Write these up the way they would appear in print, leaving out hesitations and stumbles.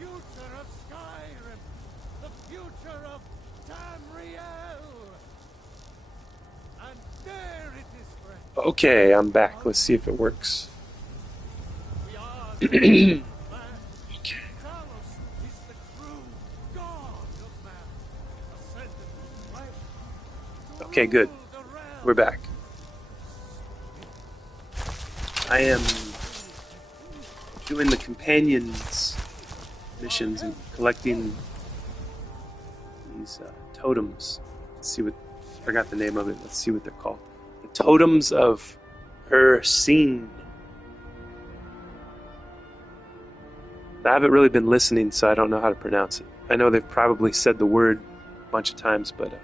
future of Skyrim, the future of Tamriel. And there it is, friend. Okay, I'm back. Let's see if it works. We are the man. Okay. Talos is the true god of man. Ascended to flesh to Okay, good. rule the realm. We're back. I am doing the companions missions and collecting these totems. Let's see what, I forgot the name of it. Let's see what they're called. The totems of her scene. I haven't really been listening, so I don't know how to pronounce it. I know they've probably said the word a bunch of times, but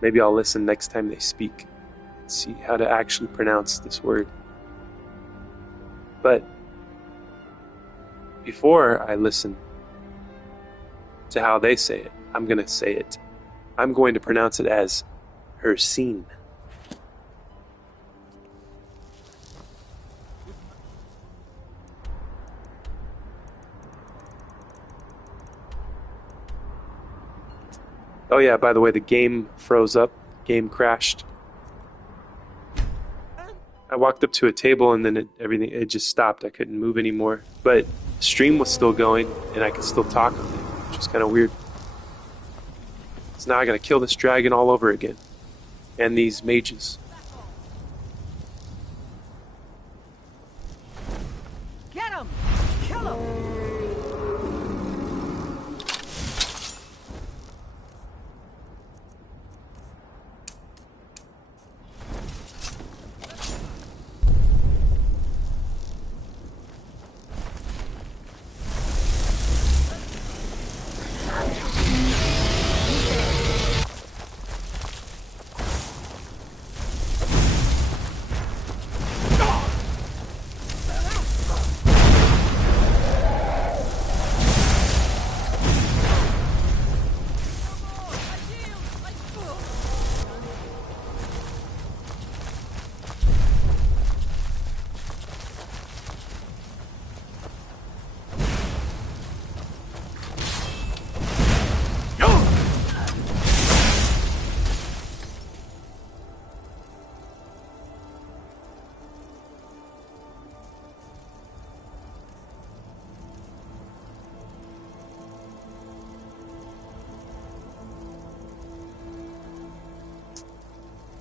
maybe I'll listen next time they speak and see how to actually pronounce this word. But before I listen to how they say it, I'm going to say it. I'm going to pronounce it as her scene. Oh yeah, by the way, the game froze up. Game crashed. I walked up to a table and then it just stopped. I couldn't move anymore. But the stream was still going and I could still talk, which is kind of weird. So now I gotta kill this dragon all over again. And these mages. Get him! Kill him!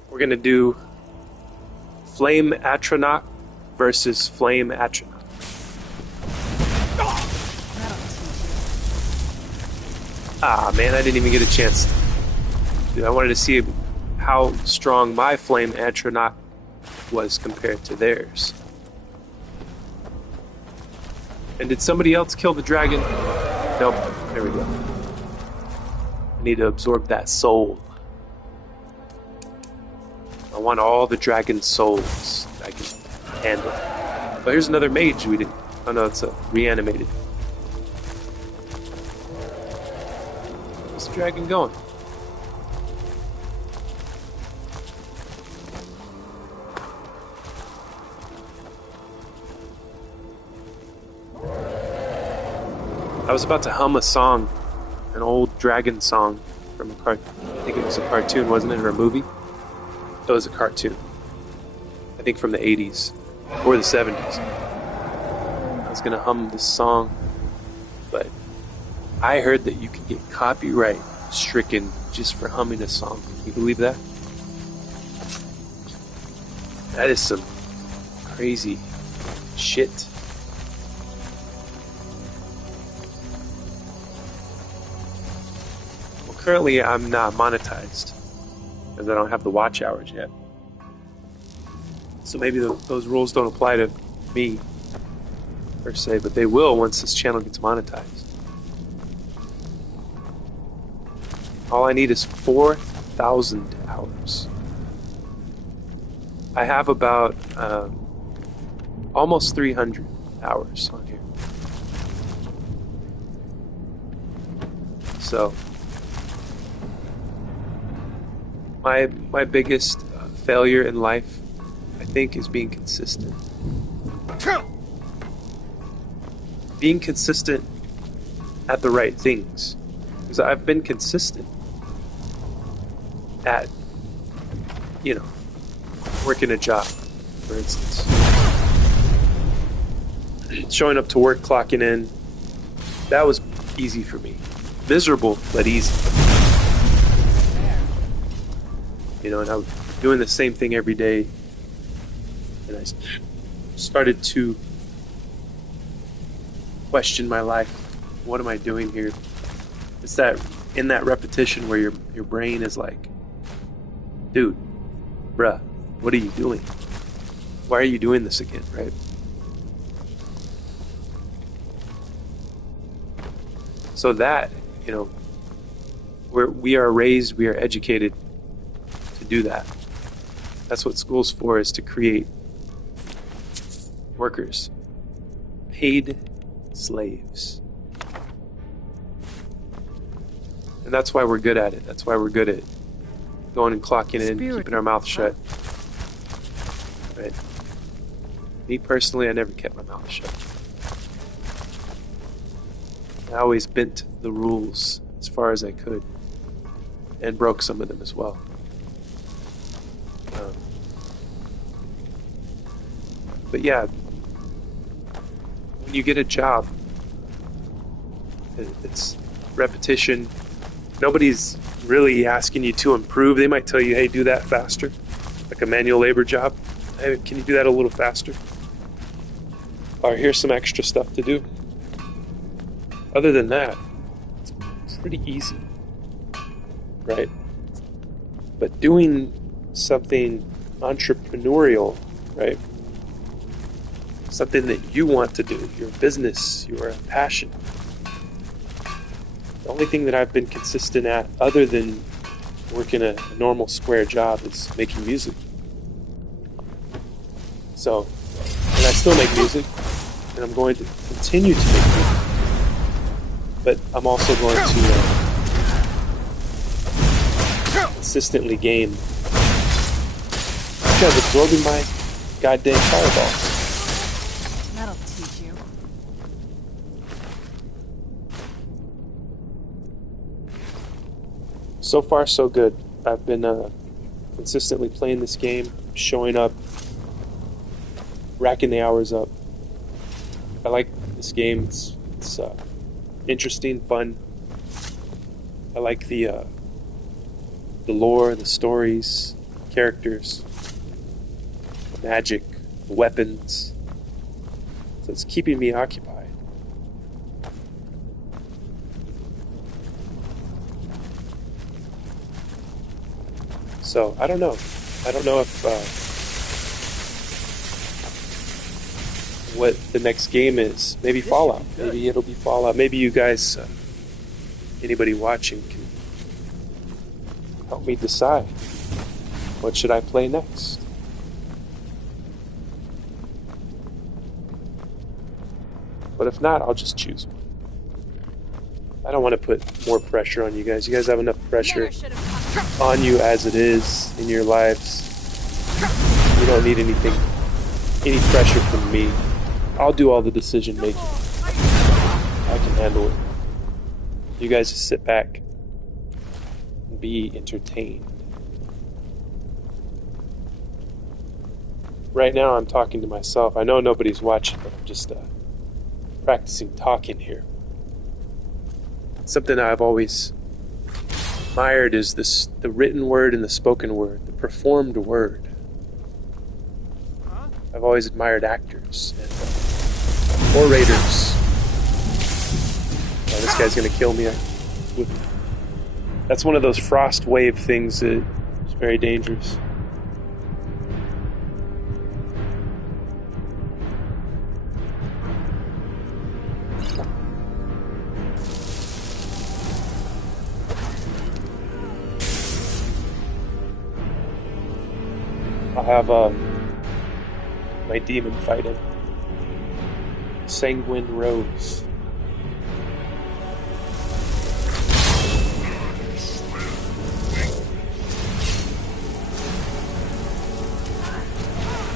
We're gonna do Flame Atronach versus Flame Atronach. Ah, man, I didn't even get a chance. Dude, I wanted to see how strong my Flame Atronach was compared to theirs. And did somebody else kill the dragon? Nope. There we go. I need to absorb that soul. I want all the dragon souls I can handle. But here's another mage we didn't. Oh no, it's a reanimated. Where's the dragon going? I was about to hum a song, an old dragon song from a I think it was a cartoon, wasn't it, or a movie? It was a cartoon. I think from the 80s or the 70s. I was gonna hum this song, but I heard that you could get copyright stricken just for humming a song. Can you believe that? That is some crazy shit. Well, currently I'm not monetized because I don't have the watch hours yet. So maybe those rules don't apply to me, per se, but they will once this channel gets monetized. All I need is 4,000 hours. I have about almost 300 hours on here. So my biggest failure in life, I think, is being consistent. being consistent at the right things. Because I've been consistent at, you know, working a job, for instance. Showing up to work, clocking in, that was easy for me. Miserable, but easy. You know, and I was doing the same thing every day. And I started to question my life. What am I doing here? It's that in that repetition where your brain is like, dude, bruh, what are you doing? Why are you doing this again, right? So that, you know, we are raised, we are educated to do that. That's what school's for, is to create workers, paid slaves. And that's why we're good at it. That's why we're good at going and clocking in, keeping our mouth shut. Right? Me personally, I never kept my mouth shut. I always bent the rules as far as I could, and broke some of them as well. But yeah, when you get a job, it's repetition. Nobody's really asking you to improve. They might tell you, hey, do that faster. Like a manual labor job. Hey, can you do that a little faster? Or here's some extra stuff to do. Other than that, it's pretty easy. Right? But doing something entrepreneurial, right? Something that you want to do, your business, your passion. The only thing that I've been consistent at, other than working a normal square job, is making music. So, and I still make music, and I'm going to continue to make music. But I'm also going to consistently game. You guys absorbing my goddamn fireball. That'll teach you. So far, so good. I've been consistently playing this game, showing up, racking the hours up. I like this game. It's interesting, fun. I like the lore, the stories, characters, the magic, the weapons. So it's keeping me occupied. So I don't know. I don't know if what the next game is. Maybe Fallout. Maybe it'll be Fallout. Maybe you guys, anybody watching, can help me decide. What should I play next? But if not, I'll just choose one. I don't want to put more pressure on you guys. You guys have enough pressure on you as it is in your lives. You don't need any pressure from me. I'll do all the decision making. I can handle it. You guys just sit back and be entertained. Right now I'm talking to myself. I know nobody's watching, but I'm just practicing talking here. Something I've always admired is the written word and the spoken word, the performed word. I've always admired actors and orators. Oh, this guy's gonna kill me. That's one of those frost wave things that is very dangerous. I'll have my demon fight him. Sanguine Rose.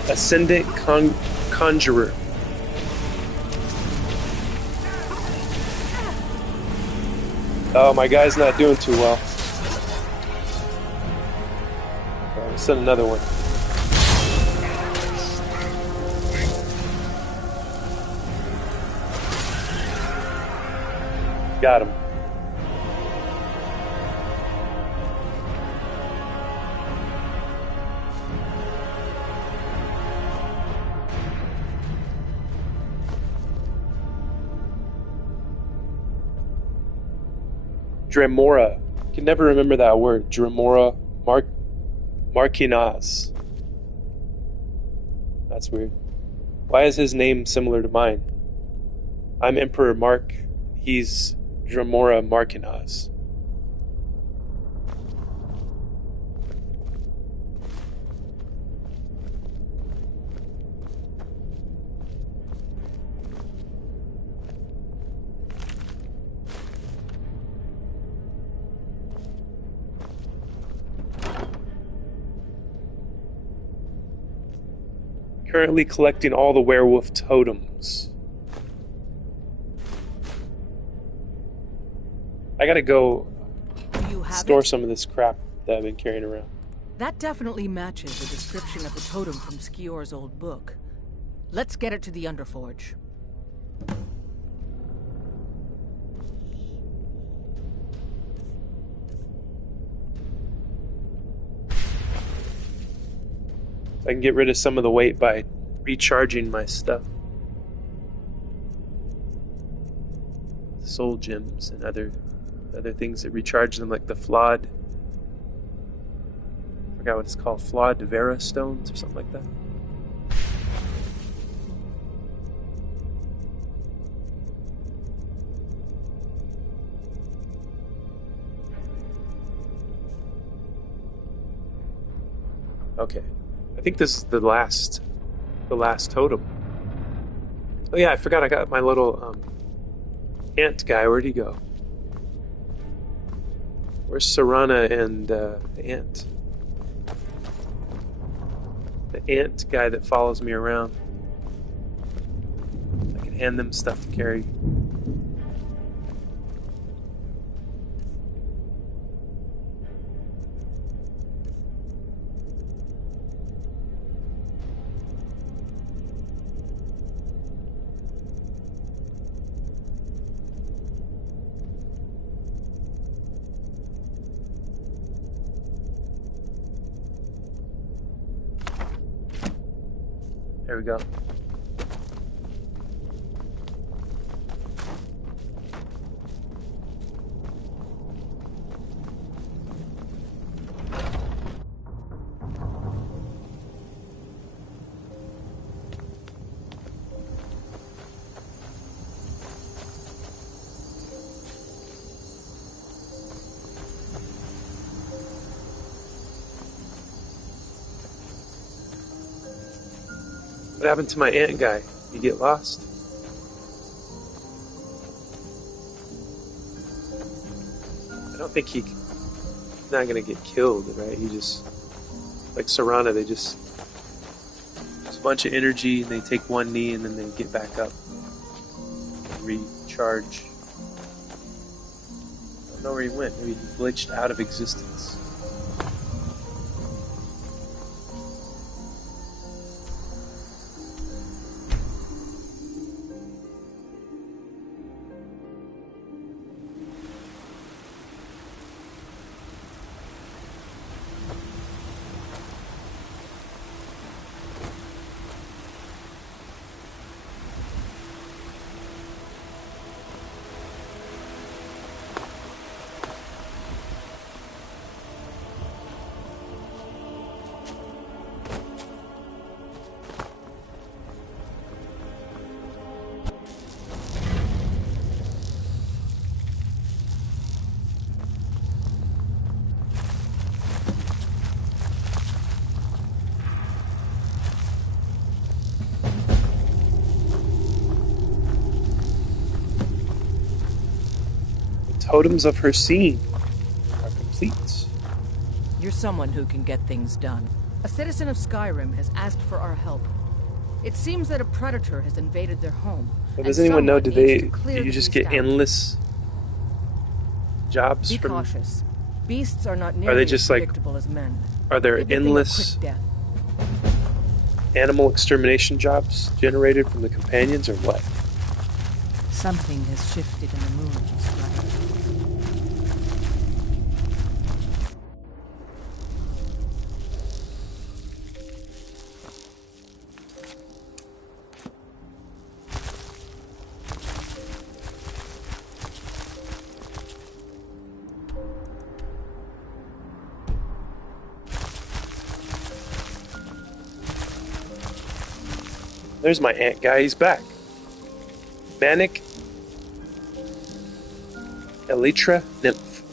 Ascendant Conjurer. Oh, my guy's not doing too well. Alright, send another one. Got him. Dremora. I can never remember that word. Dremora Marquinas. That's weird. Why is his name similar to mine? I'm Emperor Mark. He's Dremora Marquinas. Currently collecting all the werewolf totems. I gotta go Do you have store it? some of this crap that I've been carrying around. That definitely matches the description of the totem from Skior's old book. Let's get it to the Underforge. I can get rid of some of the weight by recharging my stuff. Soul gems and other things that recharge them, like the flawed. I forgot what it's called, flawed Vera stones or something like that. Okay. I think this is the last totem. Oh yeah, I forgot I got my little ant guy. Where'd he go? Where's Serana and the ant? The ant guy that follows me around. I can hand them stuff to carry. There we go. What happened to my ant guy? You get lost? I don't think he's not gonna get killed, right? He just, like Serana, they just, it's a bunch of energy and they take one knee and then they get back up. Recharge. I don't know where he went. Maybe he glitched out of existence. Totems of her scene are complete. You're someone who can get things done. A citizen of Skyrim has asked for our help. It seems that a predator has invaded their home. Well, and does anyone know, someone do needs to do clear you the just beast get out. endless jobs Be from... cautious. Beasts are not nearly just as like- predictable as men. Are there Give the thing a endless quick death. animal extermination jobs generated from the companions, or what? Something has shifted in the moon, Strider. There's my ant guy. He's back. Manic Elytra nymph.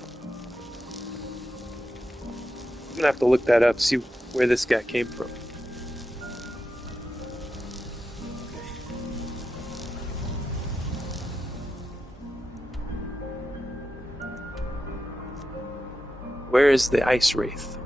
I'm gonna have to look that up, see where this guy came from. Where is the ice wraith?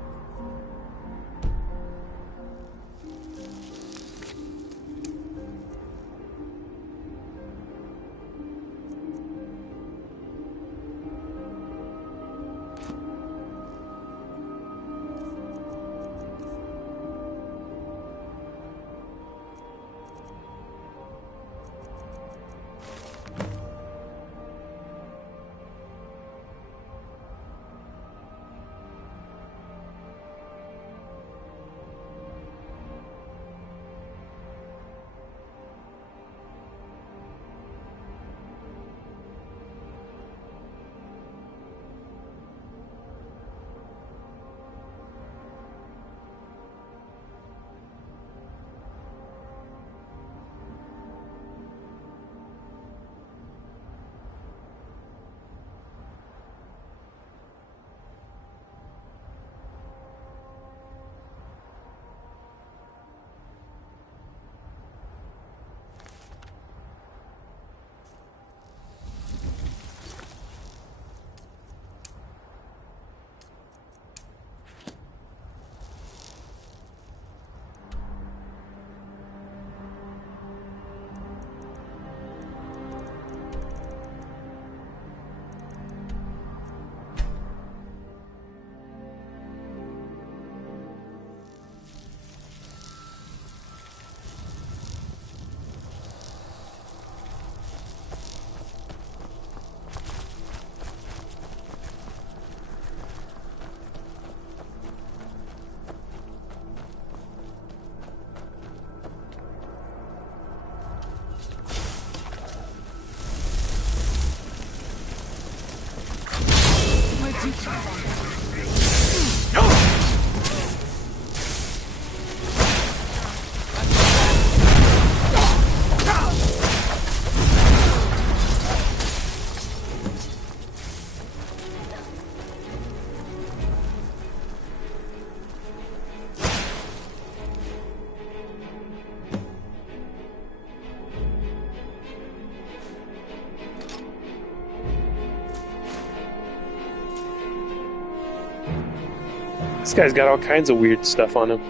This guy's got all kinds of weird stuff on him.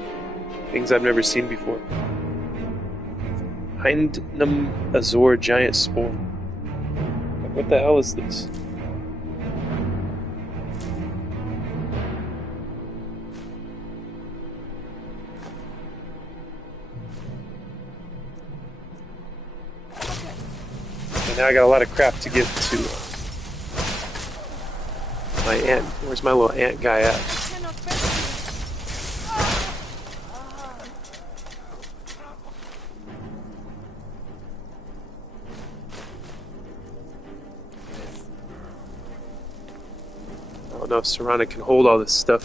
Things I've never seen before. Hindnum Azor Giant Spore. What the hell is this? And now I got a lot of crap to get to my ant. Where's my little ant guy at? I don't know if Serana can hold all this stuff.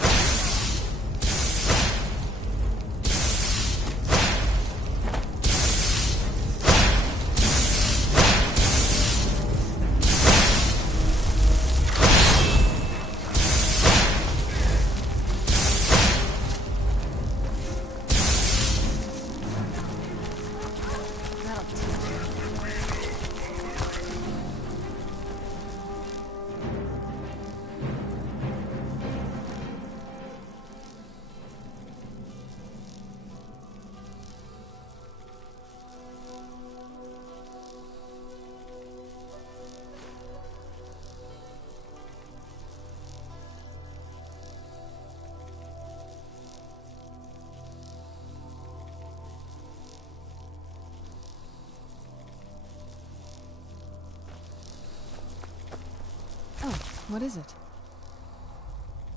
What is it?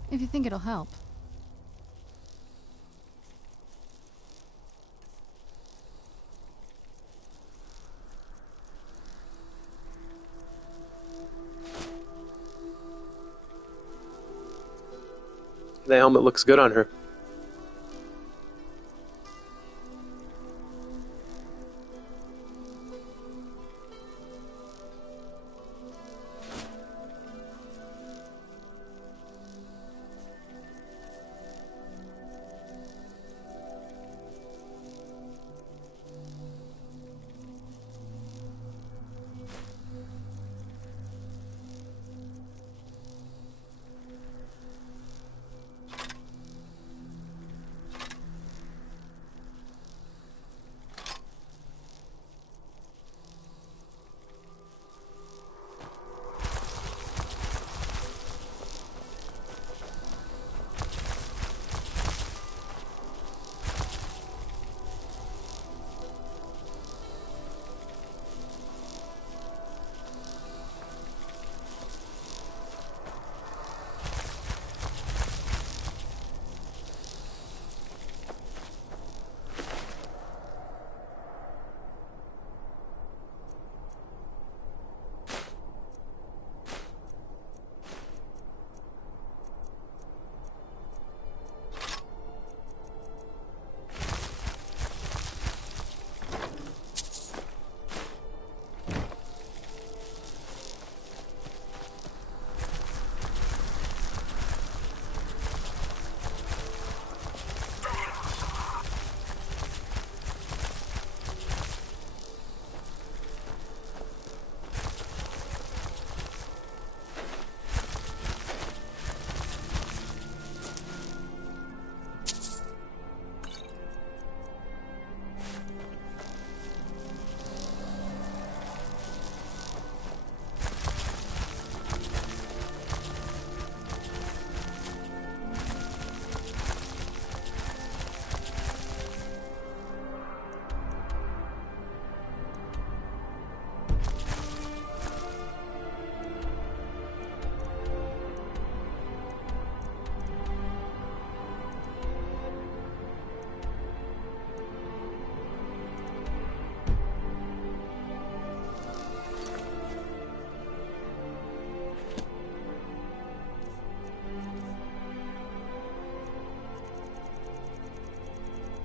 If you think it'll help. The helmet looks good on her.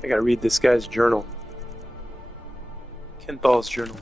I gotta read this guy's journal. Kenthal's journal.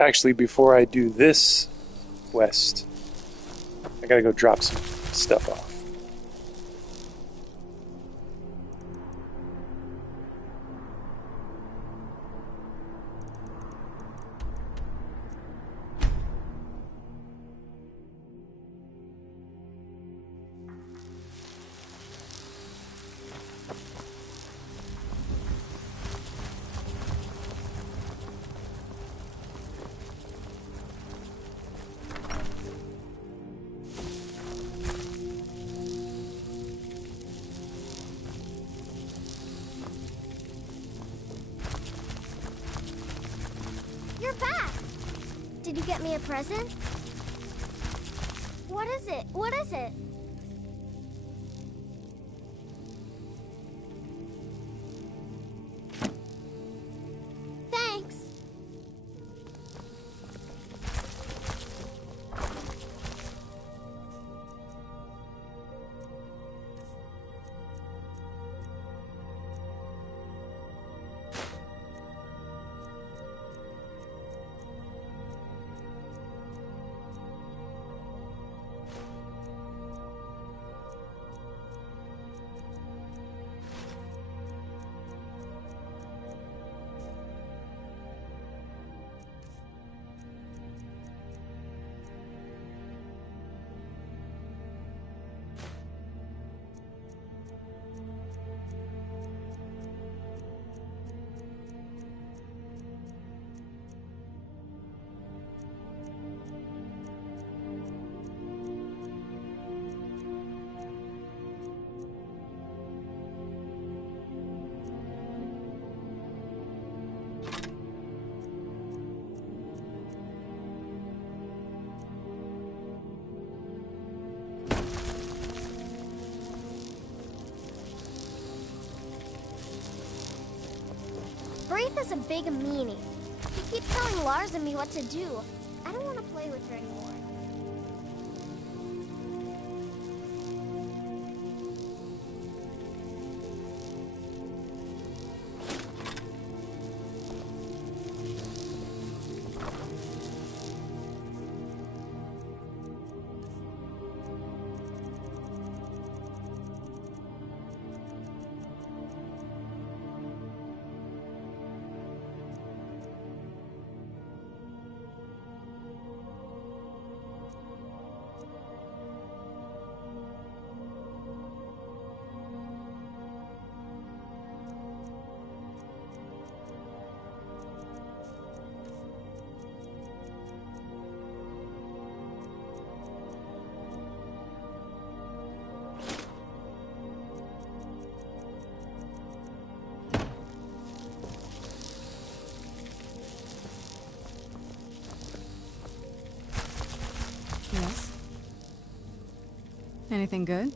Actually, before I do this quest, I gotta go drop some stuff off. get me a present? What is it? What is it? Thanks. Braith is a big meanie. He keeps telling Lars and me what to do. I don't want to play with her anymore. Yes? Anything good?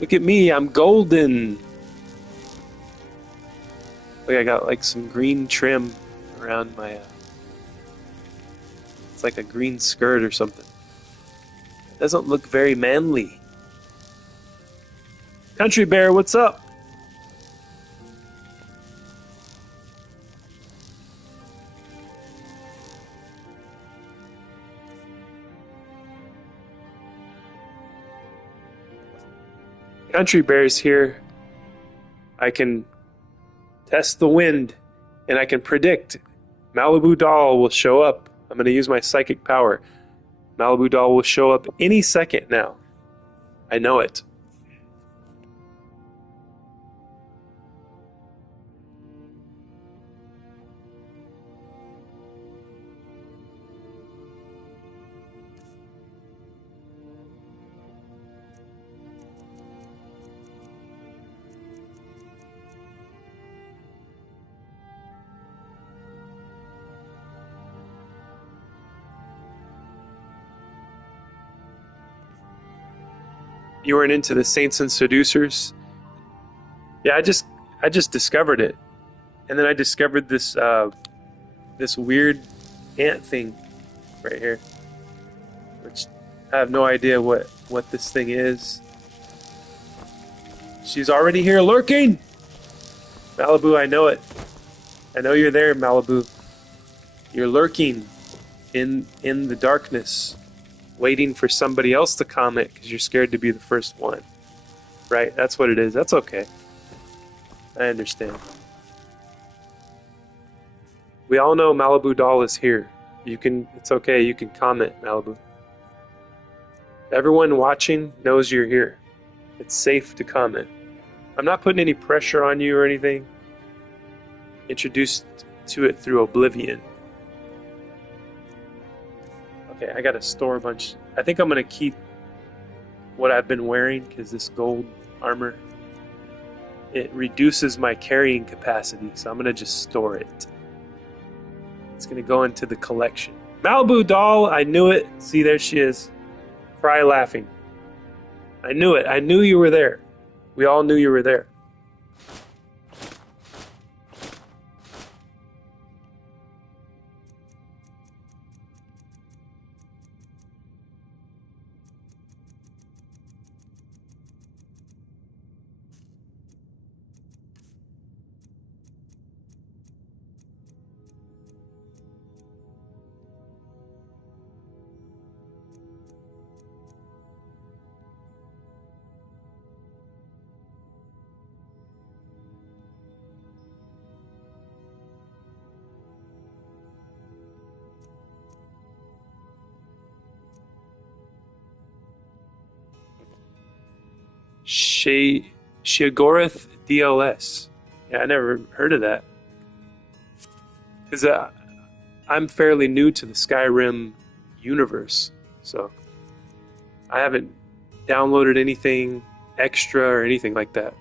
Look at me, I'm golden. Look, I got like some green trim around my. It's like a green skirt or something. It doesn't look very manly. Country Bear, what's up? Country Bear's here. I can test the wind, and I can predict Malibu Doll will show up. I'm going to use my psychic power. Malibu Doll will show up any second now. I know it. You weren't into the Saints and Seducers? Yeah, I just discovered it. And then I discovered this this weird ant thing right here. Which I have no idea what this thing is. She's already here lurking! Malibu, I know it. I know you're there, Malibu. You're lurking in the darkness, waiting for somebody else to comment because you're scared to be the first one. Right? That's what it is. That's okay. I understand. We all know Malibu Doll is here. It's okay, you can comment, Malibu. Everyone watching knows you're here. It's safe to comment. I'm not putting any pressure on you or anything. Introduced to it through Oblivion. Okay, I gotta store a bunch. I think I'm gonna keep what I've been wearing because this gold armor, it reduces my carrying capacity, so I'm gonna just store it. It's gonna go into the collection. Malibu Doll, I knew it. See, there she is. Cry laughing. I knew it. I knew you were there. We all knew you were there. Sheogorath DLS. Yeah, I never heard of that. Because I'm fairly new to the Skyrim universe, so I haven't downloaded anything extra or anything like that.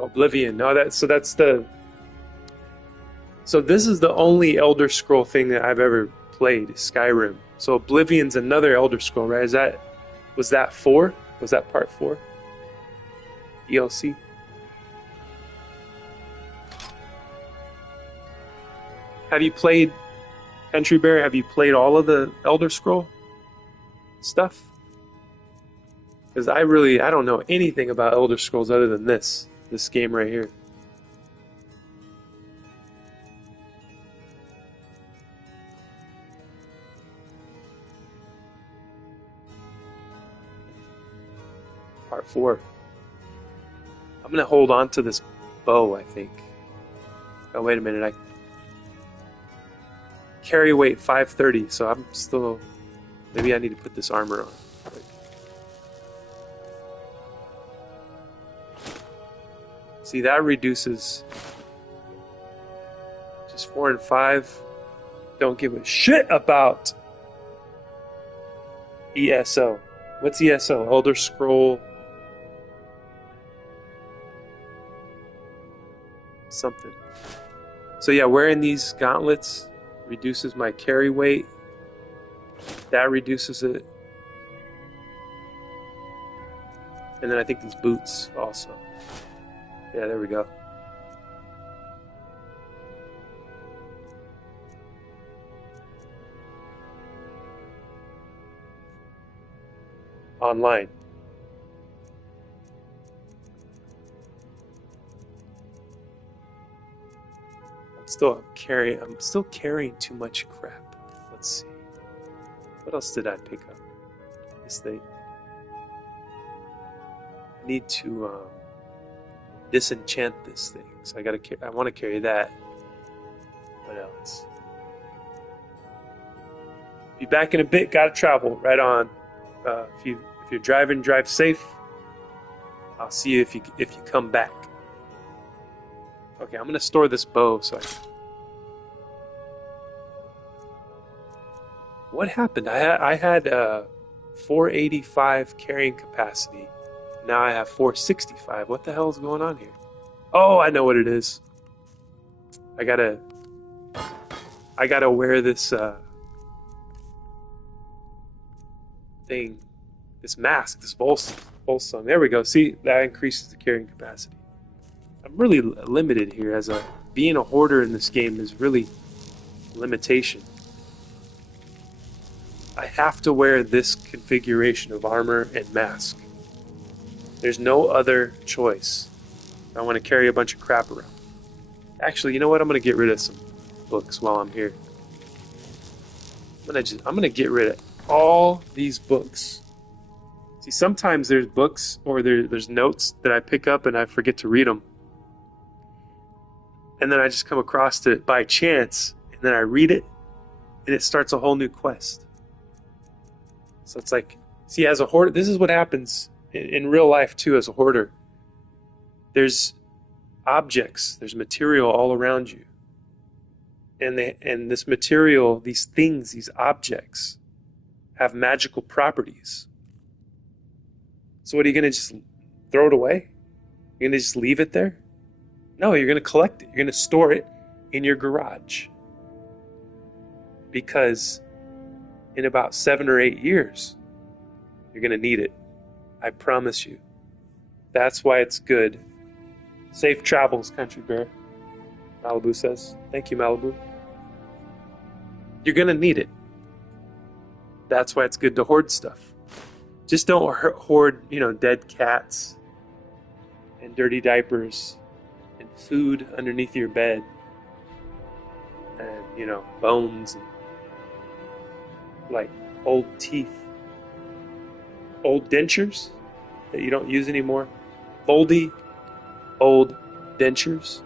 Oblivion. No, so this is the only Elder Scroll thing that I've ever played, Skyrim. So Oblivion's another Elder Scroll, right? Was that 4? Was that part 4? DLC? Have you played Country Bear? Have you played all of the Elder Scroll stuff? Because I don't know anything about Elder Scrolls other than this game right here. Part 4. I'm gonna hold on to this bow, I think. Oh, wait a minute. Carry weight 530, so I'm still... Maybe I need to put this armor on. See, that reduces just 4 and 5. Don't give a shit about ESO. What's ESO? Elder Scroll something. So yeah, wearing these gauntlets reduces my carry weight. That reduces it. And then I think these boots also. Yeah, there we go. Online. I'm still carrying too much crap. Let's see. What else did I pick up? This thing. I need to disenchant this thing. So I want to carry that. What else? Be back in a bit. Gotta travel. Right on. If you're driving, drive safe. I'll see you if you come back. Okay, I'm gonna store this bow so What happened? I had 485 carrying capacity. Now I have 465. What the hell is going on here? Oh, I know what it is. I gotta wear this thing, this mask, this Volsung. There we go. See, that increases the carrying capacity. I'm really limited here. As a being a hoarder in this game is really limitation. I have to wear this configuration of armor and mask. There's no other choice. I want to carry a bunch of crap around. Actually, you know what? I'm gonna get rid of some books while I'm here. I'm gonna get rid of all these books. See, sometimes there's books or there's notes that I pick up and I forget to read them, and then I just come across it by chance, and then I read it, and it starts a whole new quest. So it's like, see, as a hoarder, this is what happens in real life too. As a hoarder, there's objects, there's material all around you, and this material, these things, these objects have magical properties. So what, are you going to just throw it away? You're going to just leave it there? No, you're going to collect it. You're going to store it in your garage, because in about 7 or 8 years you're going to need it. I promise you. That's why it's good. Safe travels, Country Bear, Malibu says. Thank you, Malibu. You're going to need it. That's why it's good to hoard stuff. Just don't hoard, dead cats and dirty diapers and food underneath your bed and, bones and like old teeth, old dentures that you don't use anymore, moldy old dentures.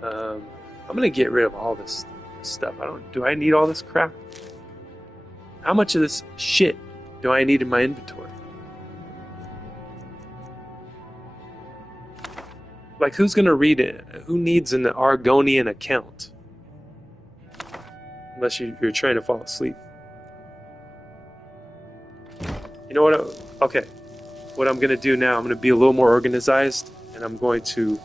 I'm gonna get rid of all this stuff. Do I need all this crap? How much of this shit do I need in my inventory? Like, who's gonna read it? Who needs an Argonian account? Unless you're trying to fall asleep. You know what? Okay. What I'm gonna do now, I'm gonna be a little more organized, and I'm going to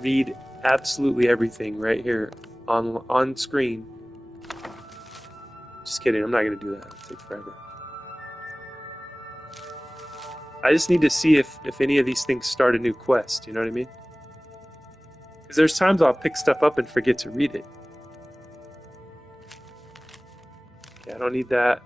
read absolutely everything right here on screen. Just kidding, I'm not gonna do that. It'll take forever. I just need to see if any of these things start a new quest, you know what I mean? Because there's times I'll pick stuff up and forget to read it. Okay, I don't need that.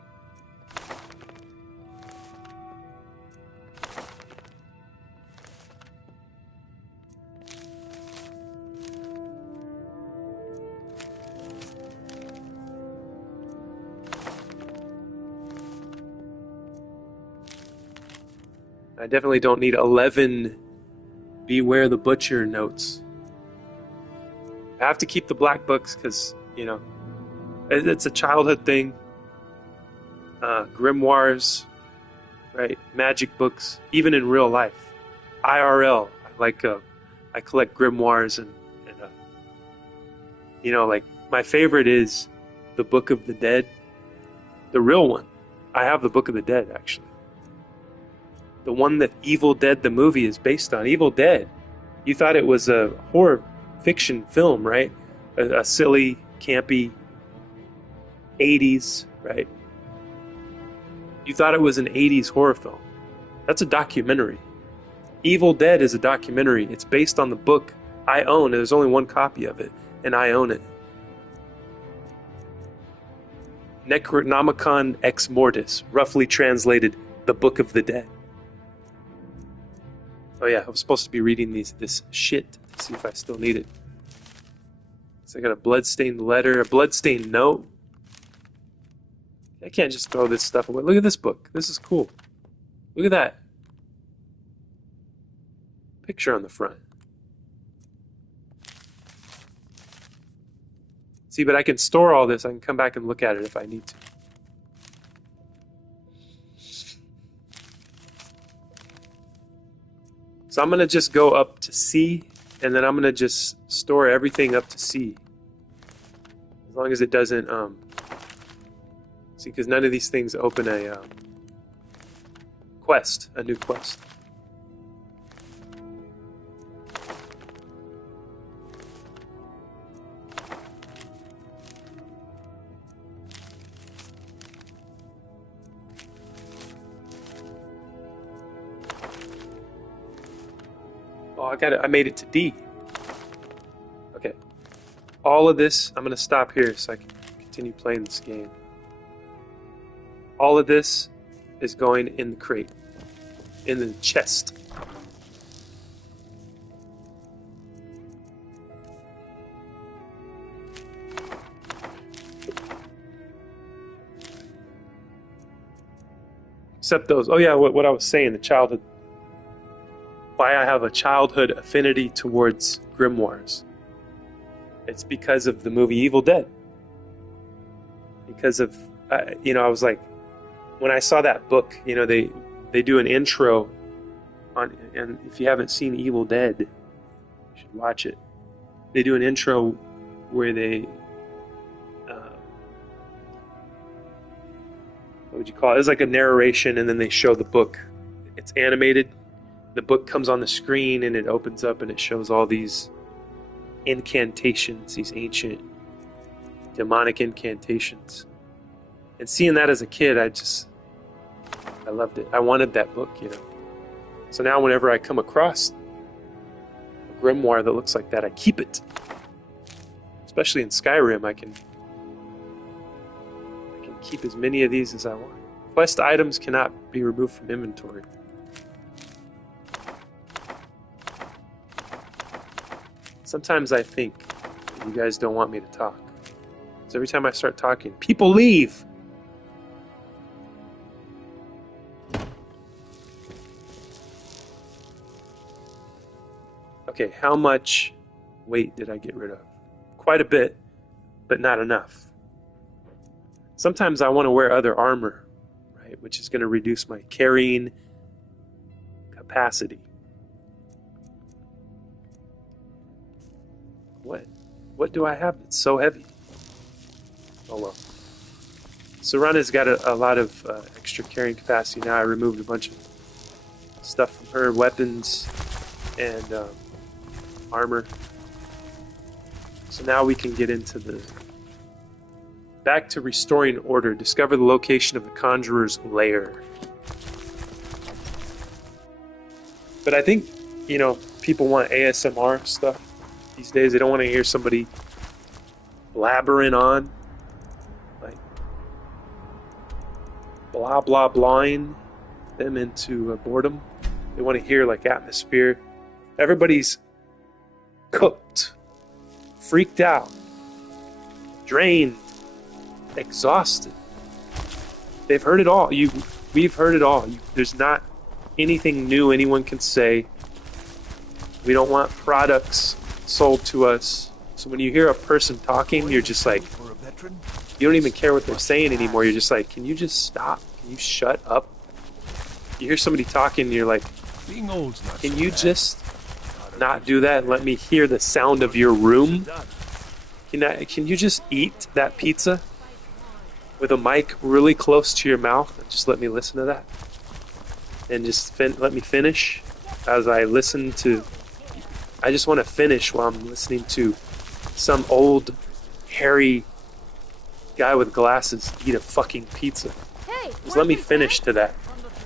I definitely don't need 11 Beware the Butcher notes. I have to keep the black books because, it's a childhood thing. Grimoires, right? Magic books, even in real life. IRL, I collect grimoires and like my favorite is the Book of the Dead. The real one. I have the Book of the Dead, actually. The one that Evil Dead the movie is based on. Evil Dead. You thought it was a horror fiction film, right? A silly, campy 80s, right? You thought it was an 80s horror film. That's a documentary. Evil Dead is a documentary. It's based on the book I own. There's only one copy of it, and I own it. Necronomicon Ex Mortis, roughly translated, the Book of the Dead. Oh yeah, I was supposed to be reading this shit to see if I still need it. So I got a bloodstained letter, a bloodstained note. I can't just throw this stuff away. Look at this book. This is cool. Look at that. Picture on the front. See, but I can store all this. I can come back and look at it if I need to. So I'm going to just go up to C, and then I'm going to just store everything up to C. As long as it doesn't See, because none of these things open a quest, a new quest. Oh, I got it. I made it to D. Okay. All of this, I'm going to stop here so I can continue playing this game. All of this is going in the crate, in the chest. Except those. Oh yeah, what I was saying, the childhood. Why I have a childhood affinity towards grimoires. It's because of the movie Evil Dead. Because of, I was like, when I saw that book, they do an intro on, and if you haven't seen Evil Dead, you should watch it. They do an intro where they, what would you call it? It's like a narration, and then they show the book. It's animated. The book comes on the screen, and it opens up, and it shows all these incantations, these ancient demonic incantations. And seeing that as a kid, I loved it. I wanted that book, So now whenever I come across a grimoire that looks like that, I keep it. Especially in Skyrim, I can keep as many of these as I want. Quest items cannot be removed from inventory. Sometimes I think you guys don't want me to talk. Because every time I start talking, people leave! Okay, how much weight did I get rid of? Quite a bit, but not enough. Sometimes I want to wear other armor, right? Which is going to reduce my carrying capacity. What do I have that's so heavy? Oh well. Serana's got a lot of extra carrying capacity now. I removed a bunch of stuff from her, weapons and armor. So now we can get into back to restoring order. Discover the location of the conjurer's lair. But I think, people want ASMR stuff these days. They don't want to hear somebody blabbering on, like blah blah blahing them into boredom. They want to hear like atmosphere. Everybody's cooked, freaked out, drained, exhausted. They've heard it all. We've heard it all. There's not anything new anyone can say. We don't want products sold to us. So when you hear a person talking, you're just like, you don't even care what they're saying anymore. You're just like, can you just stop? Can you shut up? You hear somebody talking, and you're like, can you just not do that and let me hear the sound of your room? Can you just eat that pizza with a mic really close to your mouth and just let me listen to that? And just let me finish as I listen to... I just want to finish while I'm listening to some old, hairy guy with glasses eat a fucking pizza. Just let me finish to that.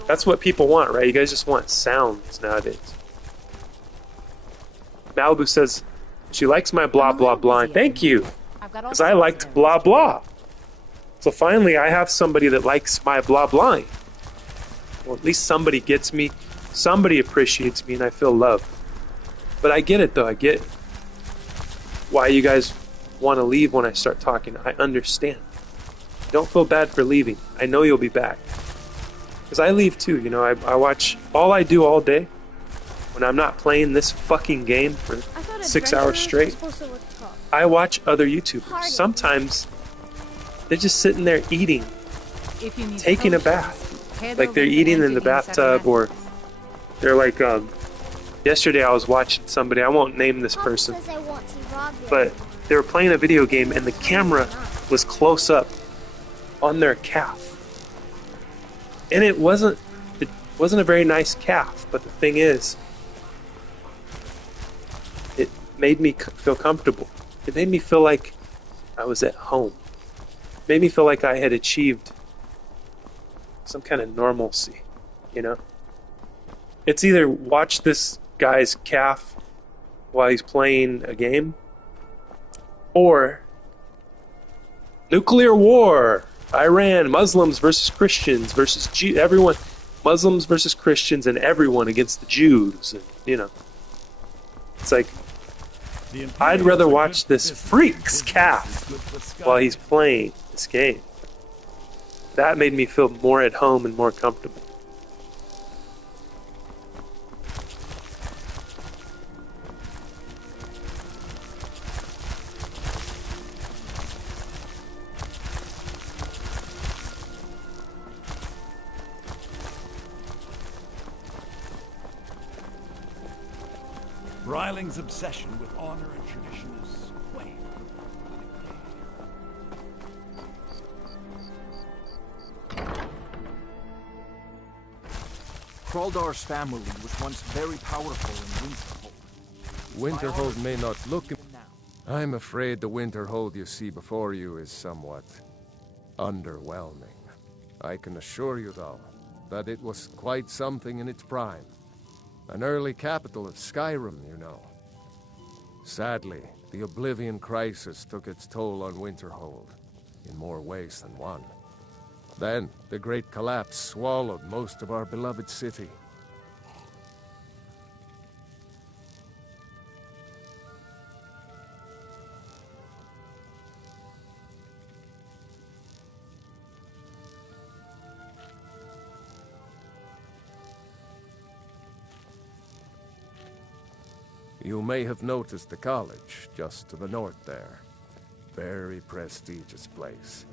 That's what people want, right? You guys just want sounds nowadays. Malibu says she likes my blah blah blah. Thank you, because I liked blah blah. So finally, I have somebody that likes my blah blah. Well, at least somebody gets me. Somebody appreciates me, and I feel loved. But I get it, though. I get why you guys want to leave when I start talking. I understand. Don't feel bad for leaving. I know you'll be back. Because I leave too, I watch, all I do all day, when I'm not playing this fucking game for 6 hours straight, I watch other YouTubers. Sometimes, they're just sitting there eating, taking a bath. Like they're eating in the bathtub, or they're like, yesterday I was watching somebody, I won't name this person, but they were playing a video game and the camera was close up on their calf. And it wasn't a very nice calf, but the thing is, it made me feel comfortable. It made me feel like I was at home. It made me feel like I had achieved some kind of normalcy, you know? It's either watch this guy's calf while he's playing a game, or nuclear war. Iran, Muslims versus Christians versus everyone. Muslims versus Christians and everyone against the Jews. And, you know, it's like, I'd rather watch this freak's calf while he's playing this game. That made me feel more at home and more comfortable. Ryling's obsession with honor and tradition is quaint. Kraldar's family was once very powerful in Winterhold. Winterhold may not look... Now, I'm afraid the Winterhold you see before you is somewhat underwhelming. I can assure you, though, that it was quite something in its prime. An early capital of Skyrim, you know. Sadly, the Oblivion Crisis took its toll on Winterhold, in more ways than one. Then, the Great Collapse swallowed most of our beloved city. You may have noticed the college, just to the north there. Very prestigious place.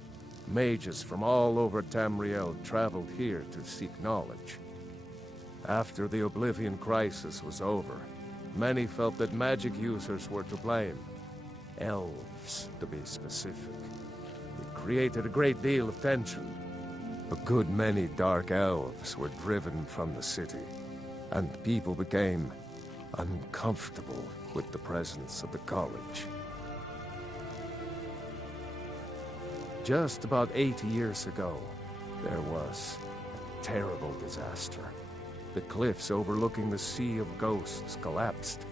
Mages from all over Tamriel traveled here to seek knowledge. After the Oblivion Crisis was over, many felt that magic users were to blame. Elves, to be specific. It created a great deal of tension. A good many dark elves were driven from the city, and people became uncomfortable with the presence of the college. Just about 80 years ago, there was a terrible disaster. The cliffs overlooking the Sea of Ghosts collapsed,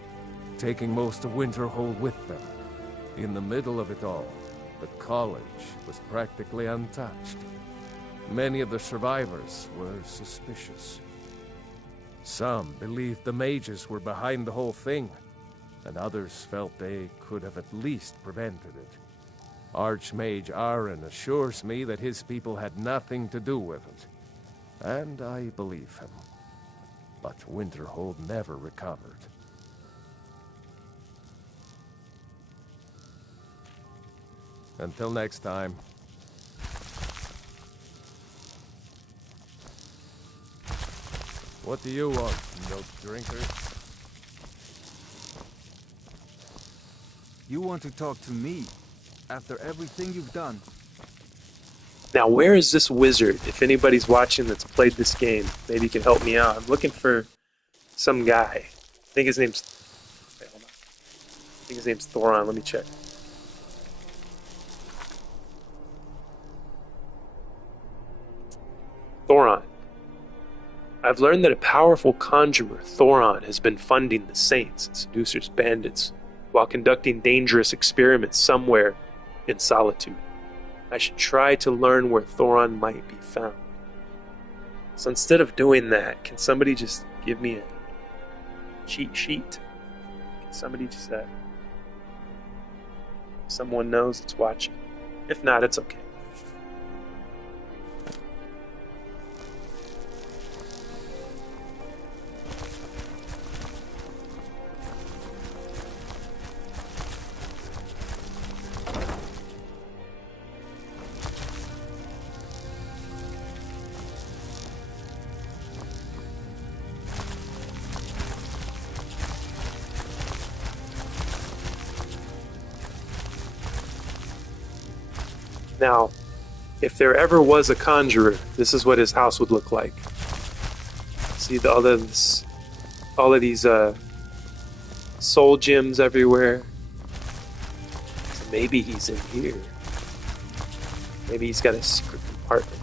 taking most of Winterhold with them. In the middle of it all, the college was practically untouched. Many of the survivors were suspicious. Some believed the mages were behind the whole thing, and others felt they could have at least prevented it. Archmage Aaron assures me that his people had nothing to do with it, and I believe him. But Winterhold never recovered. Until next time. What do you want, milk drinker? you want to talk to me after everything you've done. Now, where is this wizard? If anybody's watching that's played this game, maybe you can help me out. I'm looking for some guy. I think his name's... Wait, hold on. I think his name's Thoron. Let me check. Thoron. I've learned that a powerful conjurer, Thoron, has been funding the Saints and Seducer's bandits while conducting dangerous experiments somewhere in Solitude. I should try to learn where Thoron might be found. So instead of doing that, can somebody just give me a cheat sheet? Can somebody just someone knows that's watching? If not, it's okay. Now, If there ever was a conjurer, this is what his house would look like. See all of these soul gems everywhere. So maybe he's in here. Maybe he's got a secret compartment.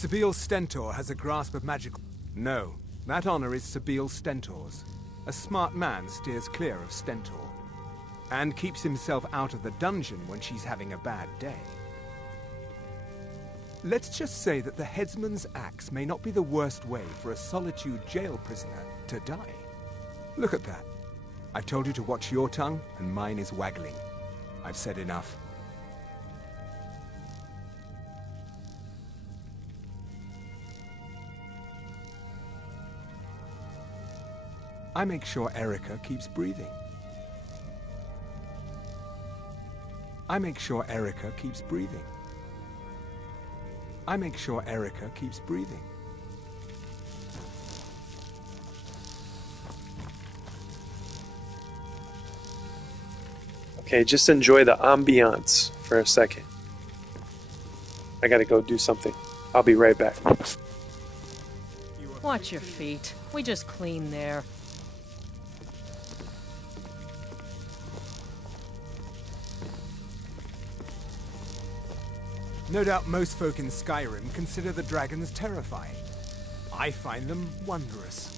Sabeel Stentor has a grasp of magical... No, that honor is Sabeel Stentor's. A smart man steers clear of Stentor. And keeps himself out of the dungeon when she's having a bad day. Let's just say that the headsman's axe may not be the worst way for a Solitude jail prisoner to die. Look at that. I've told you to watch your tongue, and mine is waggling. I've said enough. I make sure Erica keeps breathing. I make sure Erica keeps breathing. I make sure Erica keeps breathing. Okay, just enjoy the ambiance for a second. I gotta go do something. I'll be right back. Watch your feet. We just clean there. No doubt most folk in Skyrim consider the dragons terrifying. I find them wondrous.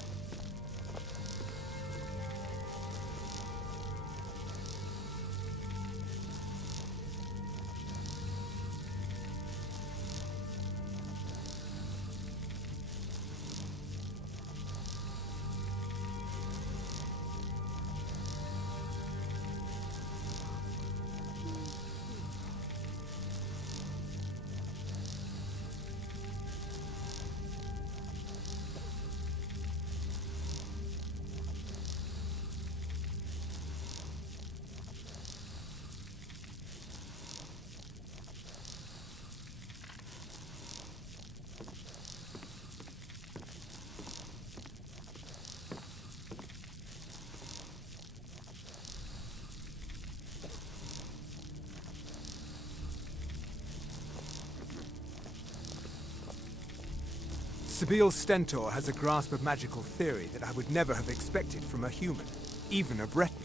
Sabeel Stentor has a grasp of magical theory that I would never have expected from a human, even a Breton.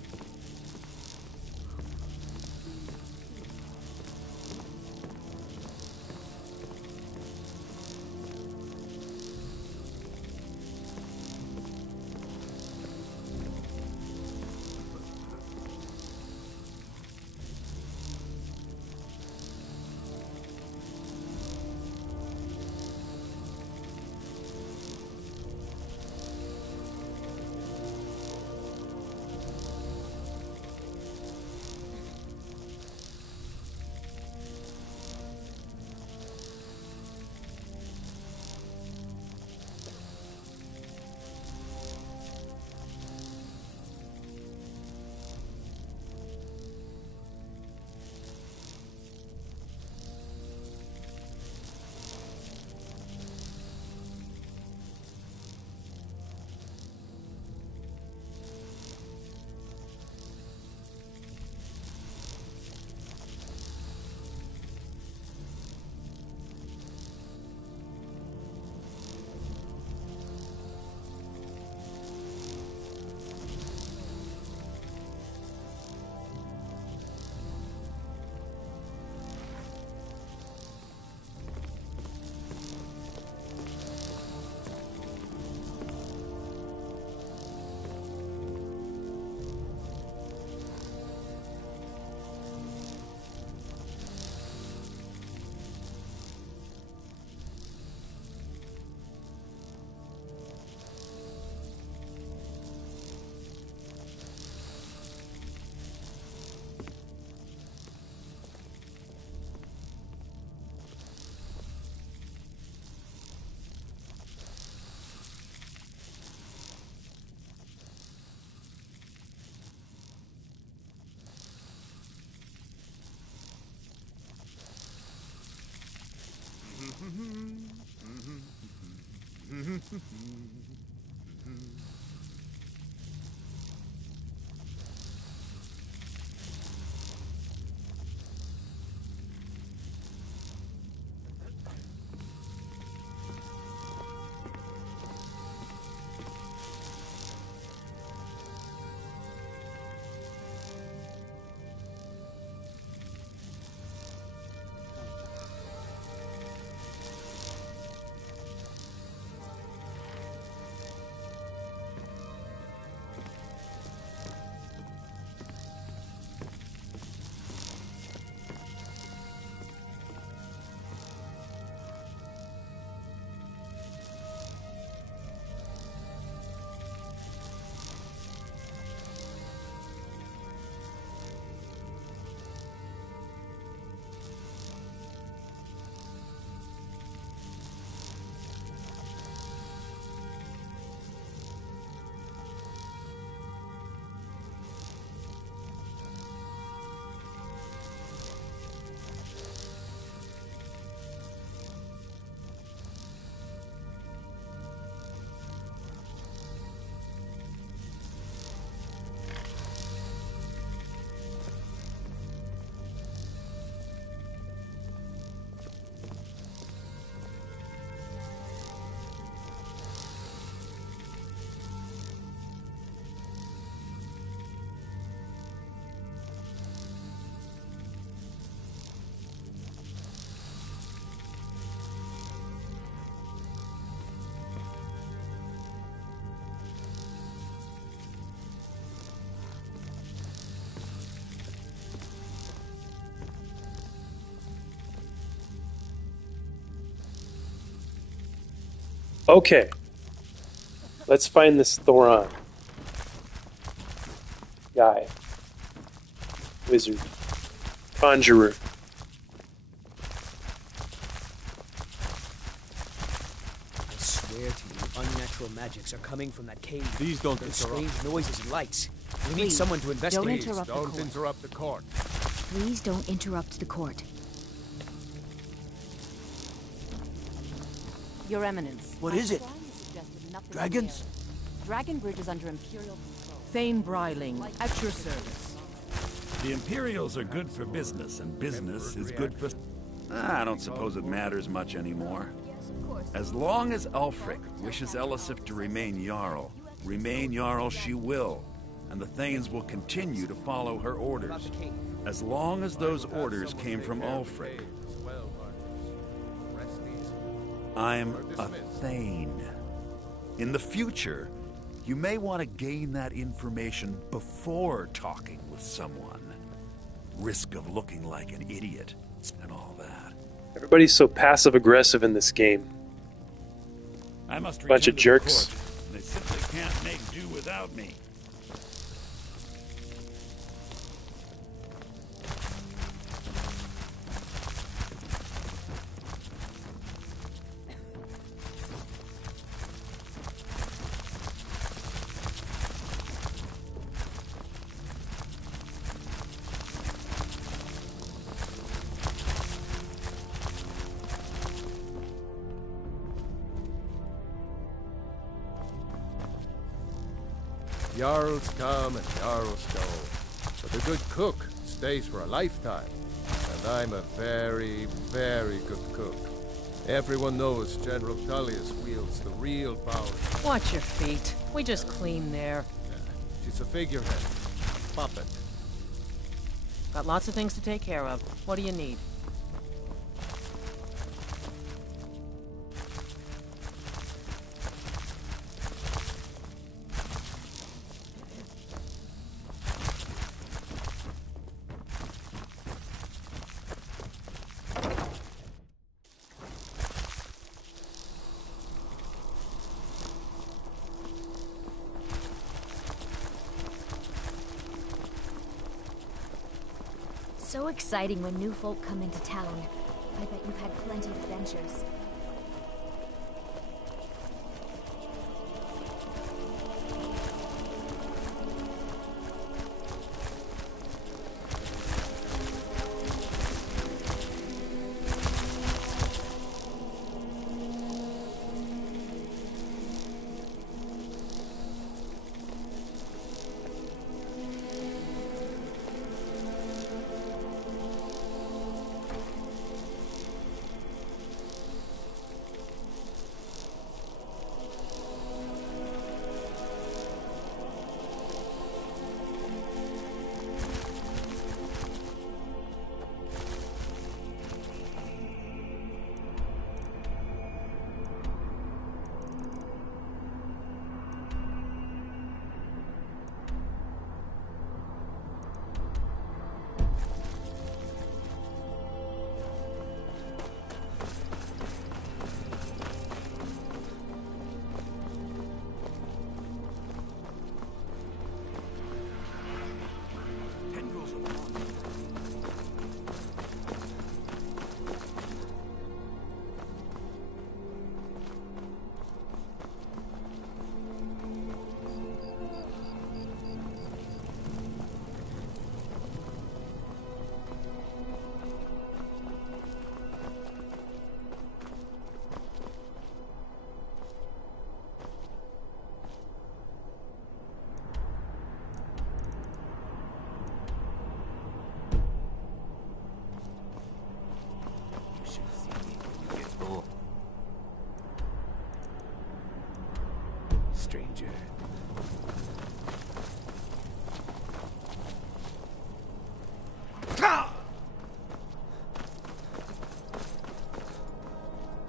Okay. Let's find this Thoron guy. Wizard. Conjurer. I swear to you, unnatural magics are coming from that cave. Please don't There's interrupt. strange noises and lights. We need Please, someone to investigate. don't interrupt the Don't court. interrupt the court. Please don't interrupt the court. Your Eminence. What is it? Dragons? Dragons? Dragonbridge is under Imperial control. Thane Bryling, at your service. The Imperials are good for business, and business is good for... I don't suppose it matters much anymore. As long as Ulfric wishes Elisif to remain Jarl she will, and the Thanes will continue to follow her orders. As long as those orders came from Ulfric. I'm a Thane. In the future, you may want to gain that information before talking with someone. Risk of looking like an idiot and all that. Everybody's so passive-aggressive in this game. I must Bunch of return to the jerks. court. They simply can't make do without me. Jarls come and Jarls go, but a good cook stays for a lifetime. And I'm a very, very good cook. Everyone knows General Tullius wields the real power. Watch your feet. We just clean there. She's a figurehead, a puppet. Got lots of things to take care of. What do you need? So exciting when new folk come into town. I bet you've had plenty of adventures.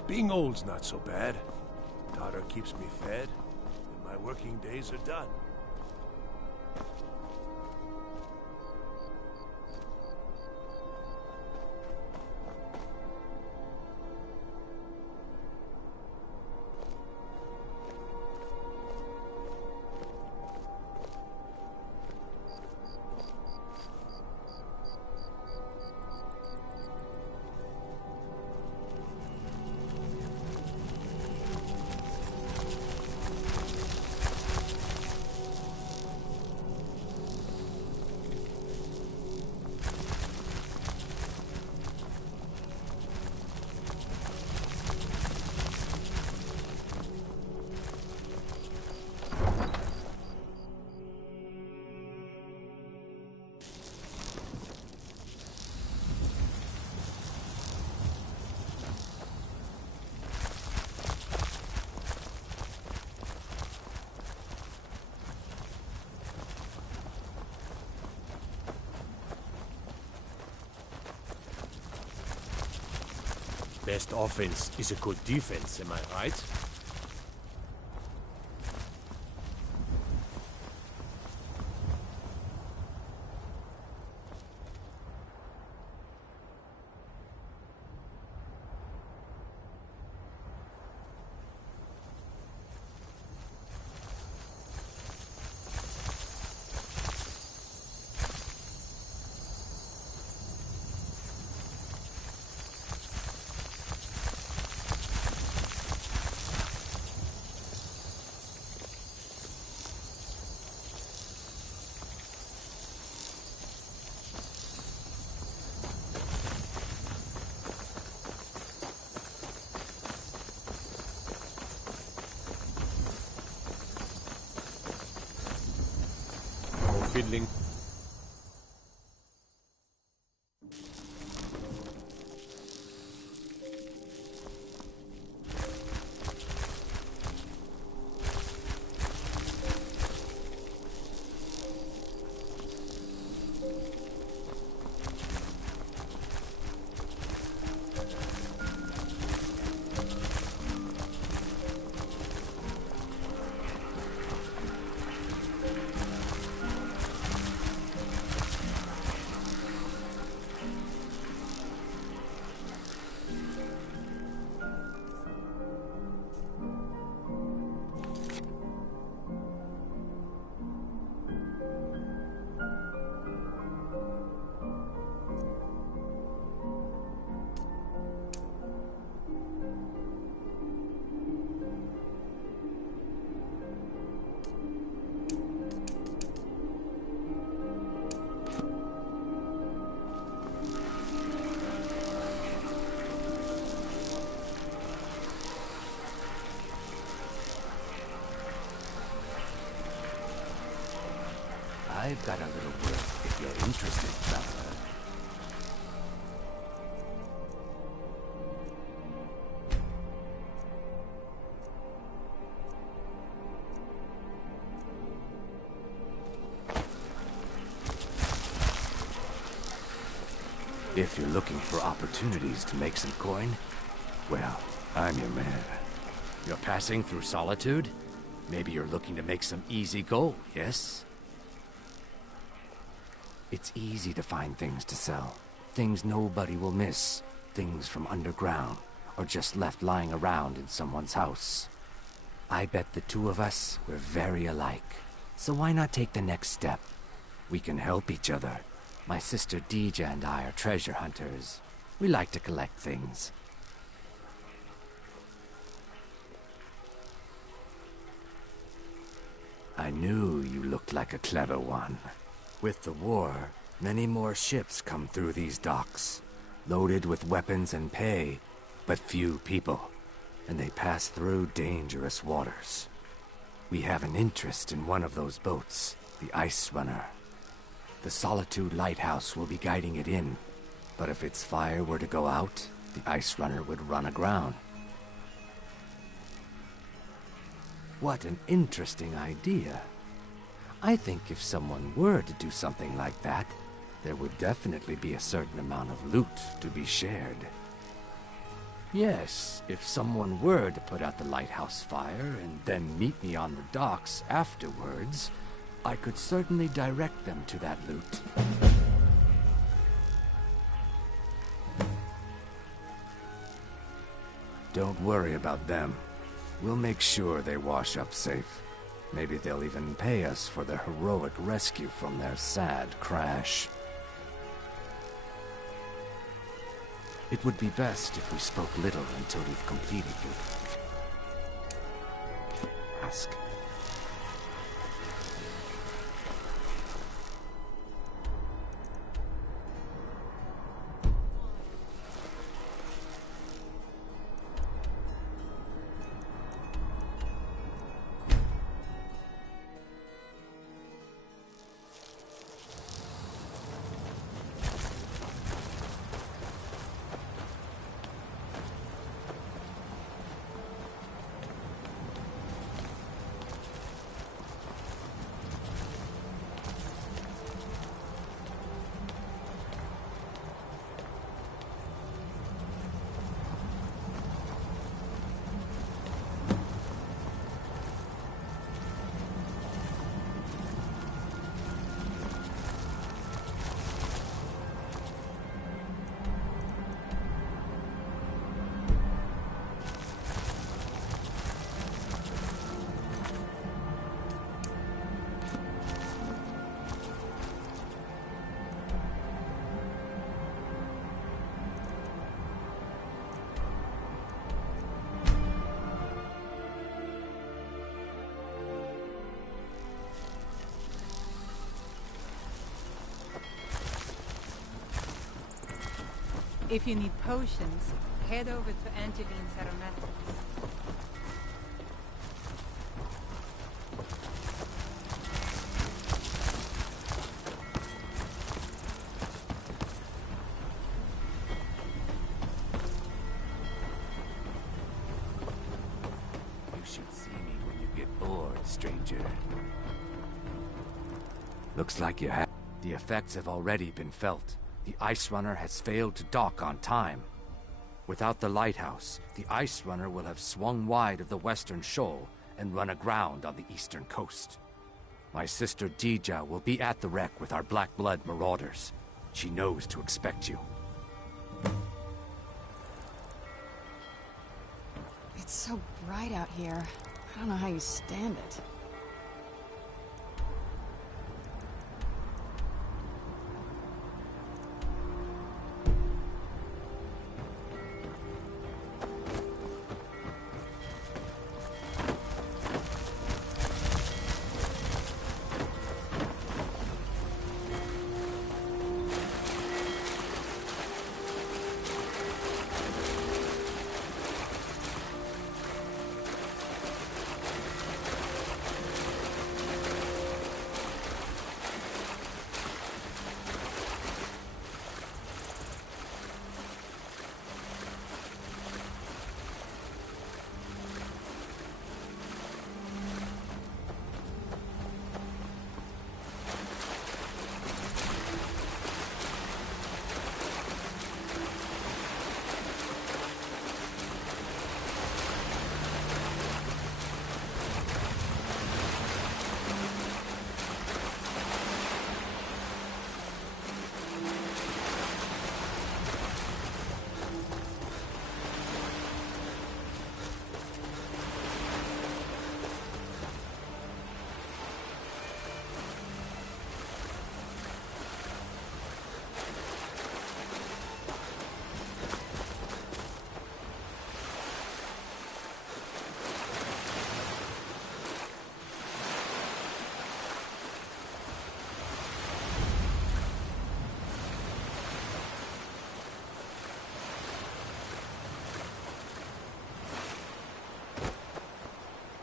Being old's not so bad. Daughter keeps me fed, and my working days are done. Best offense is a good defense, am I right? Fiddling. I've got a little work if you're interested, traveler. If you're looking for opportunities to make some coin, well, I'm your man. You're passing through Solitude? Maybe you're looking to make some easy gold, yes? It's easy to find things to sell. Things nobody will miss. Things from underground, or just left lying around in someone's house. I bet the two of us, we're very alike. So why not take the next step? We can help each other. My sister Deeja and I are treasure hunters. We like to collect things. I knew you looked like a clever one. With the war, many more ships come through these docks, loaded with weapons and pay, but few people, and they pass through dangerous waters. We have an interest in one of those boats, the Ice Runner. The Solitude Lighthouse will be guiding it in, but if its fire were to go out, the Ice Runner would run aground. What an interesting idea. I think if someone were to do something like that, there would definitely be a certain amount of loot to be shared. Yes, if someone were to put out the lighthouse fire and then meet me on the docks afterwards, I could certainly direct them to that loot. Don't worry about them. We'll make sure they wash up safe. Maybe they'll even pay us for their heroic rescue from their sad crash. It would be best if we spoke little until we've completed your task. If you need potions, head over to Angeline's Aromatics. You should see me when you get bored, stranger. Looks like you have. The effects have already been felt. The Ice Runner has failed to dock on time. Without the lighthouse, the Ice Runner will have swung wide of the western shoal and run aground on the eastern coast. My sister Dija will be at the wreck with our Black Blood marauders. She knows to expect you. It's so bright out here. I don't know how you stand it.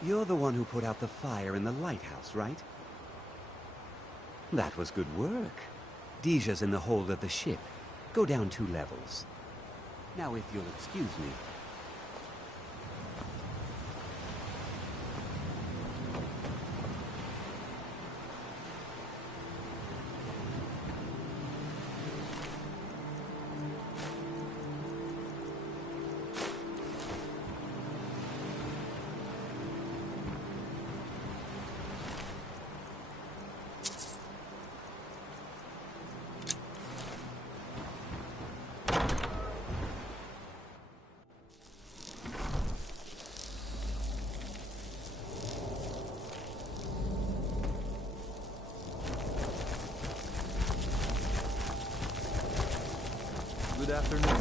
You're the one who put out the fire in the lighthouse, right? That was good work. Dija's in the hold of the ship. Go down 2 levels. Now, if you'll excuse me. Good afternoon.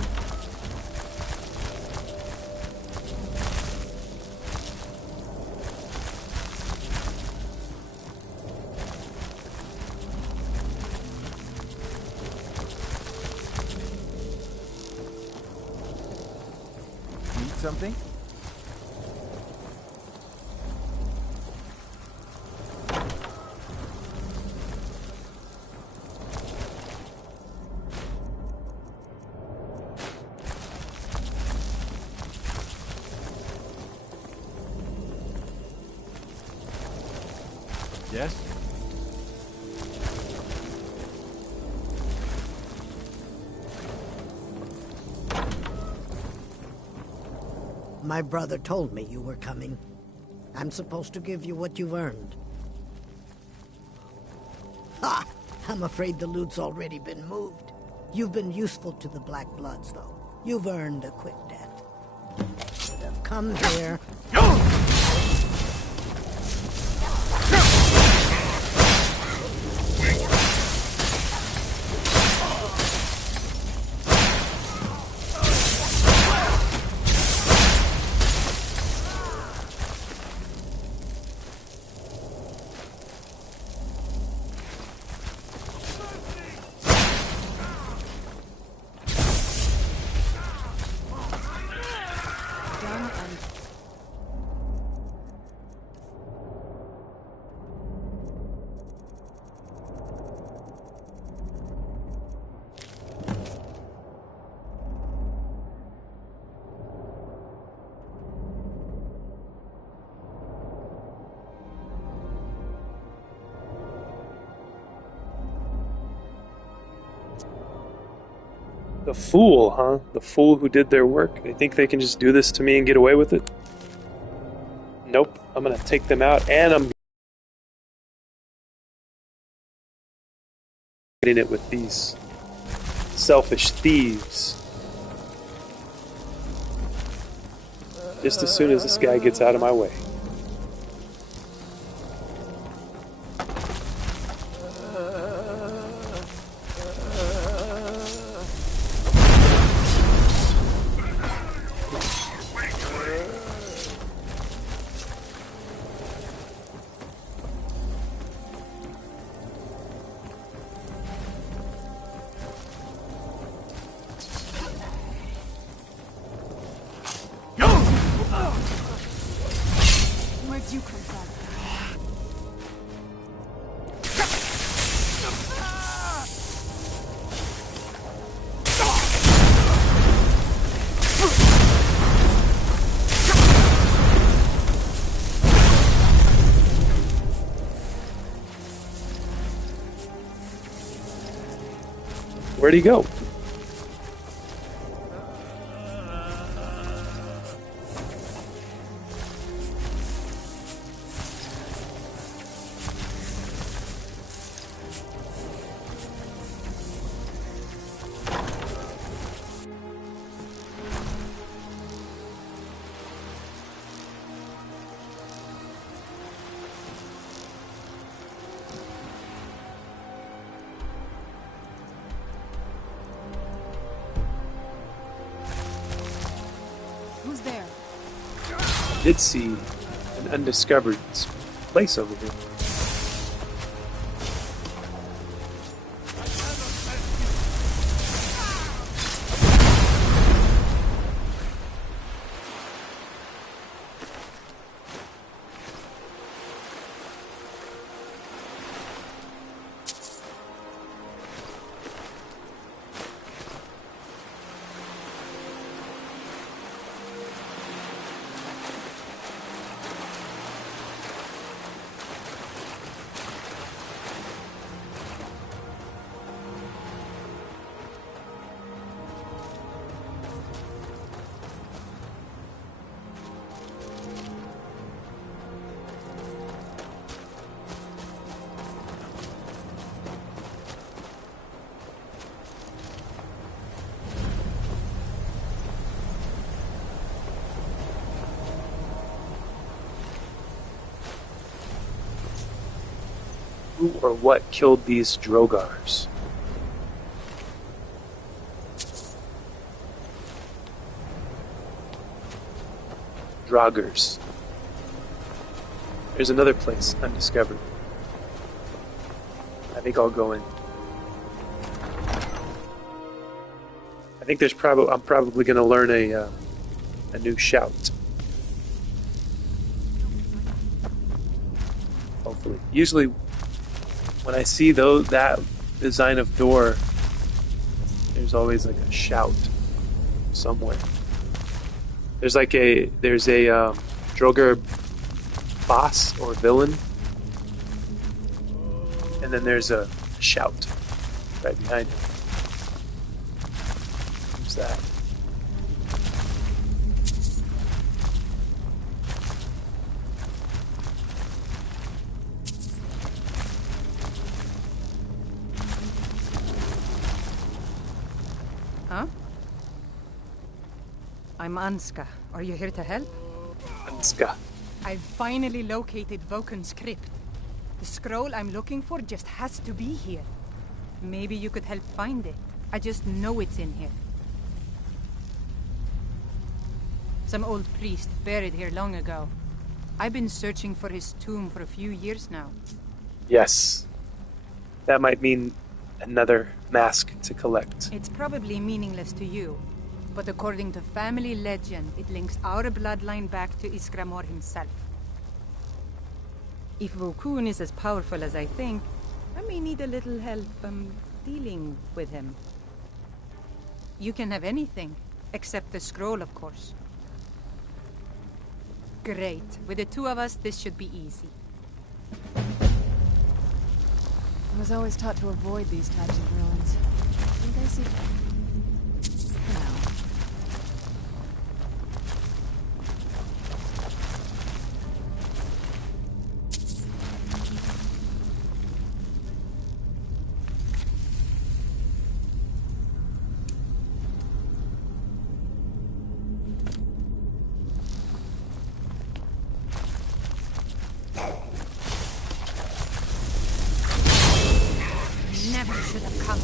Need something? Yes? My brother told me you were coming. I'm supposed to give you what you've earned. Ha! I'm afraid the loot's already been moved. You've been useful to the Black Bloods, though. You've earned a quick death. Should have come here. The fool, huh? The fool who did their work. They think they can just do this to me and get away with it? Nope. I'm gonna take them out, and I'm getting it with these selfish thieves. Just as soon as this guy gets out of my way. Where'd you come from? Where'd he go? Who's there? I did see an undiscovered place over here. Who or what killed these Drogars? Draugrs. There's another place undiscovered. I think I'll go in. I think I'm probably going to learn a new shout. Hopefully. Usually, when I see that design of door, there's always like a shout somewhere. There's a Draugr boss or villain, and then there's a shout right behind it. Who's that? Huh? I'm Anska. Are you here to help? Anska. I've finally located Voken's crypt. The scroll I'm looking for just has to be here. Maybe you could help find it. I just know it's in here. Some old priest buried here long ago. I've been searching for his tomb for a few years now. Yes. That might mean another mask to collect. It's probably meaningless to you, but according to family legend, it links our bloodline back to Iskramor himself. If Vokun is as powerful as I think, I may need a little help dealing with him. You can have anything, except the scroll, of course. Great. With the two of us, this should be easy. I was always taught to avoid these types of ruins. I think I see... For now. Never should have come.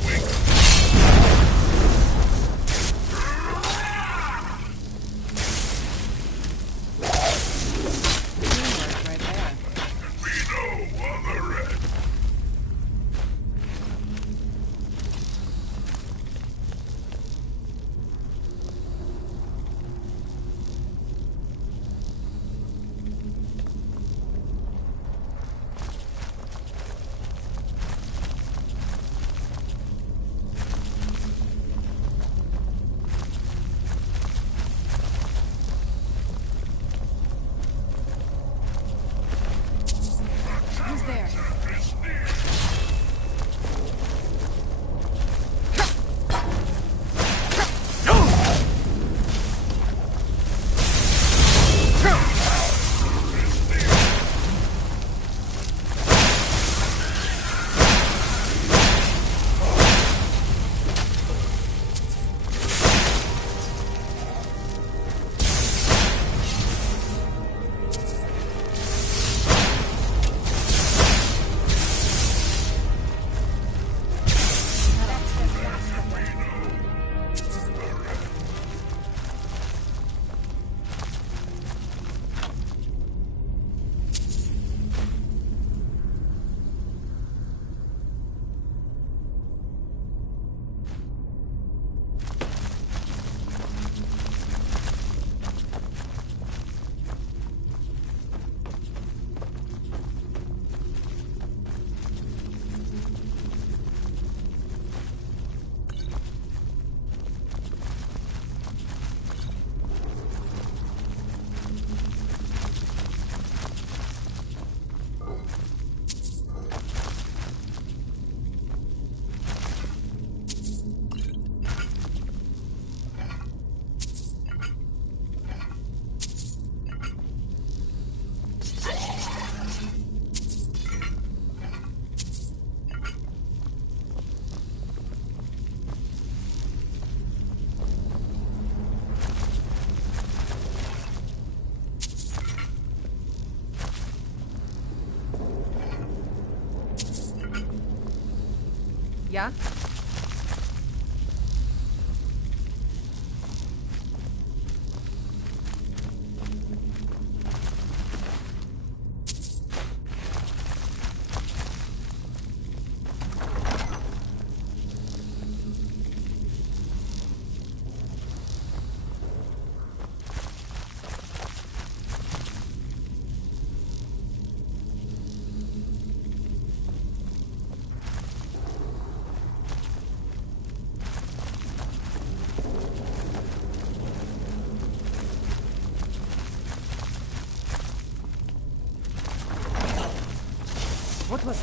Yeah?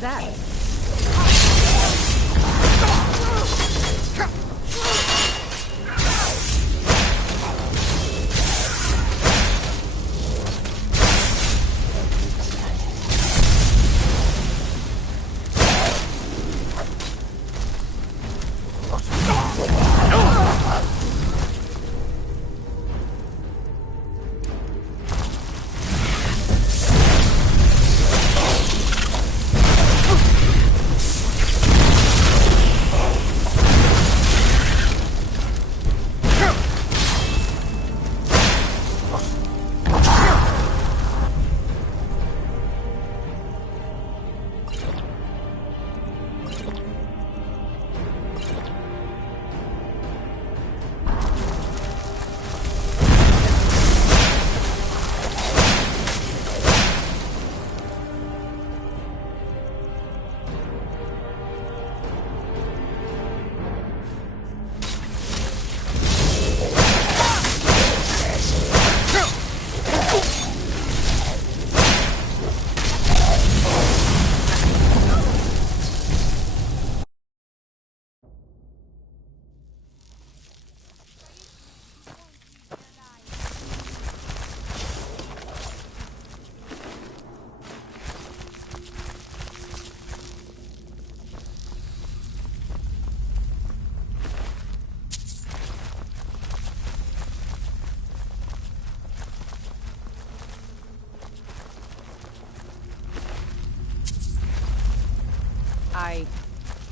What's that?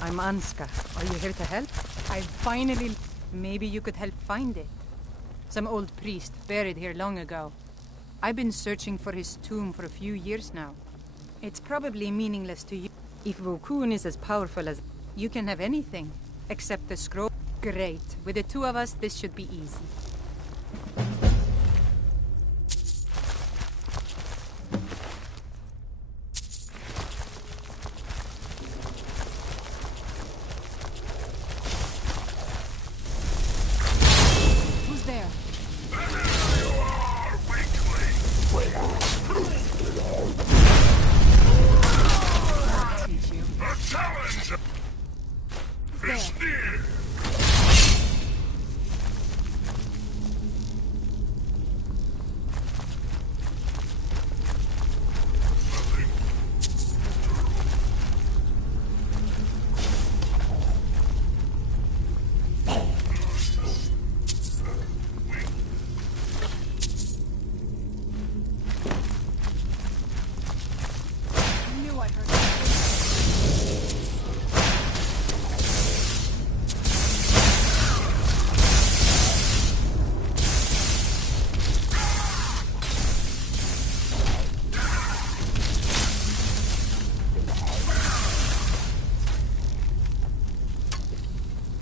I'm Anska. Are you here to help? I finally... Maybe you could help find it. Some old priest buried here long ago. I've been searching for his tomb for a few years now. It's probably meaningless to you. If Vokun is as powerful as... You can have anything, except the scroll. Great. With the two of us, this should be easy.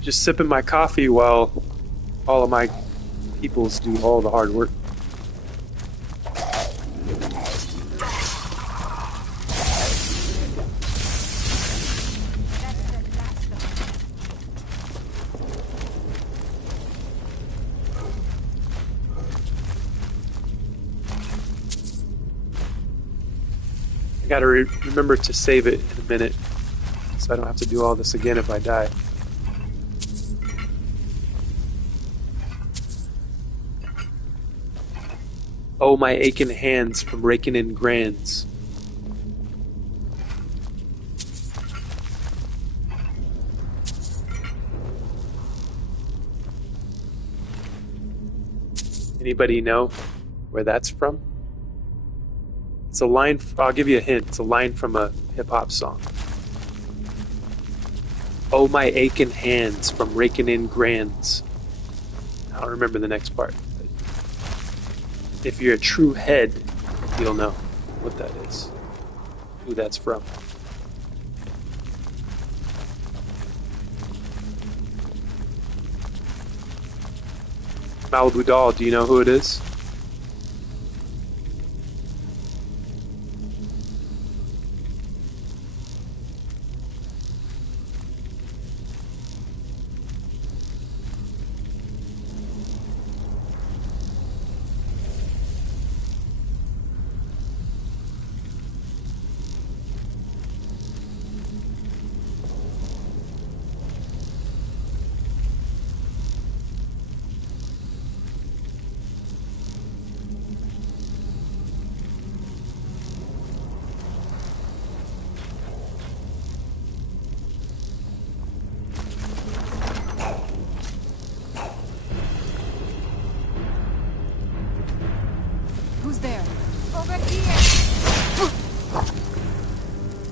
Just sipping my coffee while all of my peoples do all the hard work. I gotta remember to save it in a minute so I don't have to do all this again if I die. Oh, my aching hands from raking in grands. Anybody know where that's from? It's a line, I'll give you a hint, it's a line from a hip-hop song. Oh, my aching hands from raking in grands. I don't remember the next part. If you're a true head, you'll know what that is, who that's from. Malibu Doll, do you know who it is?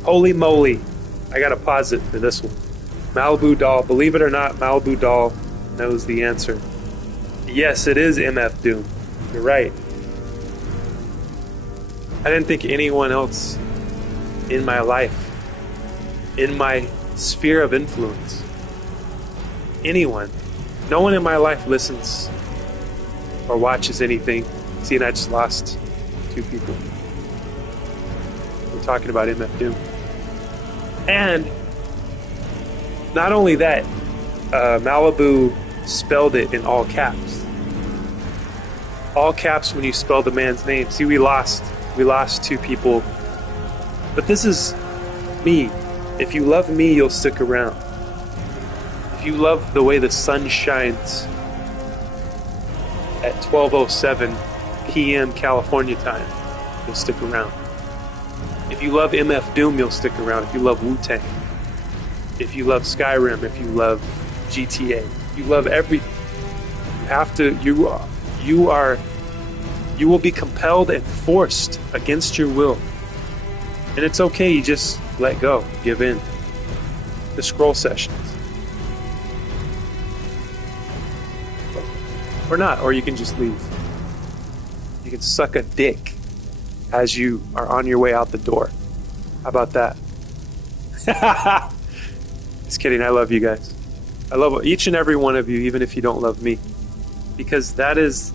Holy moly. I gotta pause it for this one. Malibu Doll. Believe it or not, Malibu Doll knows the answer. Yes, it is MF Doom. You're right. I didn't think anyone else in my life, in my sphere of influence, anyone, no one in my life listens or watches anything. See, and I just lost 2 people. We're talking about MF Doom. And not only that, Malibu spelled it in all caps. All caps when you spell the man's name. See, we lost 2 people. But this is me. If you love me, you'll stick around. If you love the way the sun shines at 12:07 p.m. California time, you'll stick around. If you love MF Doom, you'll stick around. If you love Wu-Tang, if you love Skyrim, if you love GTA, if you love everything, you have to. You will be compelled and forced against your will. And it's okay, you just let go, give in. The scroll sessions. Or not, or you can just leave. You can suck a dick as you are on your way out the door. How about that? Just kidding, I love you guys. I love each and every one of you, even if you don't love me. Because that is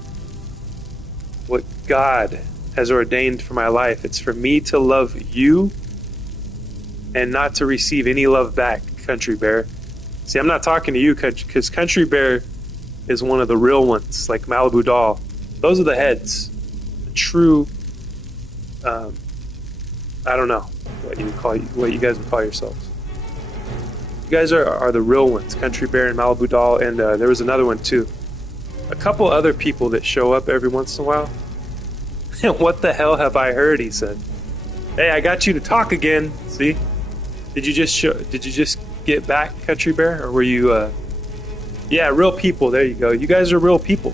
what God has ordained for my life. It's for me to love you and not to receive any love back, Country Bear. See, I'm not talking to you, because Country Bear is one of the real ones, like Malibu Doll. Those are the heads. The true, I don't know what you guys would call yourselves. You guys are the real ones, Country Bear and Malibu Doll, and there was another one too. A couple other people that show up every once in a while. What the hell have I heard? He said. Hey, I got you to talk again. See? Did you just get back, Country Bear, or were you? Yeah, real people. There you go. You guys are real people.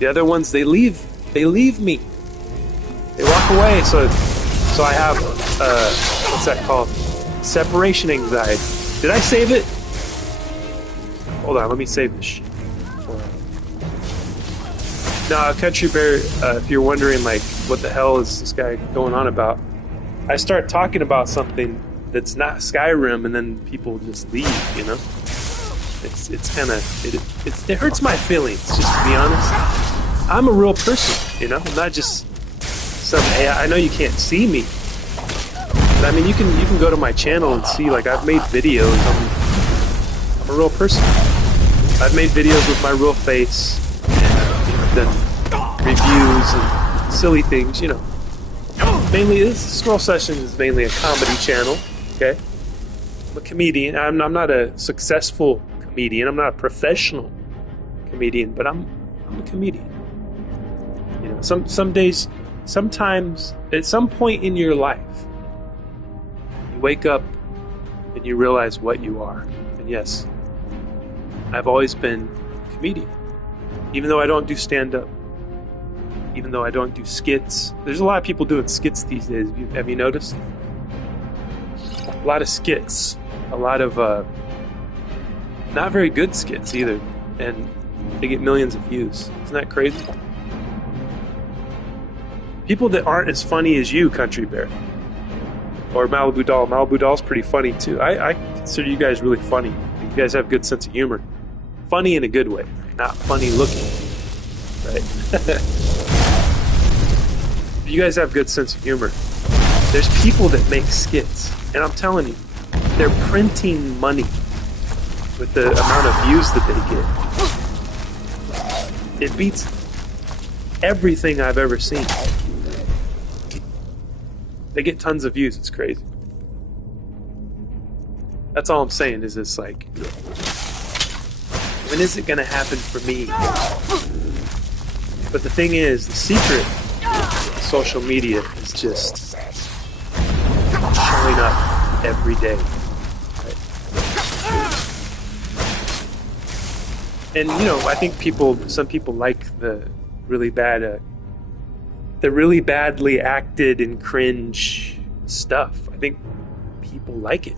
The other ones, they leave me. They walk away. So I have what's that called? Separation anxiety. Did I save it? Hold on, let me save this shit. Now, Country Bear, if you're wondering, like, what the hell is this guy going on about? I start talking about something that's not Skyrim, and then people just leave, you know? It's kind of, it hurts my feelings, just to be honest. I'm a real person, you know? I'm not just some, hey, I know you can't see me. But, I mean, you can go to my channel and see, like, I've made videos. I'm a real person. I've made videos with my real face. Than reviews and silly things, you know. Mainly, this Scroll Session is mainly a comedy channel, okay? I'm a comedian. I'm not a successful comedian. I'm not a professional comedian, but I'm a comedian. You know, some days, sometimes, at some point in your life, you wake up and you realize what you are. And yes, I've always been a comedian. Even though I don't do stand-up, even though I don't do skits. There's a lot of people doing skits these days. Have you noticed? A lot of skits. A lot of not very good skits either. And they get millions of views. Isn't that crazy? People that aren't as funny as you, Country Bear. Or Malibu Doll. Malibu Doll's pretty funny too. I consider you guys really funny. You guys have good sense of humor. Funny in a good way. Not funny looking, right? You guys have good sense of humor. There's people that make skits, and I'm telling you, they're printing money with the amount of views that they get. It beats everything I've ever seen. They get tons of views. It's crazy. That's all I'm saying. Is it's like, when is it going to happen for me? But the thing is, the secret of social media is just showing up every day. Right? And, you know, I think some people like the really badly acted and cringe stuff. I think people like it.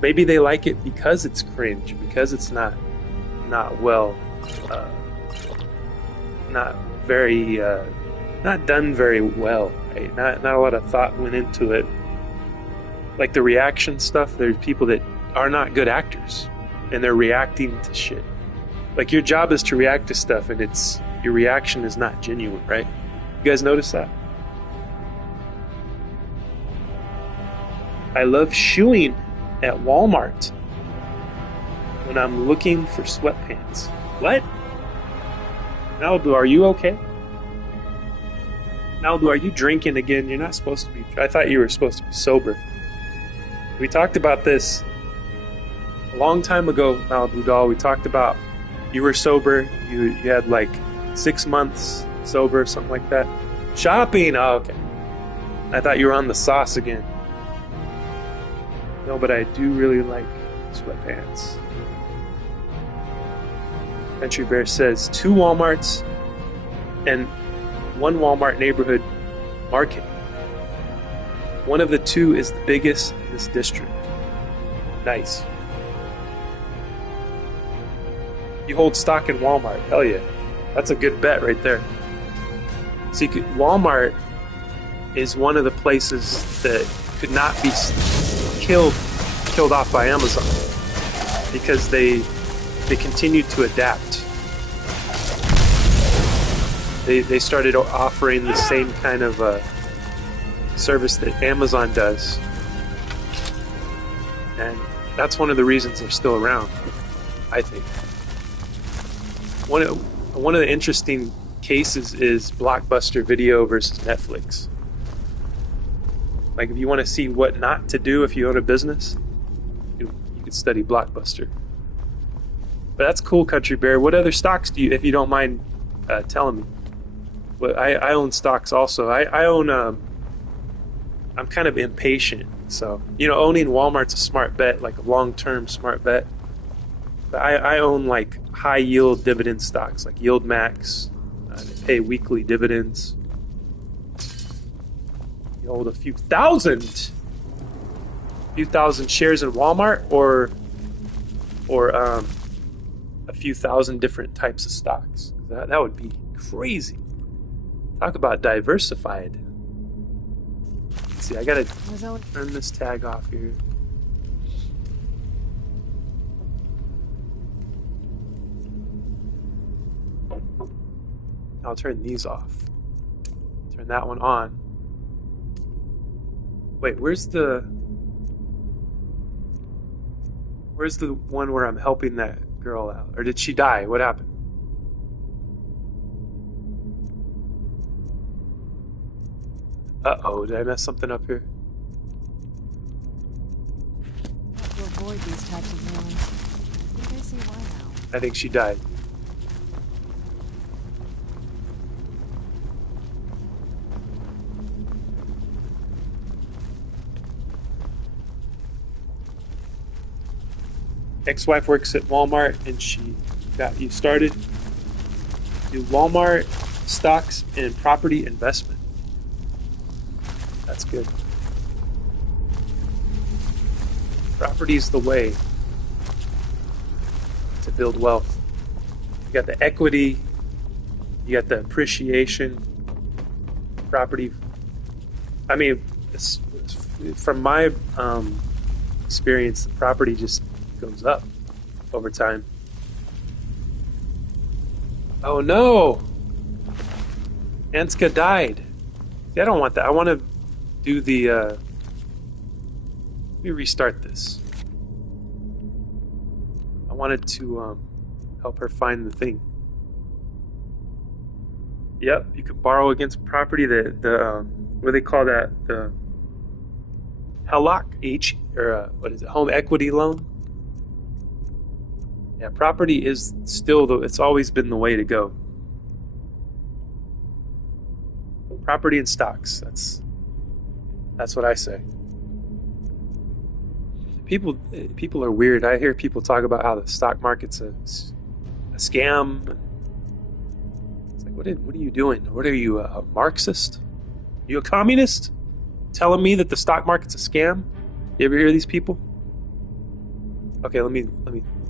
Maybe they like it because it's cringe, because it's not well, not very, not done very well. Right? Not a lot of thought went into it. Like the reaction stuff, there's people that are not good actors, and they're reacting to shit. Like your job is to react to stuff, and your reaction is not genuine, right? You guys notice that? I love shoeing at Walmart when I'm looking for sweatpants. What? Malibu, are you okay? Malibu, are you drinking again? You're not supposed to be. I thought you were supposed to be sober. We talked about this a long time ago, Malibu doll. We talked about you were sober. You had like 6 months sober, something like that. Shopping. Oh, okay. I thought you were on the sauce again. No, but I do really like sweatpants. Country Bear says 2 Walmarts and 1 Walmart neighborhood market. One of the 2 is the biggest in this district. Nice. You hold stock in Walmart. Hell yeah. That's a good bet right there. See, Walmart is one of the places that could not be killed off by Amazon because they continued to adapt. They started offering the same kind of service that Amazon does, and that's one of the reasons they're still around, I think. One of the interesting cases is Blockbuster Video versus Netflix. Like, if you want to see what not to do if you own a business, you could study Blockbuster. But that's cool, Country Bear. What other stocks do you, if you don't mind telling me? Well, I own stocks also. I own, I'm kind of impatient. So, owning Walmart's a smart bet, like a long-term smart bet. But I own like high-yield dividend stocks, like Yield Max. They pay weekly dividends. You hold a few thousand shares in Walmart, or a few thousand different types of stocks. That would be crazy. Talk about diversified. Let's see, I gotta turn this tag off here. I'll turn these off. Turn that one on. Wait, where's the one where I'm helping that girl out? Or did she die? What happened? Uh-oh, did I mess something up here? To avoid these types of villains. I think I see why now. I think she died. Ex-wife works at Walmart, and she got you started. Do Walmart stocks and property investment. That's good. Property is the way to build wealth. You got the equity, you got the appreciation. Property. I mean, from my experience, property just goes up over time. Oh no! Anska died. See, I don't want that. I want to do the let me restart this. I wanted to help her find the thing. Yep, you could borrow against property. The what do they call that? The HELOC, what is it? Home equity loan. Yeah, property is still it's always been the way to go. Property and stocks. That's what I say. People are weird. I hear people talk about how the stock market's a scam. It's like, What are you doing? What are you, a Marxist? You a communist? Telling me that the stock market's a scam? You ever hear these people? Okay, let me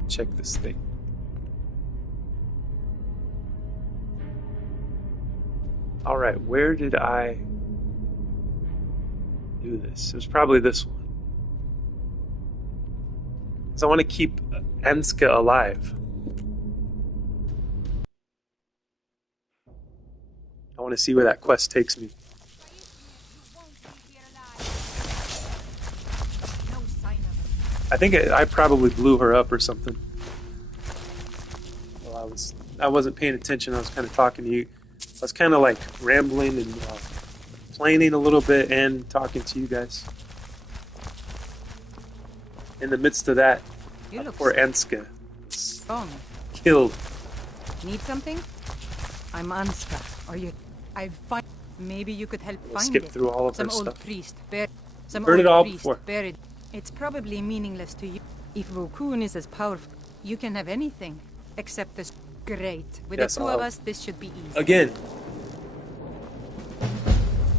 check this thing. All right, where did I do this? It was probably this one. Because I want to keep Anska alive. I want to see where that quest takes me. I think I probably blew her up or something. Well, I wasn't paying attention. I was kind of talking to you. I was kind of like rambling and complaining a little bit and talking to you guys. In the midst of that, poor Anska killed. Need something? I'm Anska. Are you? Maybe you could help find skip it. through all of some her old stuff. priest buried. Some Heard old it all priest before. buried. It's probably meaningless to you. If Vokun is as powerful, you can have anything except this. Great. With Yes, the 2 of us, this should be easy. Again,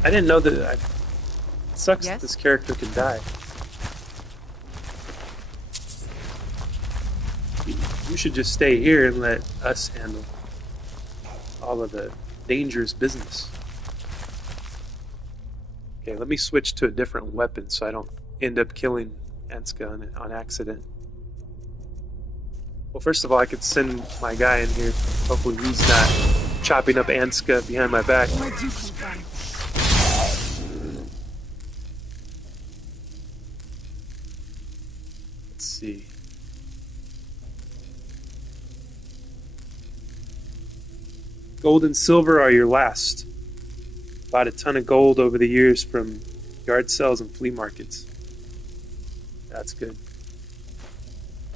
I didn't know that. It sucks that this character can die. You should just stay here and let us handle all of the dangerous business. Okay, let me switch to a different weapon so I don't end up killing Anska on accident. Well, first of all, I could send my guy in here. Hopefully he's not chopping up Anska behind my back. Where'd you come from? Let's see. Gold and silver are your last. Bought a ton of gold over the years from yard sales and flea markets. That's good.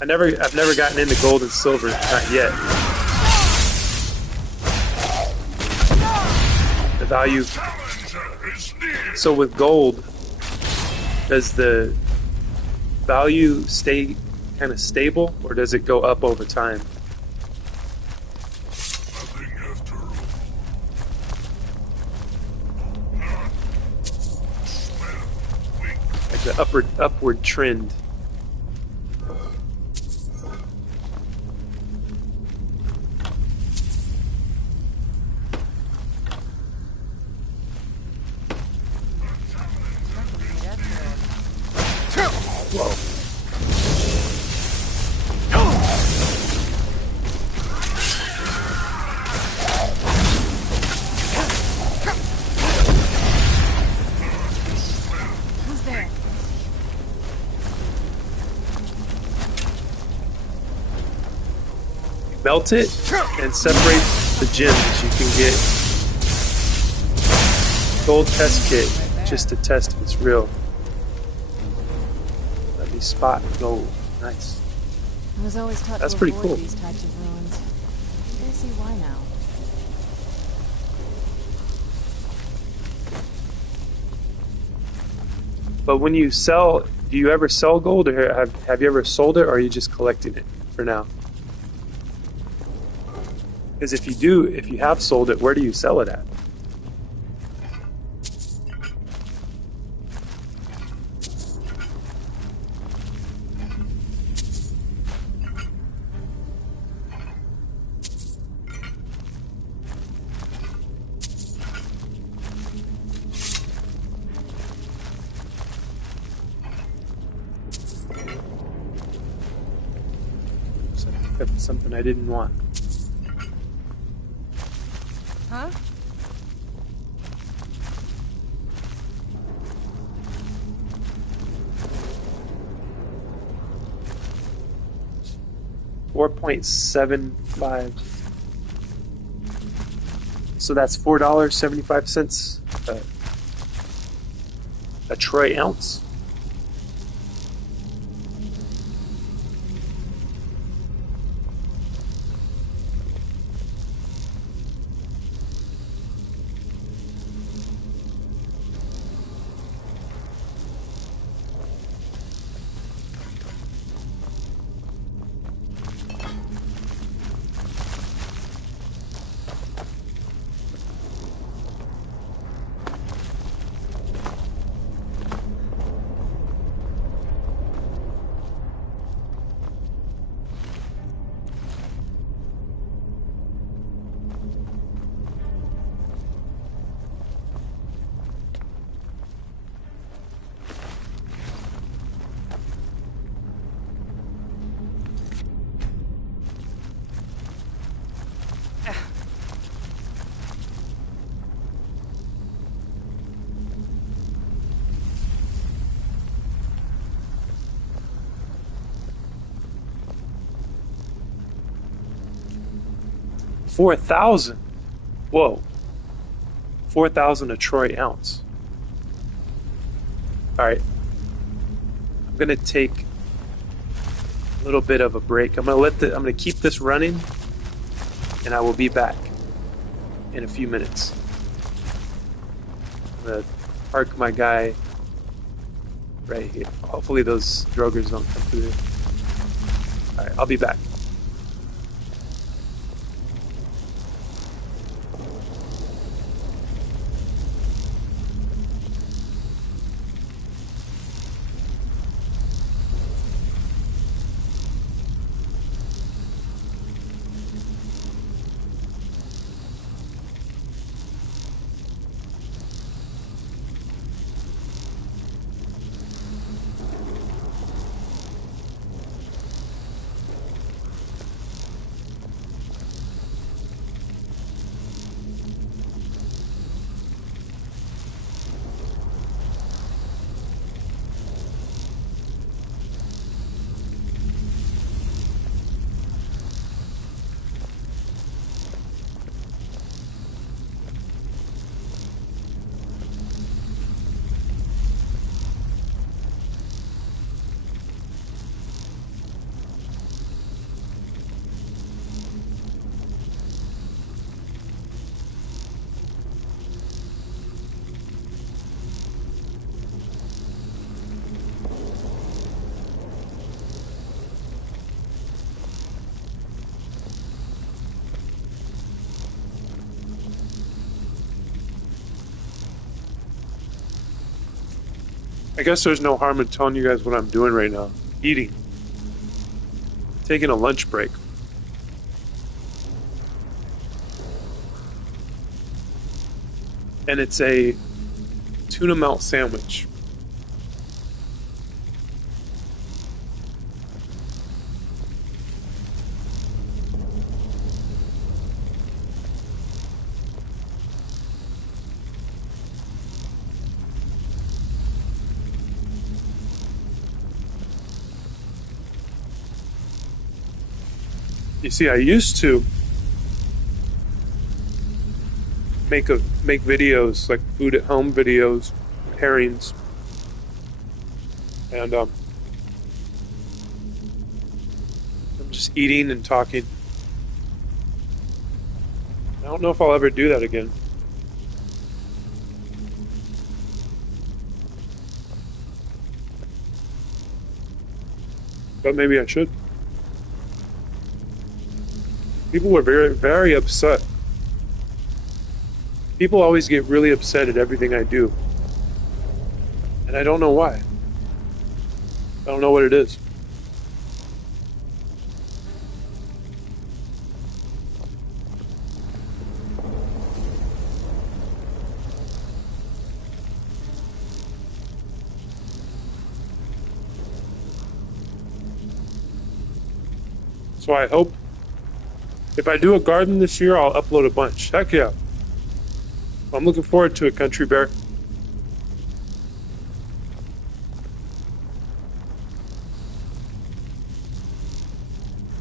I've never gotten into gold and silver, not yet. The value. So with gold, does the value stay kind of stable, or does it go up over time? Like the upward trend. Whoa. Who's there? Melt it and separate the gems. You can get gold test kit just to test if it's real. Let me spot gold. Nice. I was always taught That's to pretty avoid cool. these types of ruins. I think I see why now. But when you sell, do you ever sell gold, or have you ever sold it, or are you just collecting it for now? Because if you have sold it, where do you sell it at? Something I didn't want. Huh? $4.75. So that's $4.75 a troy ounce. 4,000. Whoa. 4,000 a troy ounce. Alright. I'm gonna take a little bit of a break. I'm gonna keep this running, and I will be back in a few minutes. I'm gonna park my guy right here. Hopefully those drogers don't come through. Alright, I'll be back. I guess there's no harm in telling you guys what I'm doing right now. Eating. Taking a lunch break. And it's a tuna melt sandwich. You see, I used to make videos, like food at home videos, pairings, and I'm just eating and talking. I don't know if I'll ever do that again. But maybe I should. People were very, very upset. People always get really upset at everything I do. And I don't know why. I don't know what it is. So I hope if I do a garden this year, I'll upload a bunch. Heck yeah. I'm looking forward to it, Country Bear.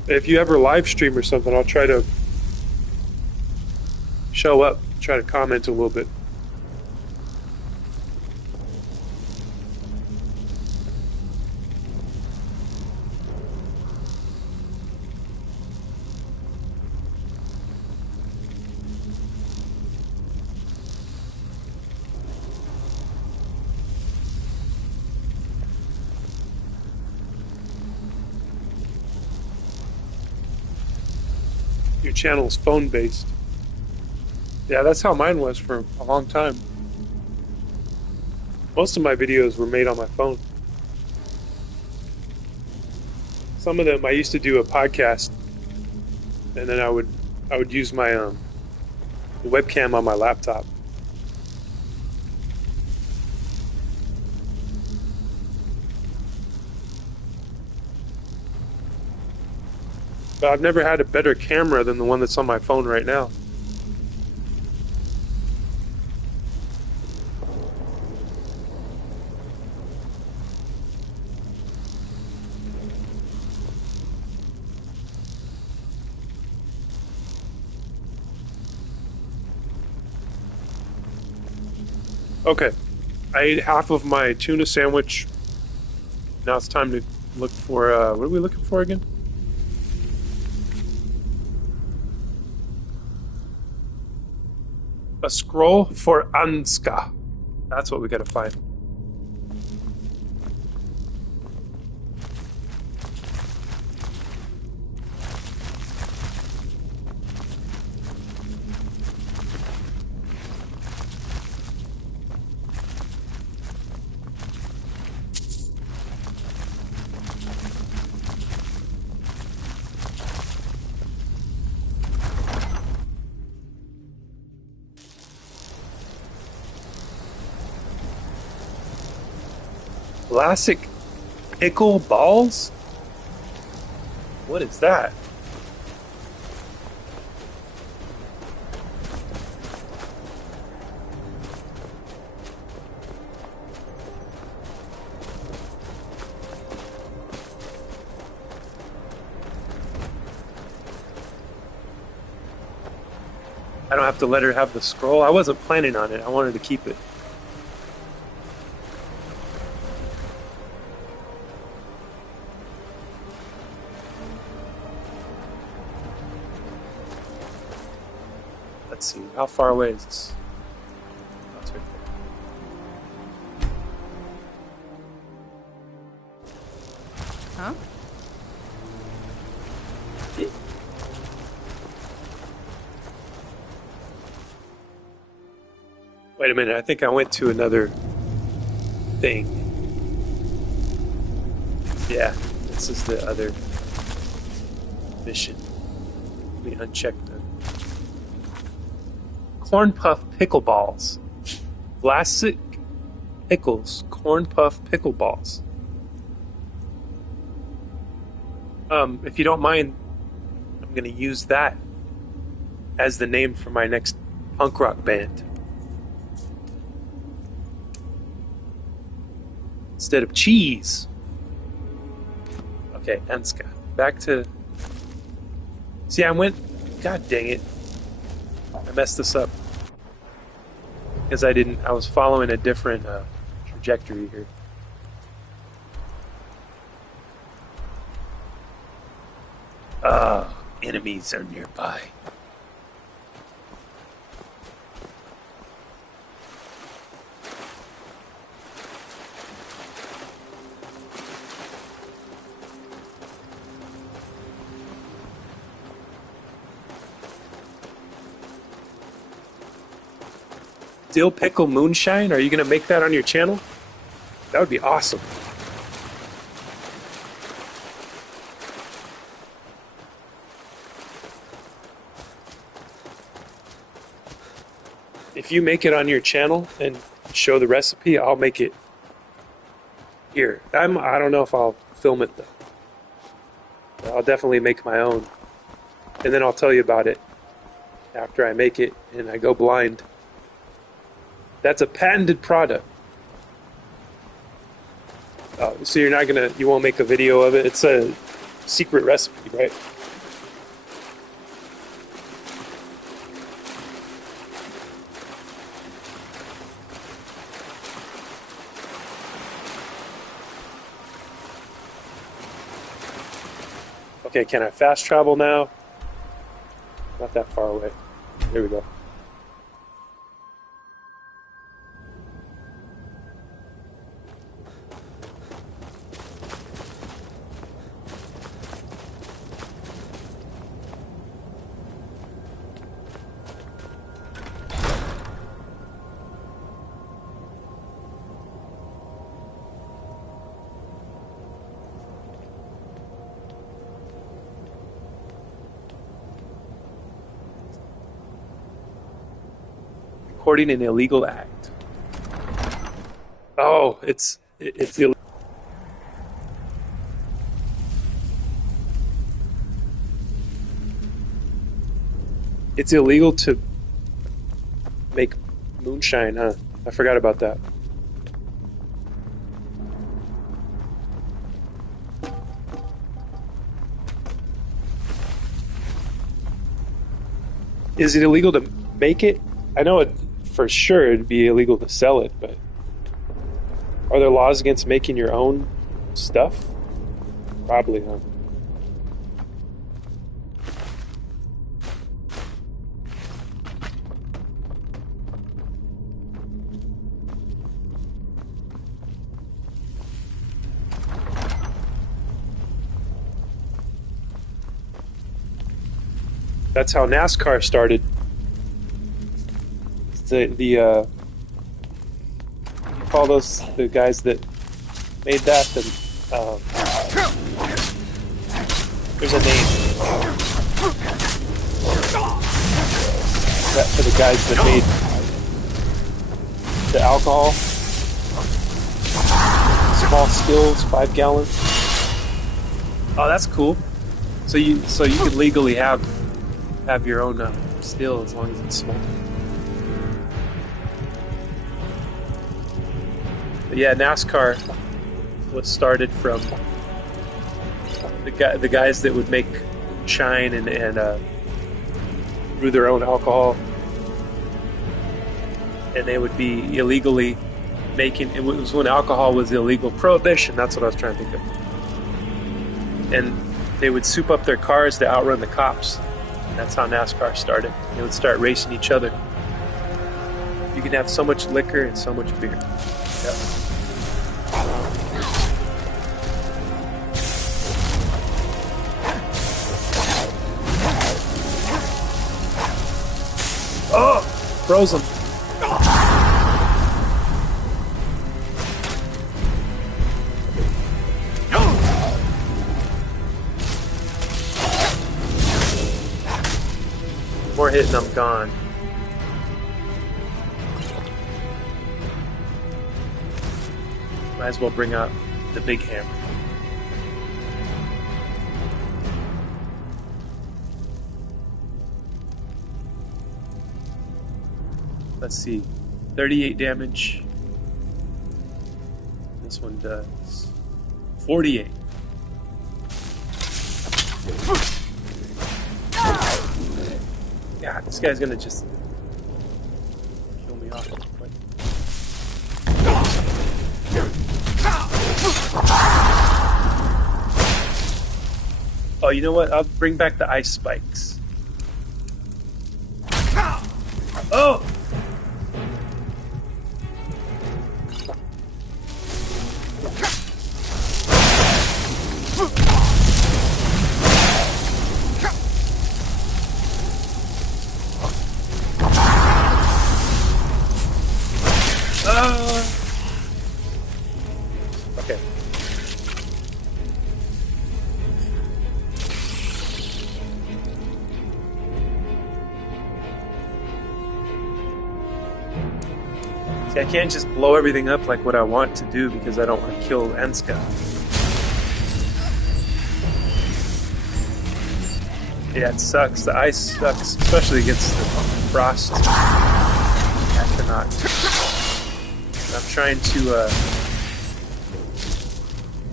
If you ever live stream or something, I'll try to show up, try to comment a little bit. Your channel is phone-based. Yeah, that's how mine was for a long time. Most of my videos were made on my phone. Some of them I used to do a podcast, and then I would use my the webcam on my laptop. But I've never had a better camera than the one that's on my phone right now. Okay. I ate half of my tuna sandwich. Now it's time to look for, what are we looking for again? A scroll for Anska. That's what we gotta find. Classic pickle balls? What is that? I don't have to let her have the scroll. I wasn't planning on it. I wanted to keep it. Let's see. How far away is this? Oh, it's right there. Huh? Wait a minute, I think I went to another thing. Yeah, this is the other mission. Let me uncheck the corn puff pickle balls. Classic pickles, corn puff pickle balls. If you don't mind, I'm gonna use that as the name for my next punk rock band. Instead of cheese. Okay, Enska. Back to... See, I went... God dang it. I messed this up. Because I was following a different trajectory here. Enemies are nearby. Dill pickle moonshine? Are you gonna make that on your channel? That would be awesome. If you make it on your channel and show the recipe, I'll make it here. I don't know if I'll film it though. I'll definitely make my own. And then I'll tell you about it after I make it and I go blind. That's a patented product. Oh, so you won't make a video of it? It's a secret recipe, right? Okay, can I fast travel now? Not that far away. Here we go. Recording an illegal act. Oh, it's illegal. It's illegal to make moonshine, huh? I forgot about that. Is it illegal to make it? I know for sure it'd be illegal to sell it, but are there laws against making your own stuff? Probably, huh? That's how NASCAR started. You call those the guys that made that? There's a name that for the guys that made the alcohol. Small stills, 5 gallon. Oh, that's cool. So you could legally have your own still as long as it's small. But yeah, NASCAR was started from the guys that would make shine and brew their own alcohol, and they would be illegally making. It was when alcohol was illegal. Prohibition. That's what I was trying to think of. And they would soup up their cars to outrun the cops. And that's how NASCAR started. They would start racing each other. You can have so much liquor and so much beer. Yep. Oh! Froze him. More hit and I'm gone. Might as well bring out the big hammer. Let's see. 38 damage. This one does 48. Yeah, this guy's gonna just kill me off real quick. Oh, you know what? I'll bring back the ice spikes. Oh! Okay. See, I can't just blow everything up like what I want to do because I don't want to kill Enska. Yeah, it sucks. The ice sucks, especially against the frost astronaut. I'm trying to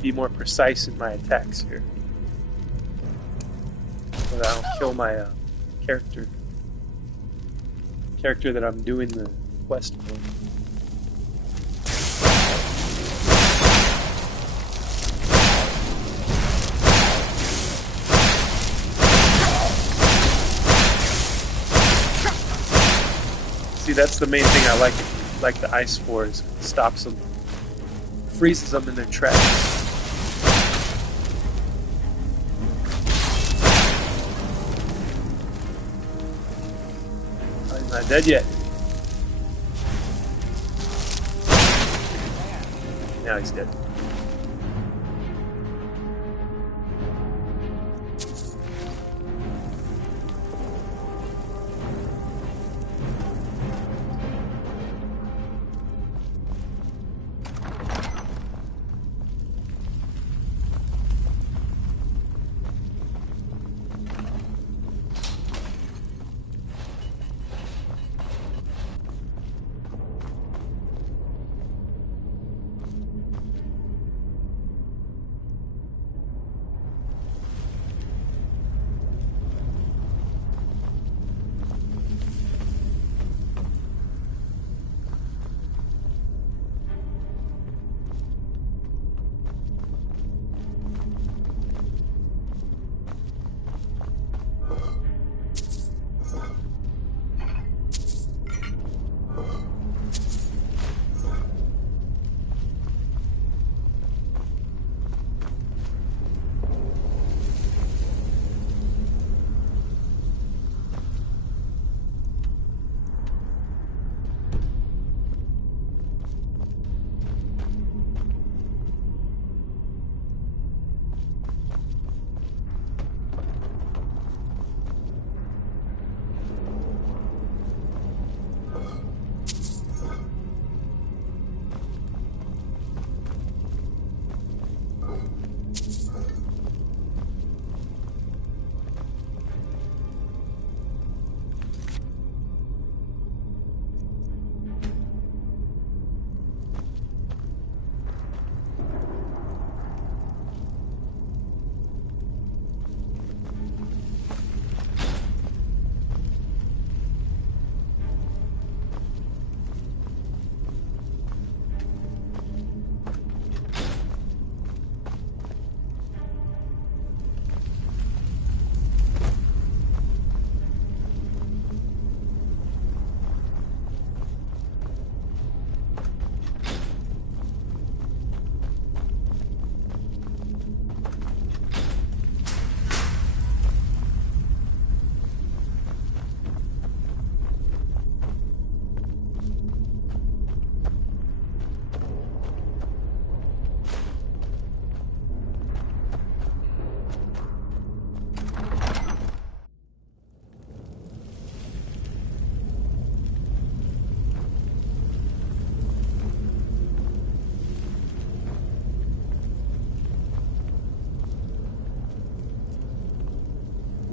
be more precise in my attacks here, so that I don't kill my character that I'm doing the quest for. See, that's the main thing I like the ice for, is it stops them, freezes them in their tracks. Oh, he's not dead yet. Now he's dead.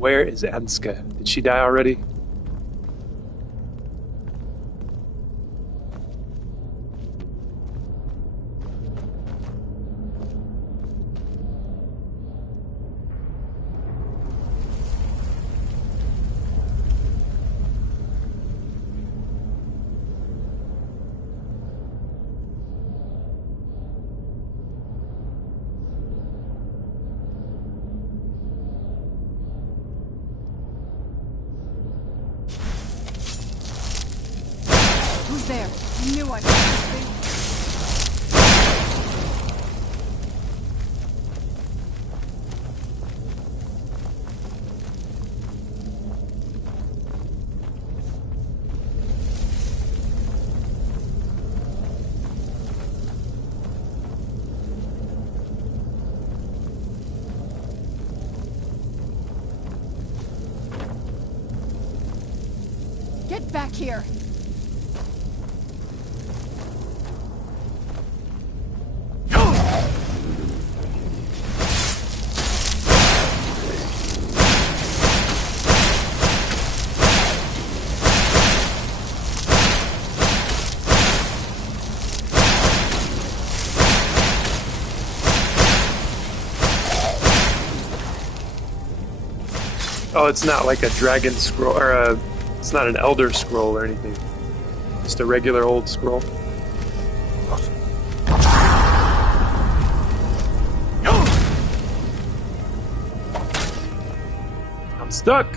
Where is Anska? Did she die already? Who's there? I knew I heard something. Get back here! Oh, it's not like a dragon scroll, or it's not an elder scroll or anything. Just a regular old scroll. I'm stuck.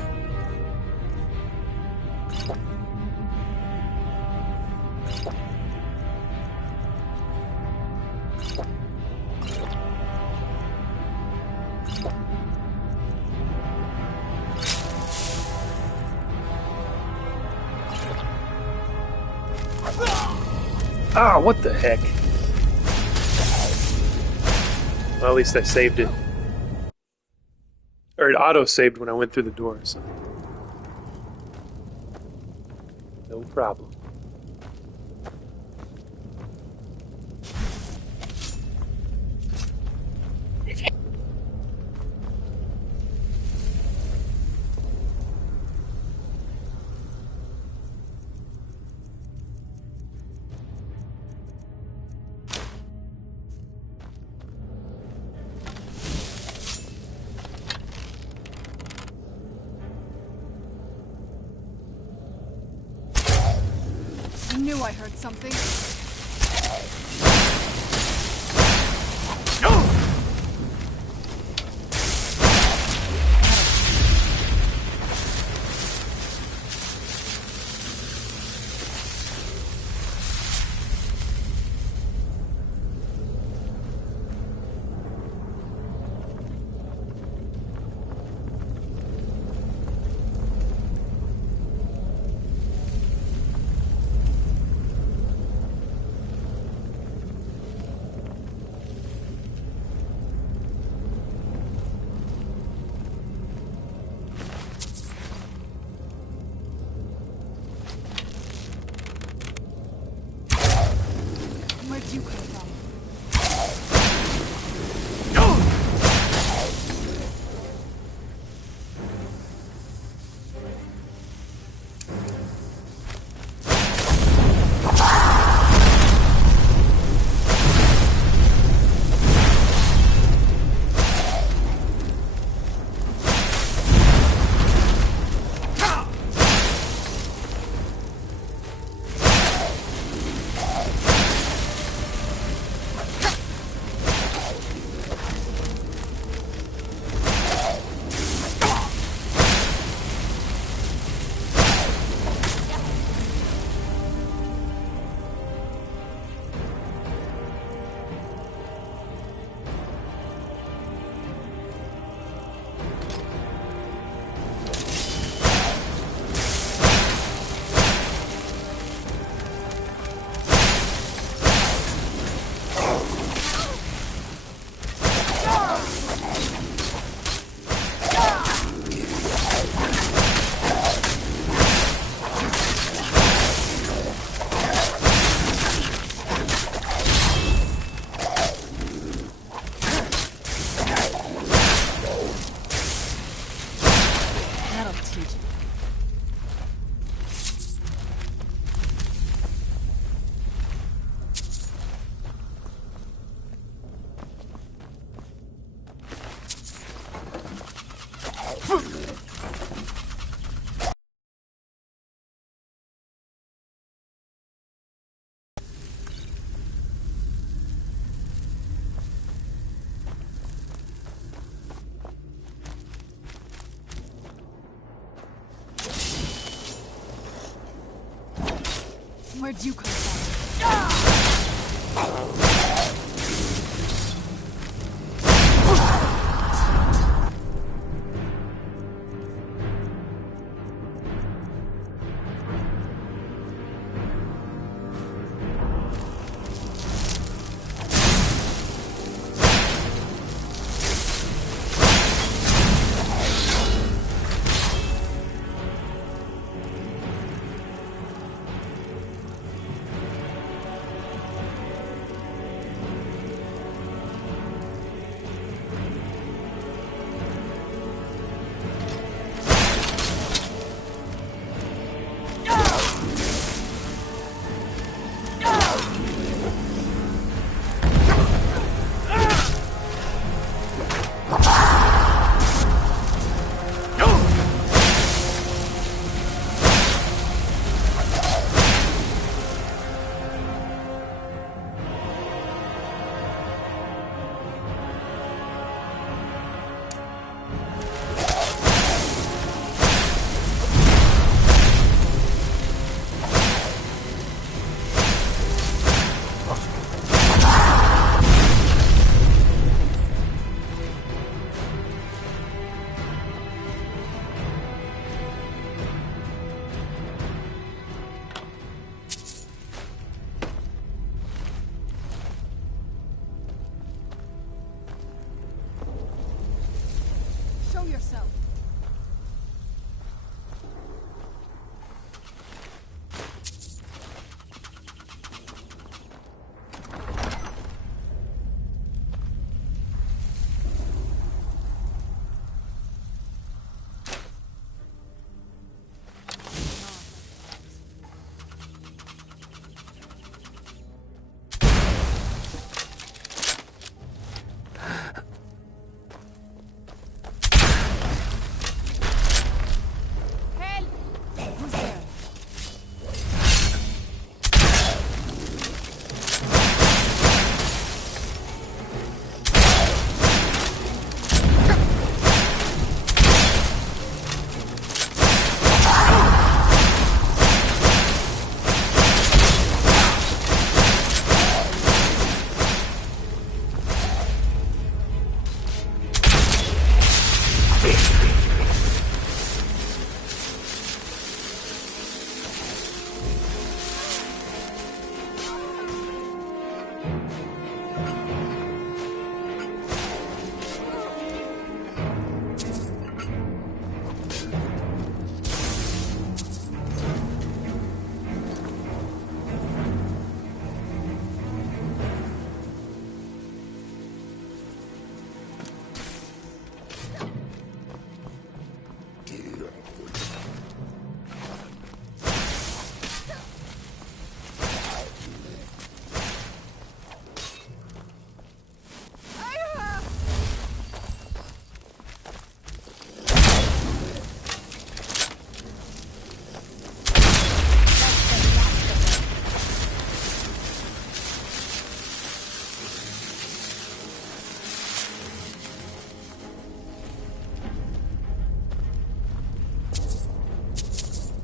Ah, what the heck? Well, at least I saved it. Or it auto-saved when I went through the door, so... no problem. I knew I heard something. I'll teach you. Where'd you come from? Show yourself.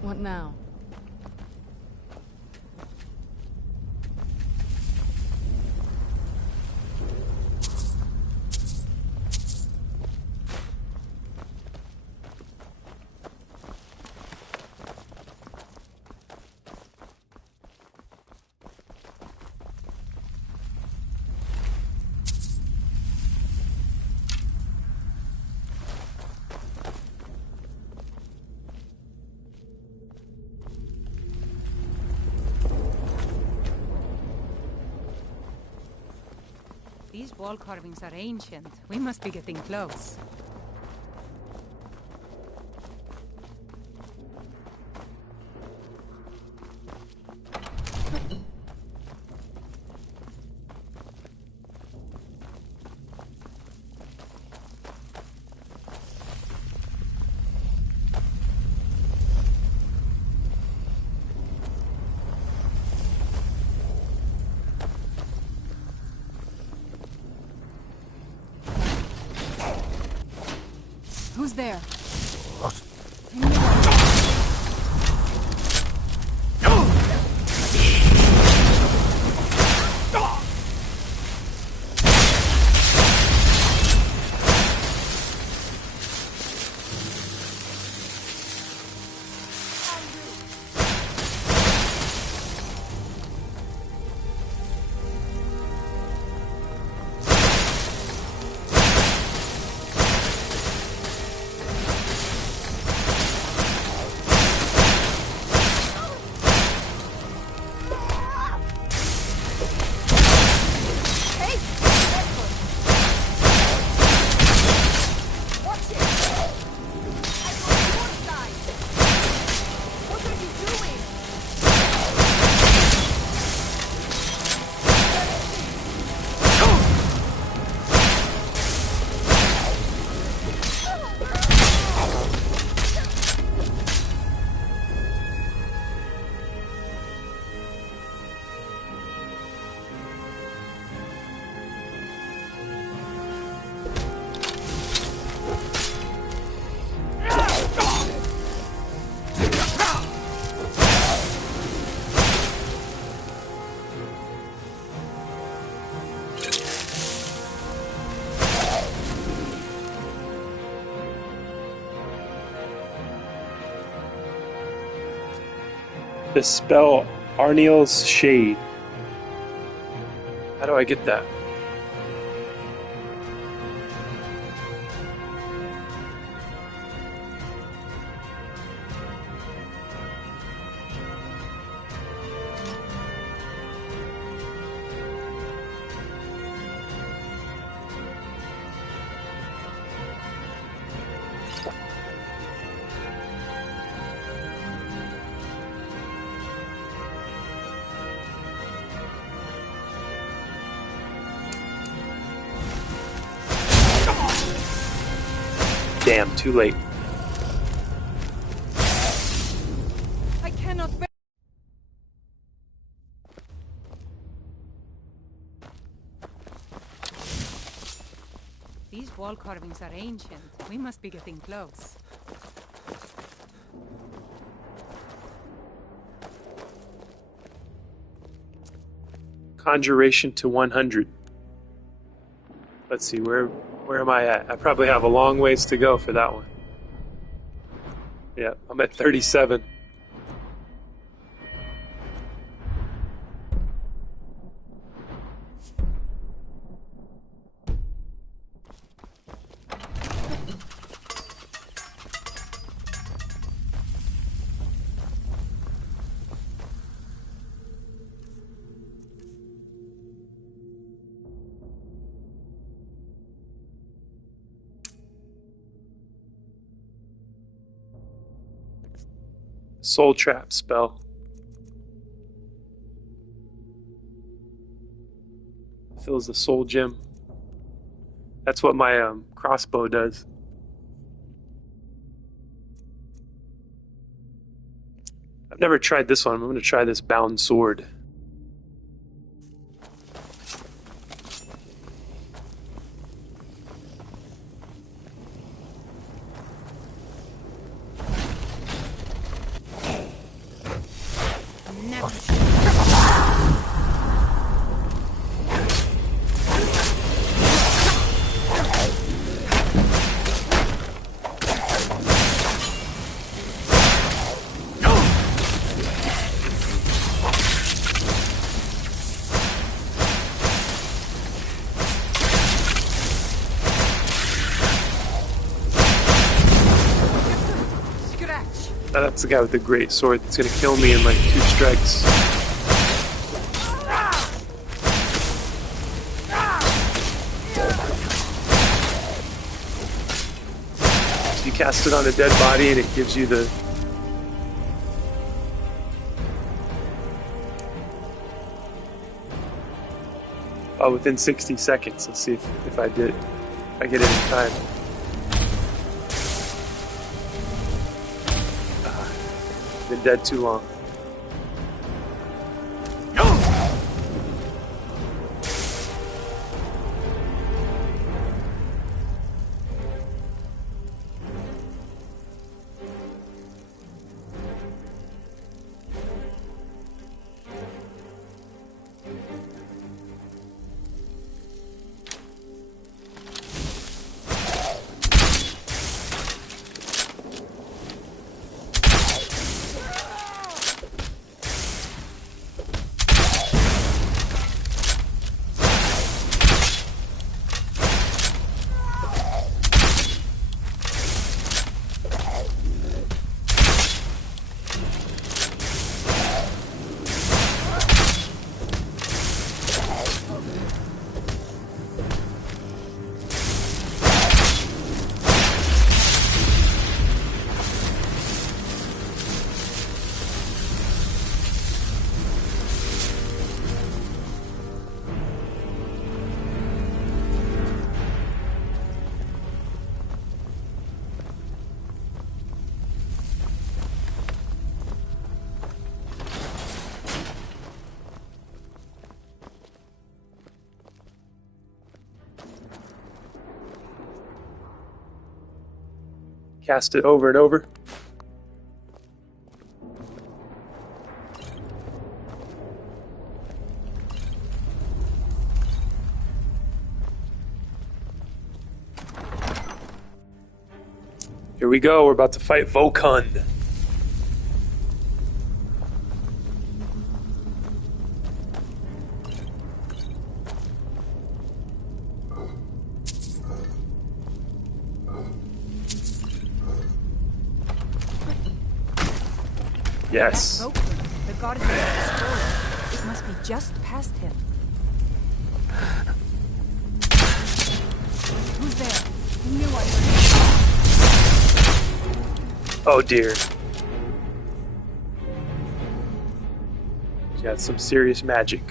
What now? These wall carvings are ancient. We must be getting close. Who's there? The spell Arniel's Shade. How do I get that? Damn, too late. I cannot bear. These wall carvings are ancient. We must be getting close. Conjuration to 100. Let's see, where am I at? I probably have a long ways to go for that one. Yeah, I'm at 37. Soul Trap spell. Fills the soul gem. That's what my crossbow does. I've never tried this one. I'm going to try this bound sword. That's the guy with the great sword that's gonna kill me in like 2 strikes. So you cast it on a dead body and it gives you the... Oh, within 60 seconds. Let's see if I get it in time. Been dead too long. Cast it over and over. Here we go, we're about to fight Vokun. Yes. That's Vokun, the guardian of the scroll. It must be just past him. Who's there? New one. Oh dear. Got some serious magic.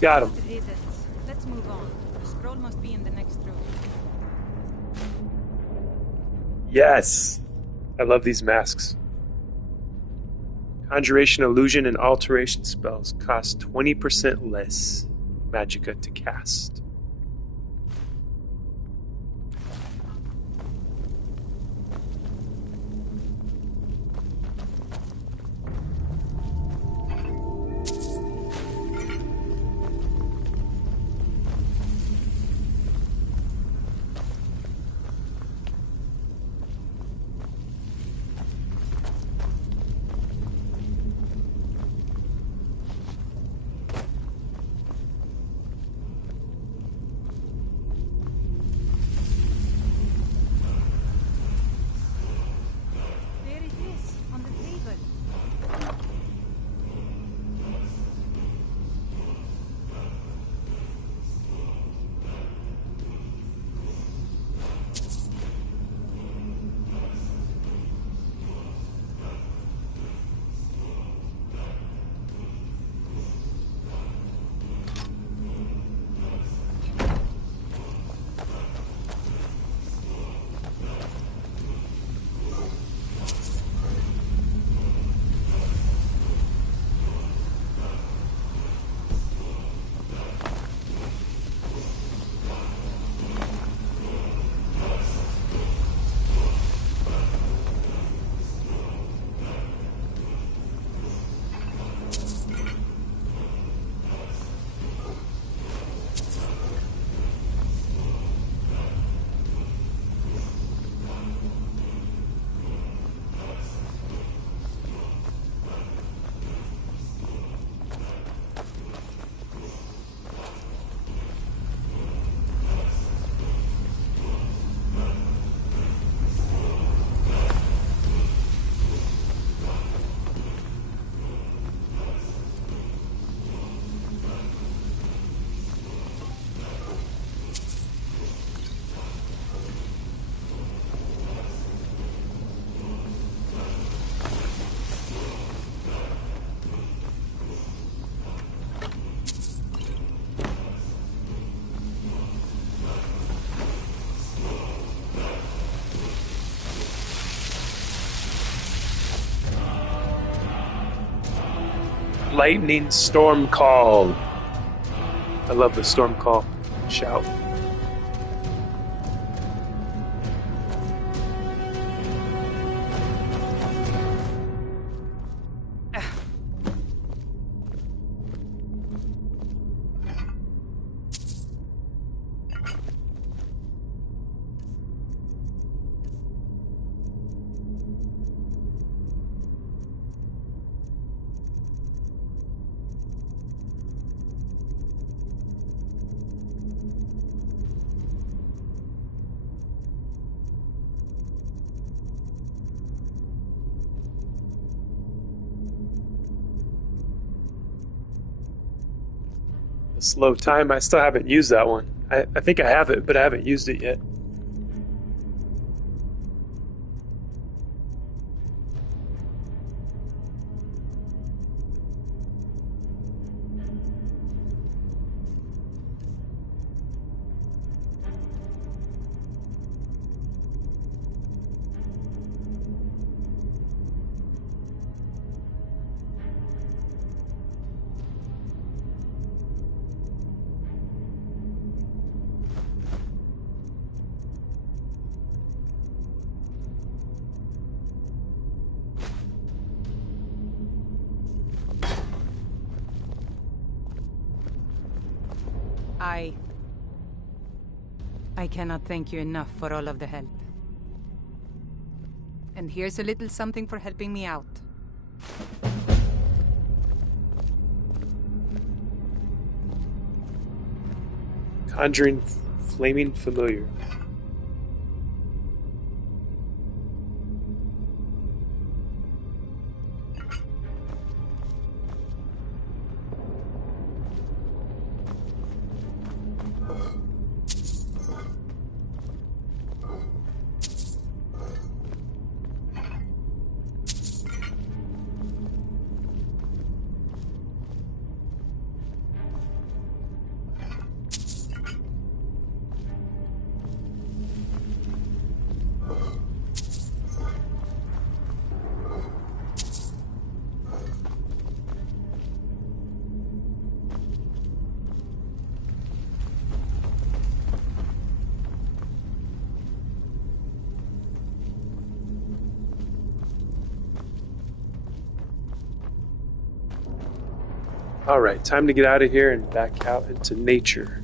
Got him. Let's move on. The scroll must be in the next room. Yes. I love these masks. Conjuration, illusion, and alteration spells cost 20% less magicka to cast. lightning storm call. I love the storm call shout. Slow time. I still haven't used that one. I think I have it, but I haven't used it yet. I cannot thank you enough for all of the help. And here's a little something for helping me out. Conjuring flaming familiar. Alright, time to get out of here and back out into nature.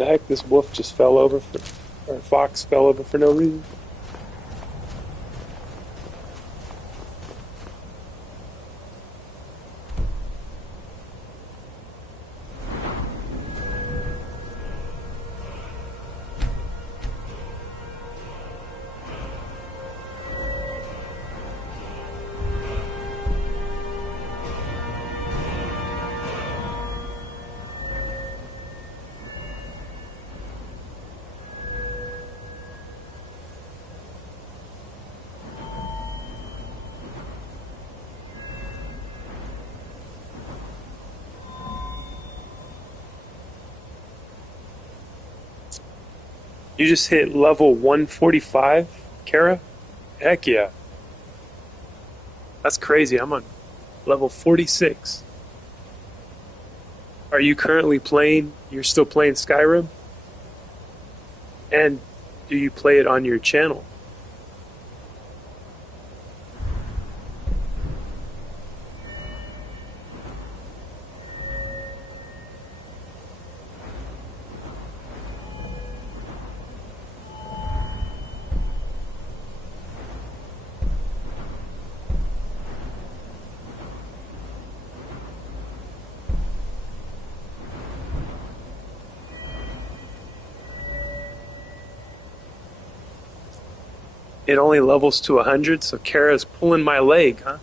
The heck, this wolf just fell over or a fox fell over for no reason. You just hit level 145, Kara? Heck yeah. That's crazy. I'm on level 46. Are you currently playing? You're still playing Skyrim? And do you play it on your channel? It only levels to 100, so Kara's pulling my leg, huh?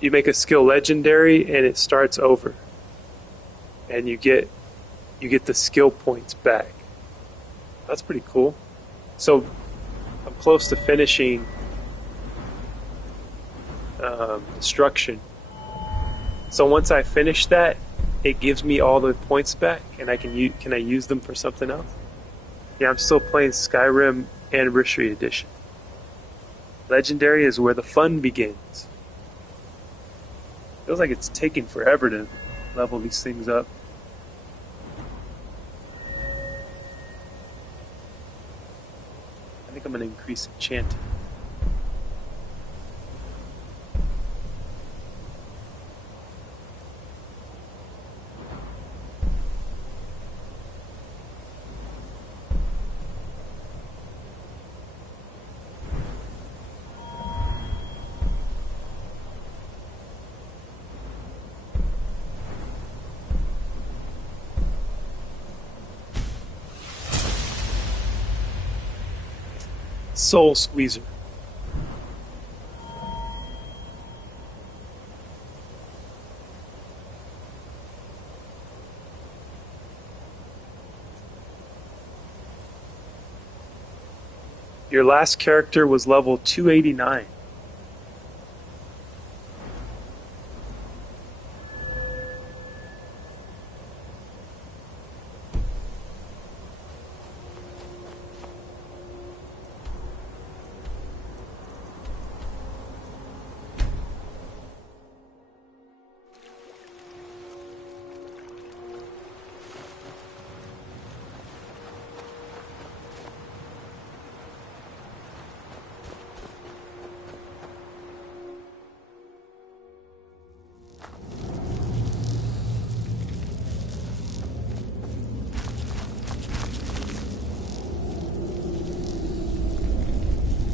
You make a skill legendary and it starts over. And you get the skill points back. That's pretty cool. So I'm close to finishing destruction. So once I finish that, it gives me all the points back, and can I use them for something else? Yeah, I'm still playing Skyrim Anniversary Edition. Legendary is where the fun begins. Feels like it's taking forever to level these things up. I think I'm going to increase enchanting. Soul Squeezer. Your last character was level 289.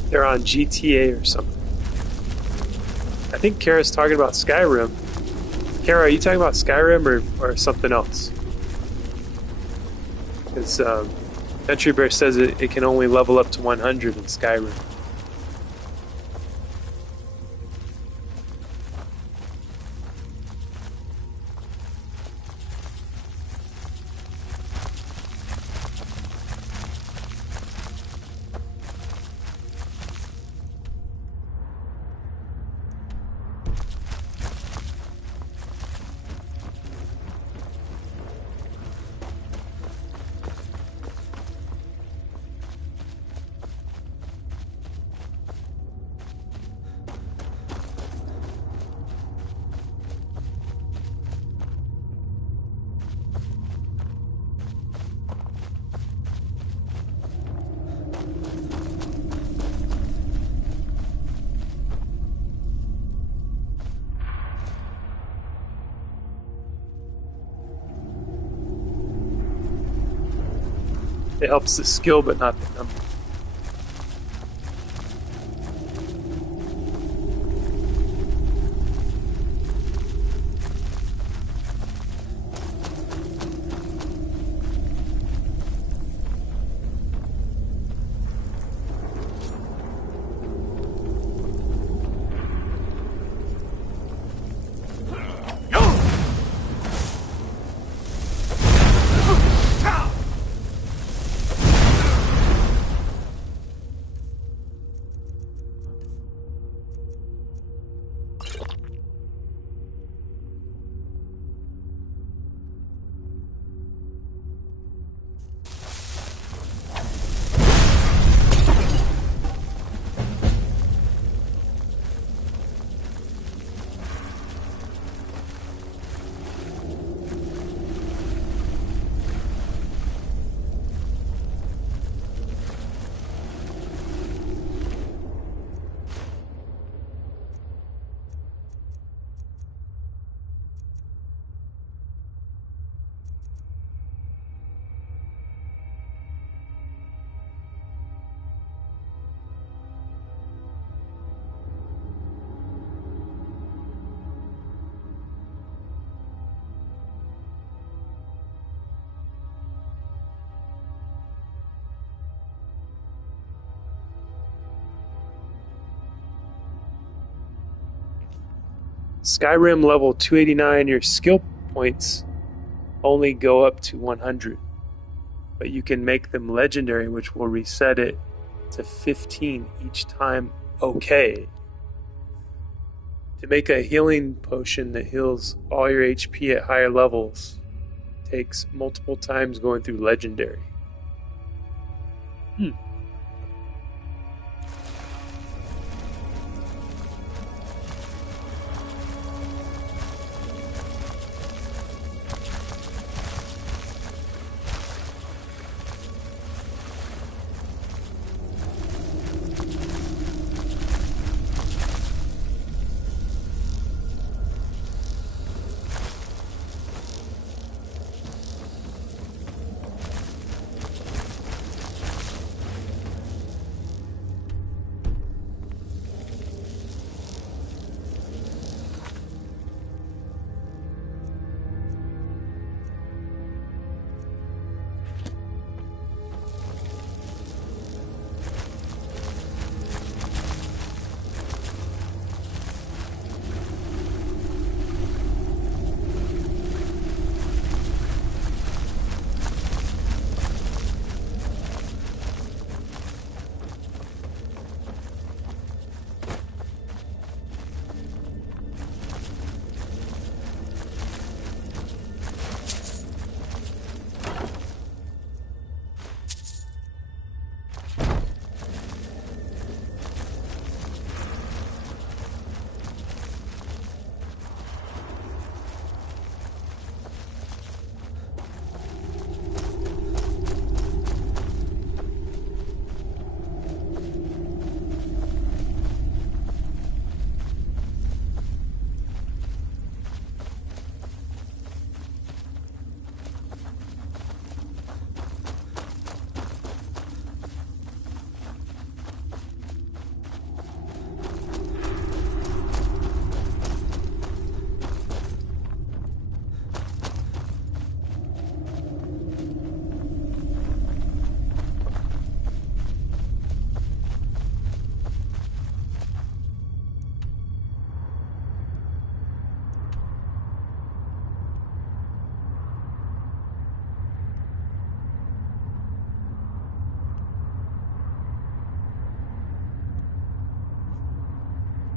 They're on GTA or something. I think Kara's talking about Skyrim. Kara, are you talking about Skyrim or something else? Because Country Bear says it can only level up to 100 in Skyrim. It helps the skill, but not the number. Skyrim level 289, your skill points only go up to 100. But you can make them legendary, which will reset it to 15 each time. Okay. To make a healing potion that heals all your HP at higher levels takes multiple times going through legendary.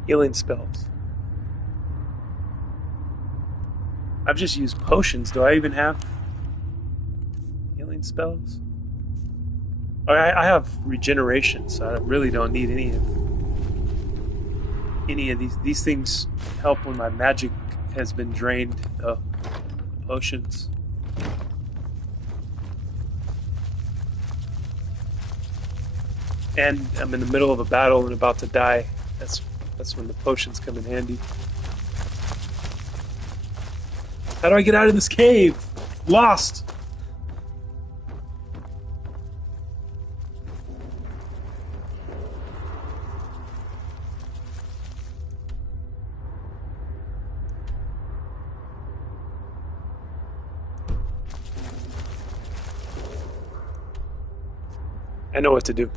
Healing spells. I've just used potions. Do I even have healing spells? I have regeneration, so I really don't need any of these. These things help when my magic has been drained, though. Potions. And I'm in the middle of a battle and about to die. That's when the potions come in handy. How do I get out of this cave? Lost! I know what to do.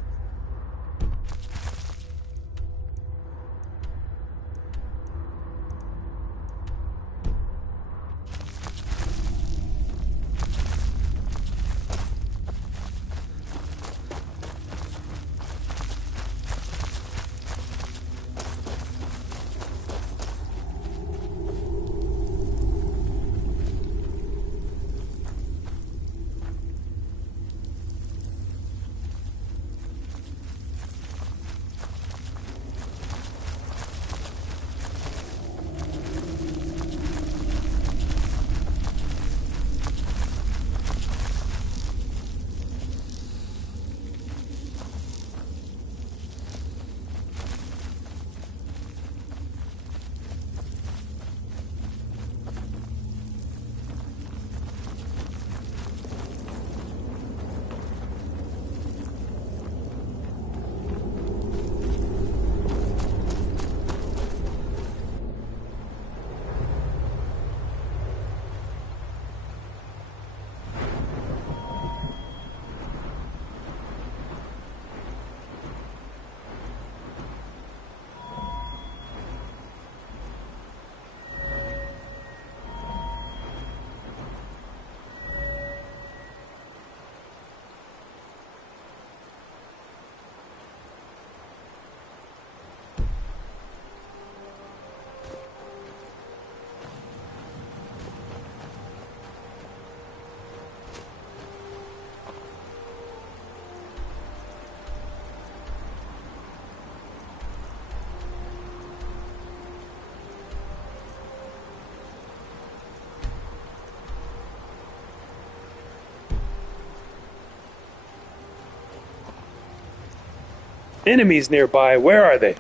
Enemies nearby, where are they?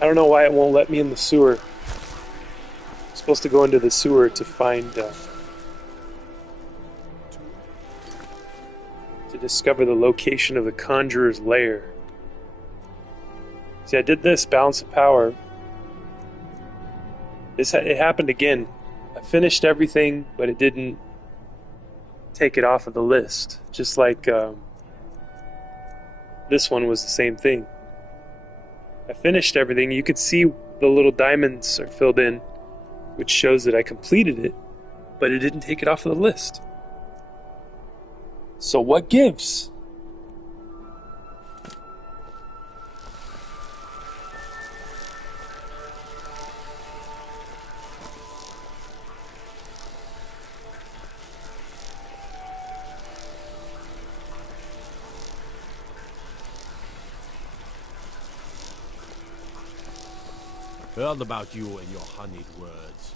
I don't know why it won't let me in the sewer. I'm supposed to go into the sewer to find... to discover the location of the Conjurer's lair. See, I did this, Balance of Power. It happened again. I finished everything, but it didn't take it off of the list. Just like this one was the same thing. I finished everything. You could see the little diamonds are filled in, which shows that I completed it, but it didn't take it off of the list. So what gives? Heard about you and your honeyed words.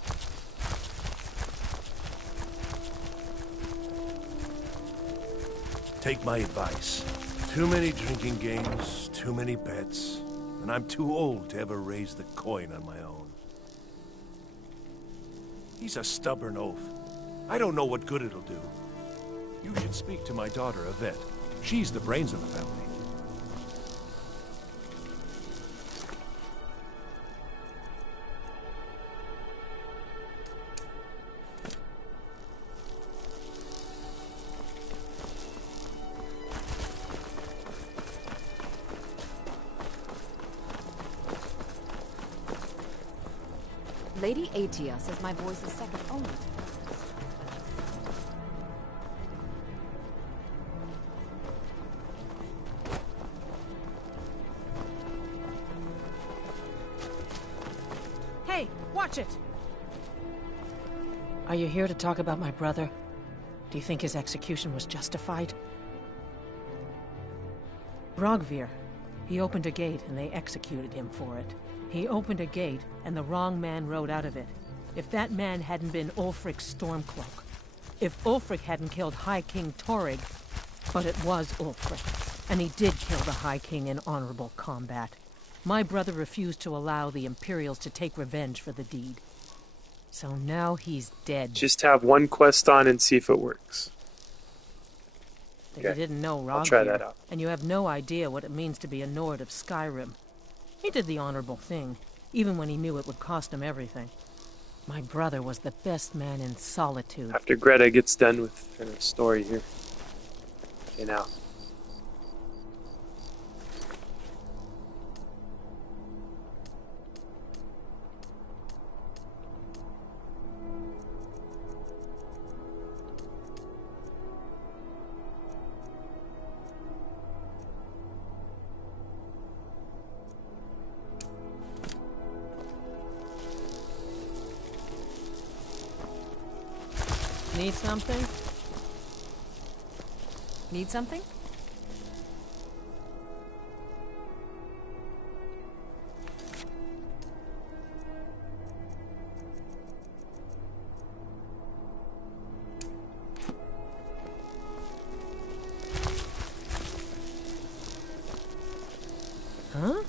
Take my advice. Too many drinking games, too many bets, and I'm too old to ever raise the coin on my own. He's a stubborn oaf. I don't know what good it'll do. You should speak to my daughter, Yvette. She's the brains of the family. Lady Atia says my voice is second only to hers. Hey, watch it! Are you here to talk about my brother? Do you think his execution was justified? Brogvir. He opened a gate and they executed him for it. He opened a gate and the wrong man rode out of it. If that man hadn't been Ulfric's Stormcloak. If Ulfric hadn't killed High King Torrig. But it was Ulfric. And he did kill the High King in honorable combat. My brother refused to allow the Imperials to take revenge for the deed. So now he's dead. Just have one quest on and see if it works. But you didn't know Rogvir, I'll try that out. and you have no idea what it means to be a Nord of Skyrim. He did the honorable thing, even when he knew it would cost him everything. My brother was the best man in Solitude. After Greta gets done with her story here. Okay, now. Need something? Need something? Huh?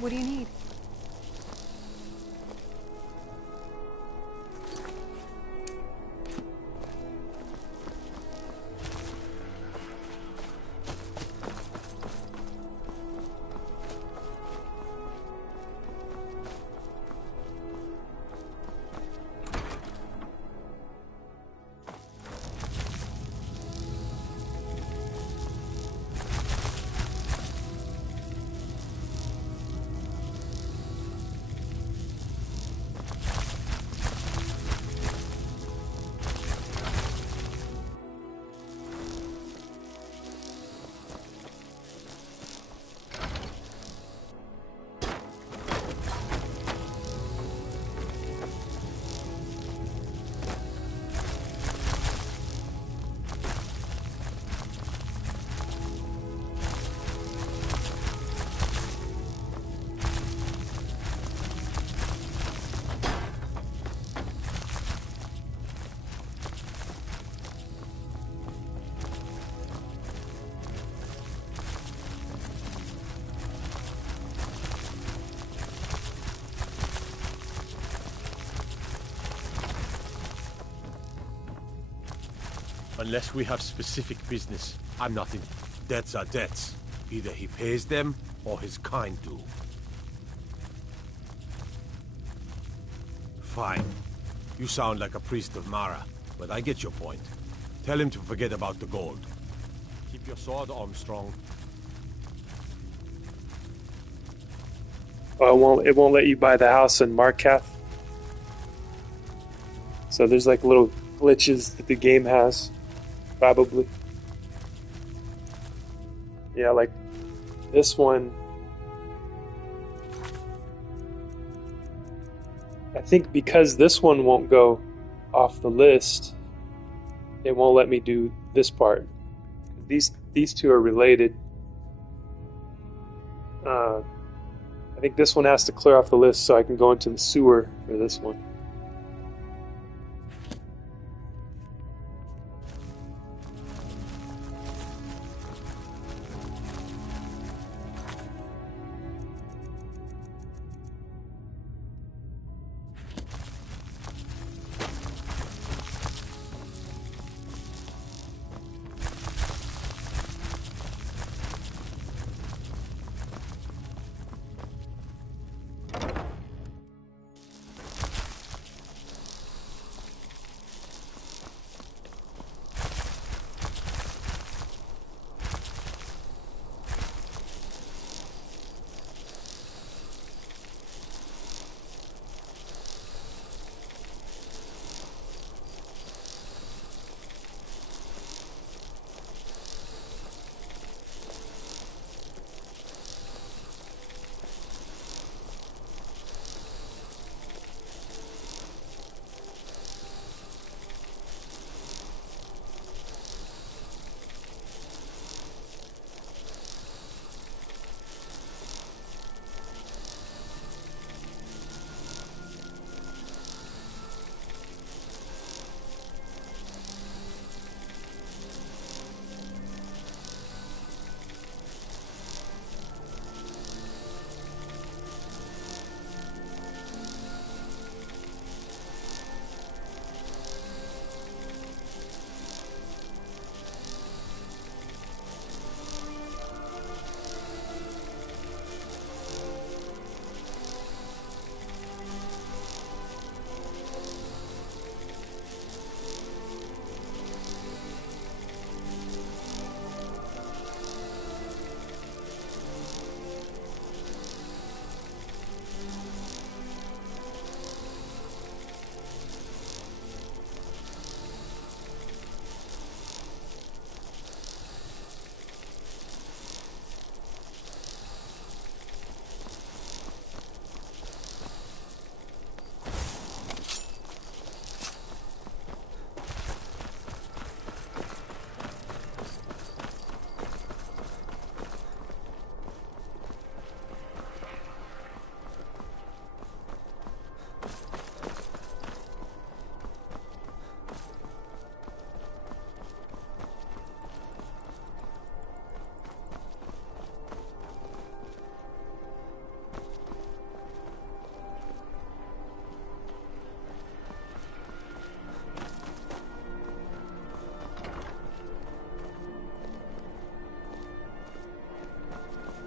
What do you need? Unless we have specific business, I'm not in. Debts are debts. Either he pays them, or his kind do. Fine. You sound like a priest of Mara, but I get your point. Tell him to forget about the gold. Keep your sword arm strong. Oh, it won't let you buy the house in Markath. So there's like little glitches that the game has. Probably. Yeah, like this one. I think because this one won't go off the list, it won't let me do this part. These two are related. I think this one has to clear off the list so I can go into the sewer for this one.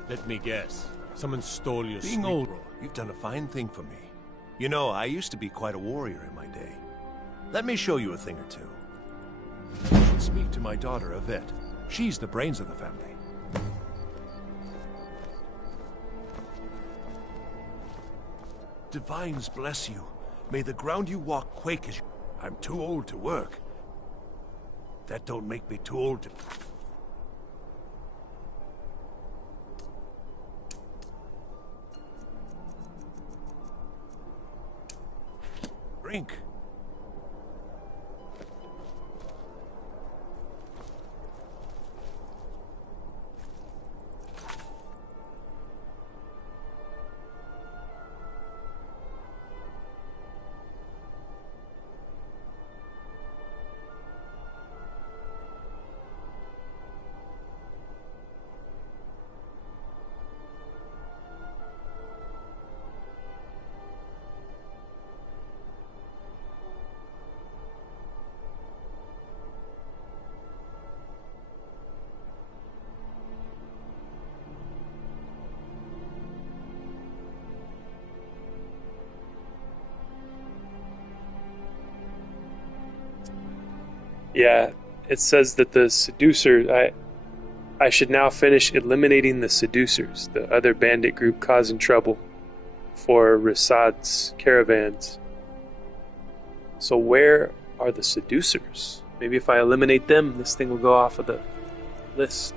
Let me guess. Someone stole your Being sweet old, roll. you've done a fine thing for me. You know, I used to be quite a warrior in my day. Let me show you a thing or two. You should speak to my daughter, Yvette. She's the brains of the family. Divines bless you. May the ground you walk quake as you... I'm too old to work. That don't make me too old to... Drink. Yeah, it says that the seducer, I should now finish eliminating the seducers, the other bandit group causing trouble for Rasad's caravans. So where are the seducers? Maybe if I eliminate them, this thing will go off of the list.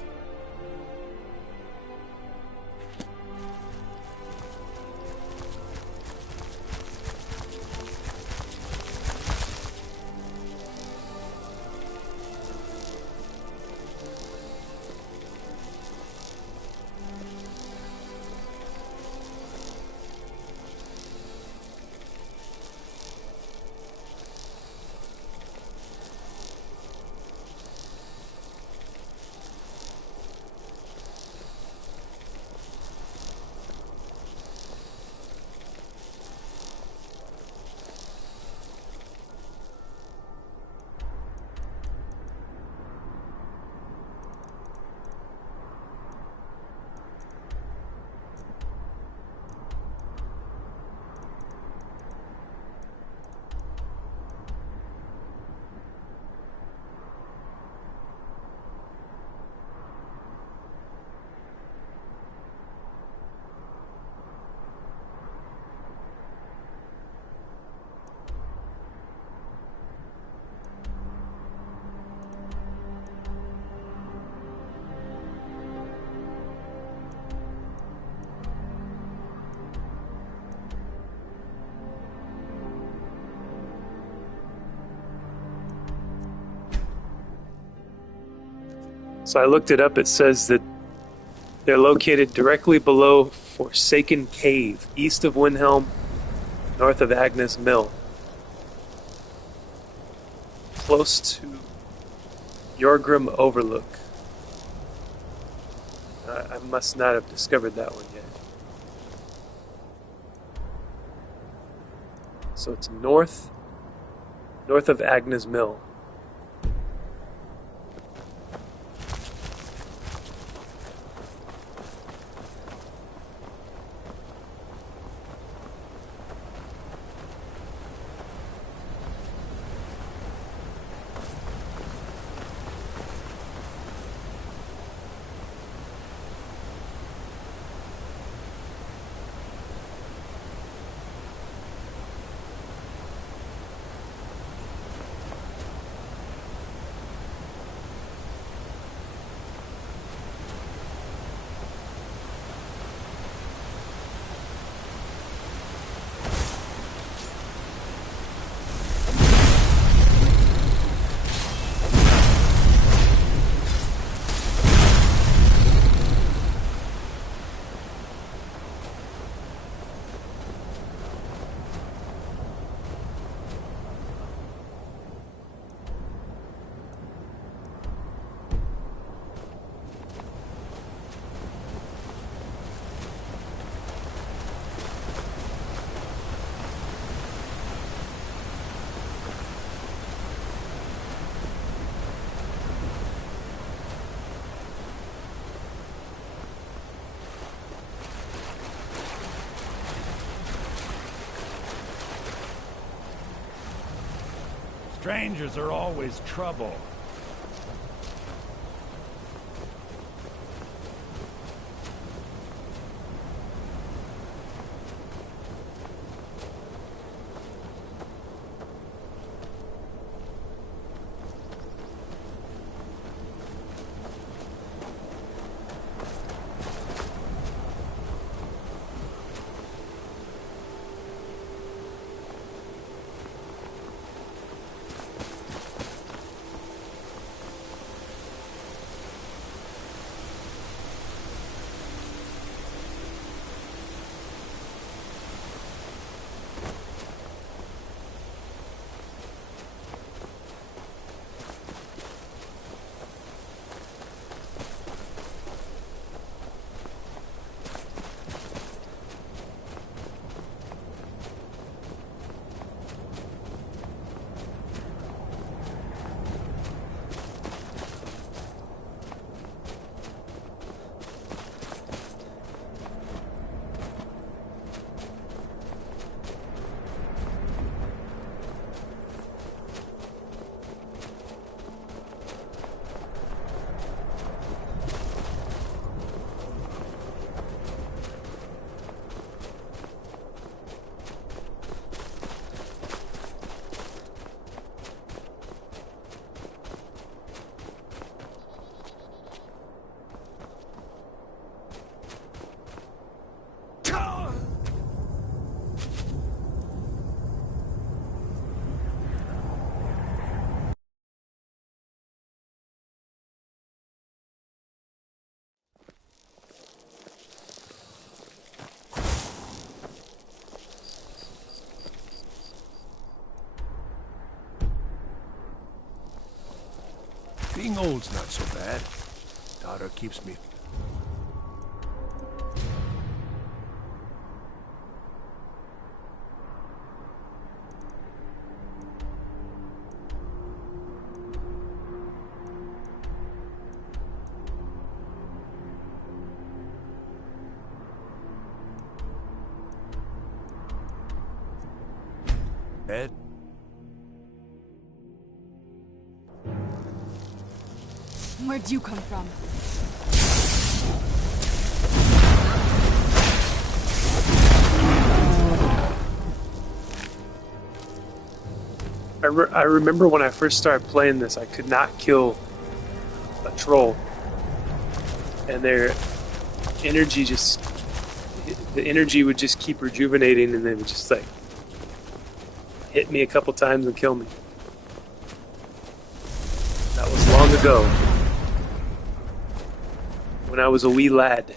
So I looked it up. It says that they're located directly below Forsaken Cave, east of Windhelm, north of Agnes Mill. Close to Yorgrim Overlook. I must not have discovered that one yet. So it's north of Agnes Mill. Strangers are always trouble. Being old's not so bad. Daughter keeps me... Ed? Where'd you come from? I remember when I first started playing this, I could not kill a troll. And their energy the energy would just keep rejuvenating, and they would just like hit me a couple times and kill me. That was long ago. when I was a wee lad,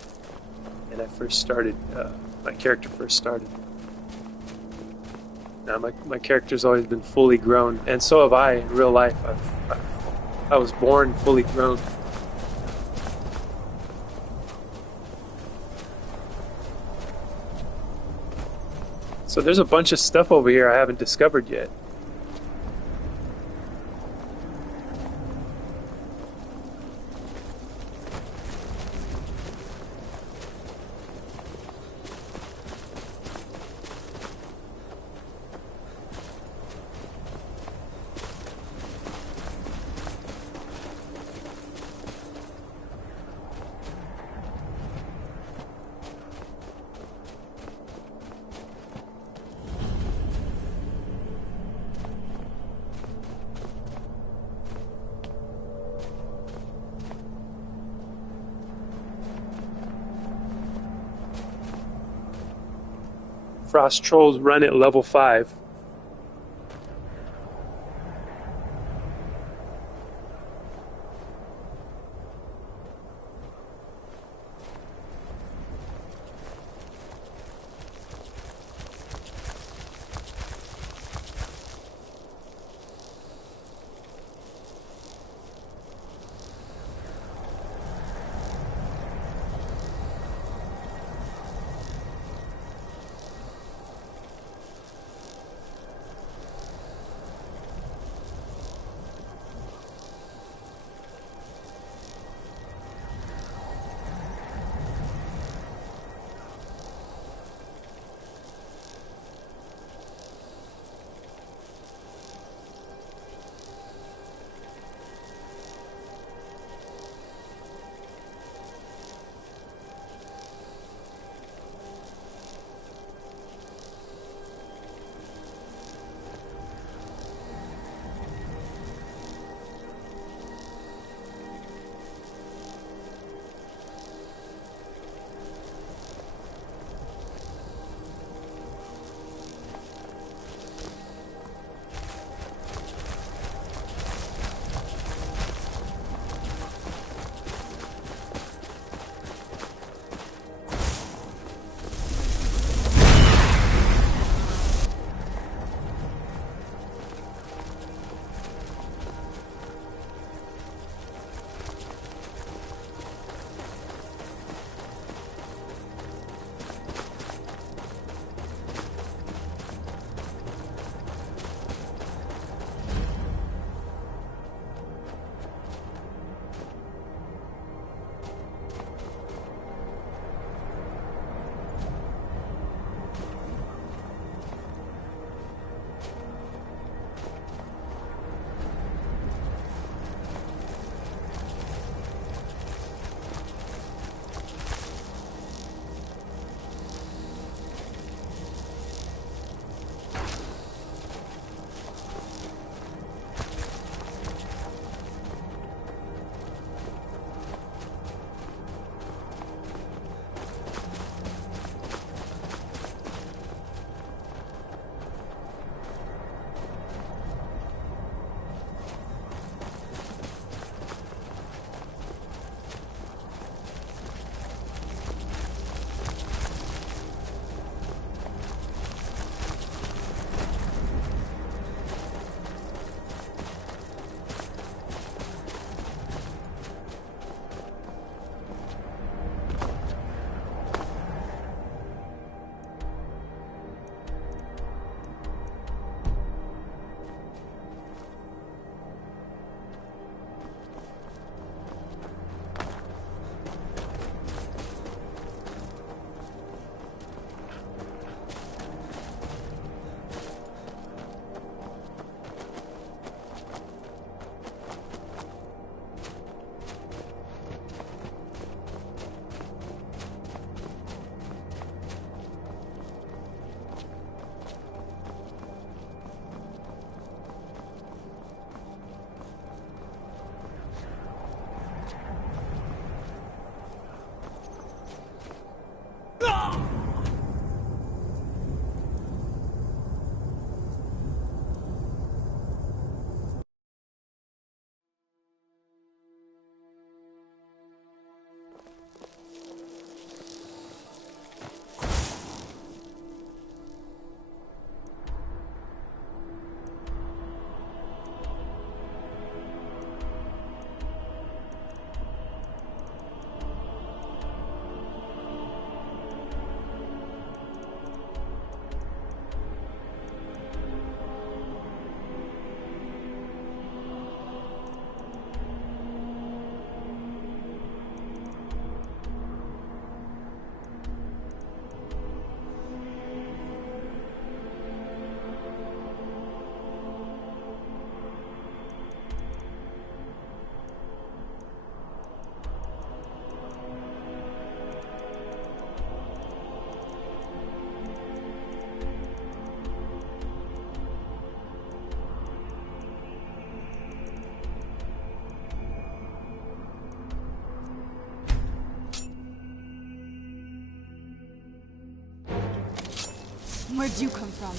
and I first started, my character first started. Now my character's always been fully grown, and so have I in real life. I was born fully grown. So there's a bunch of stuff over here I haven't discovered yet. Frost Trolls run at level 5. Where'd you come from?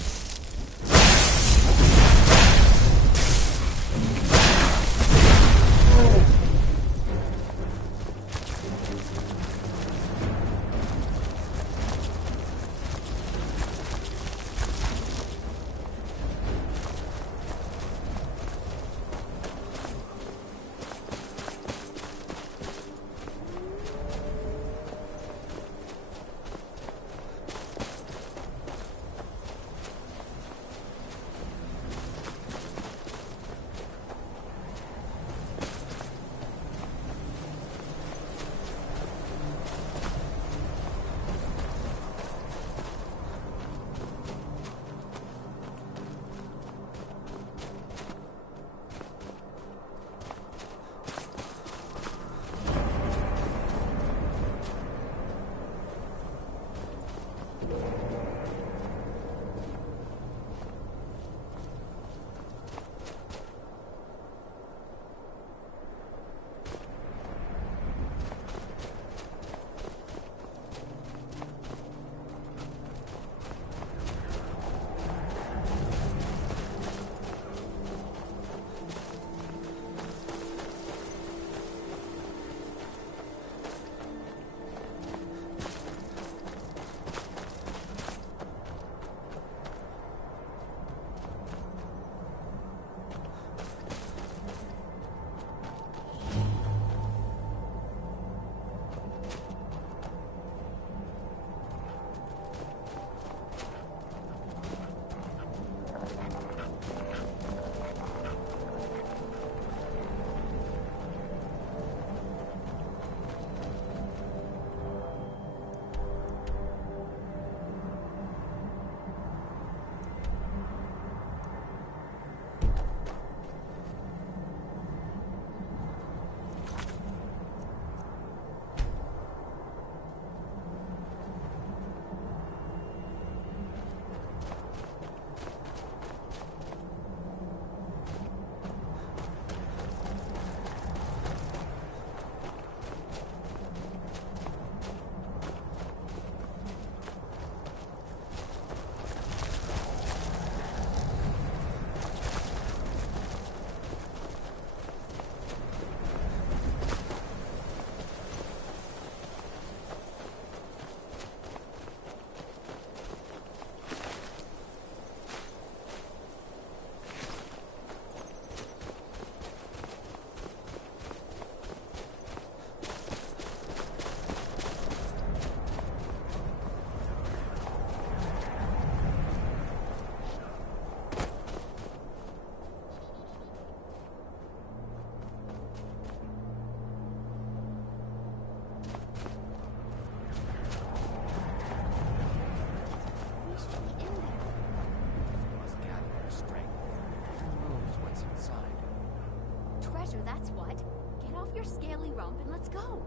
Treasure, that's what. Get off your scaly rump and let's go.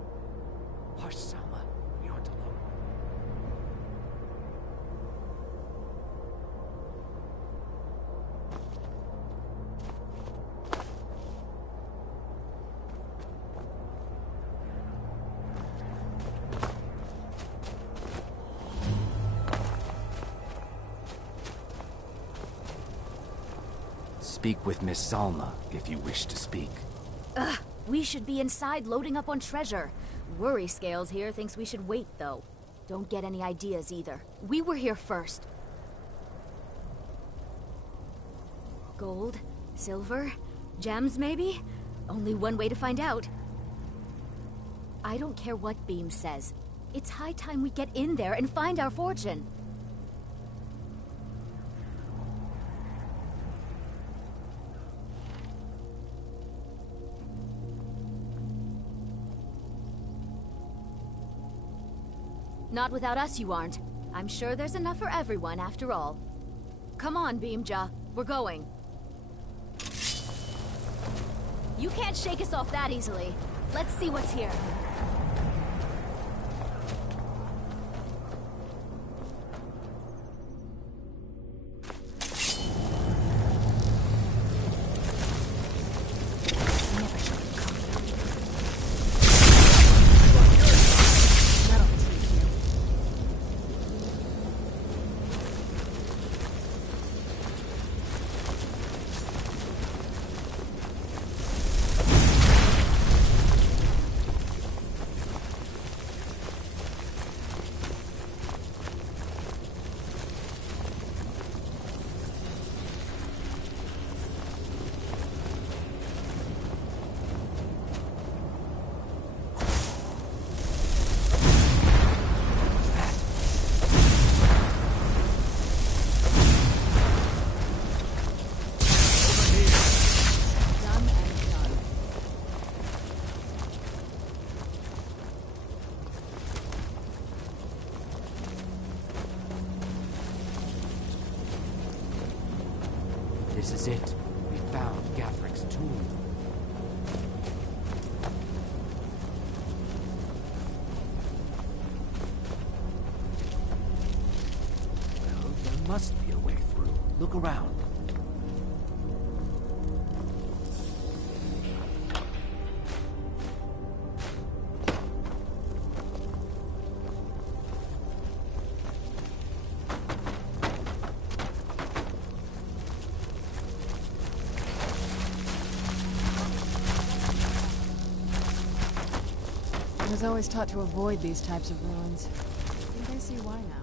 Hush, Selma. We aren't alone. Speak with Miss Salma, if you wish to speak. Ugh, we should be inside loading up on treasure. Worry Scales here thinks we should wait, though. Don't get any ideas either. We were here first. Gold? Silver? Gems, maybe? Only one way to find out. I don't care what Beam says. It's high time we get in there and find our fortune. Not without us, you aren't. I'm sure there's enough for everyone, after all. Come on, Beamja. We're going. You can't shake us off that easily. Let's see what's here. This is it. We found Gafric's tomb. Well, there must be a way through. Look around. I was always taught to avoid these types of ruins. I think I see why now.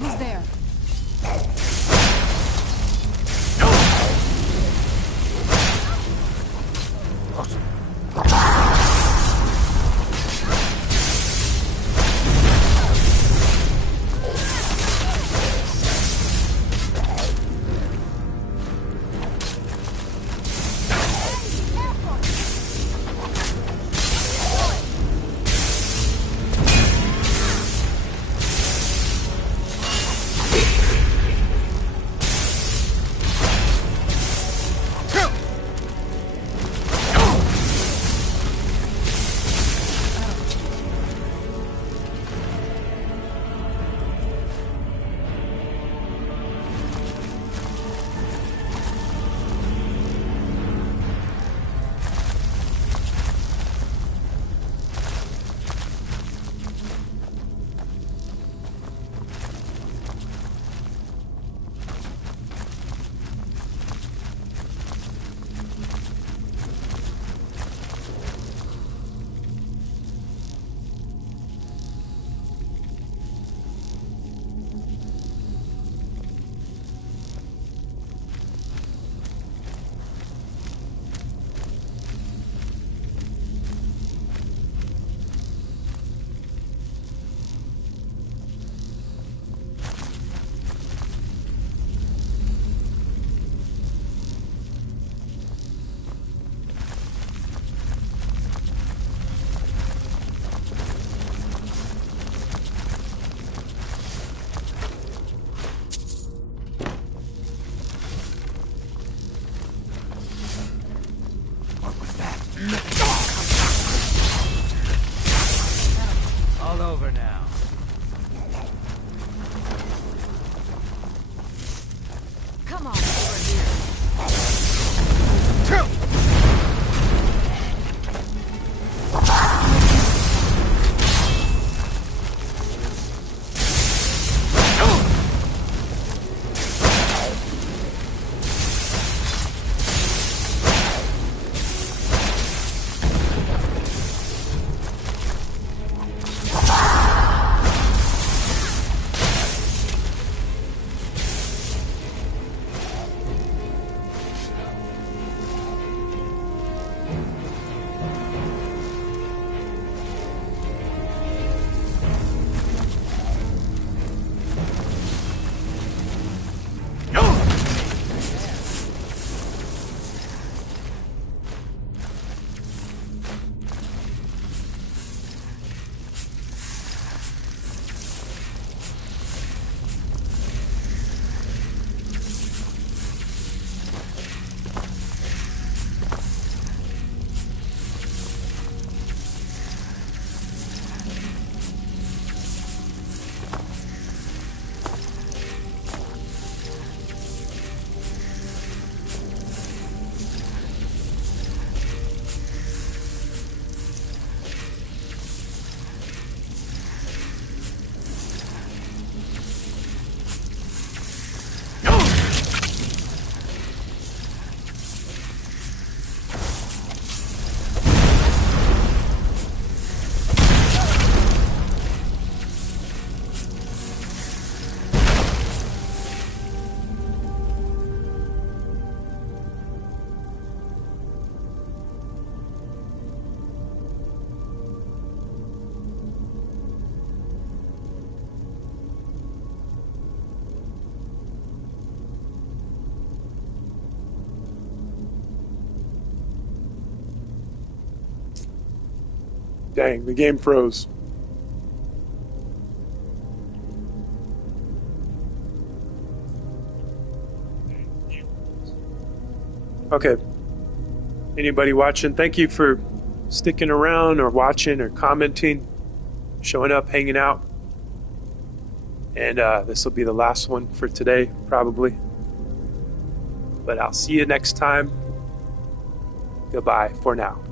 Who's there? All over now. Come on, over here. Dang, the game froze. Okay. Anybody watching, thank you for sticking around or watching or commenting, showing up, hanging out. And this will be the last one for today, probably. But I'll see you next time. Goodbye for now.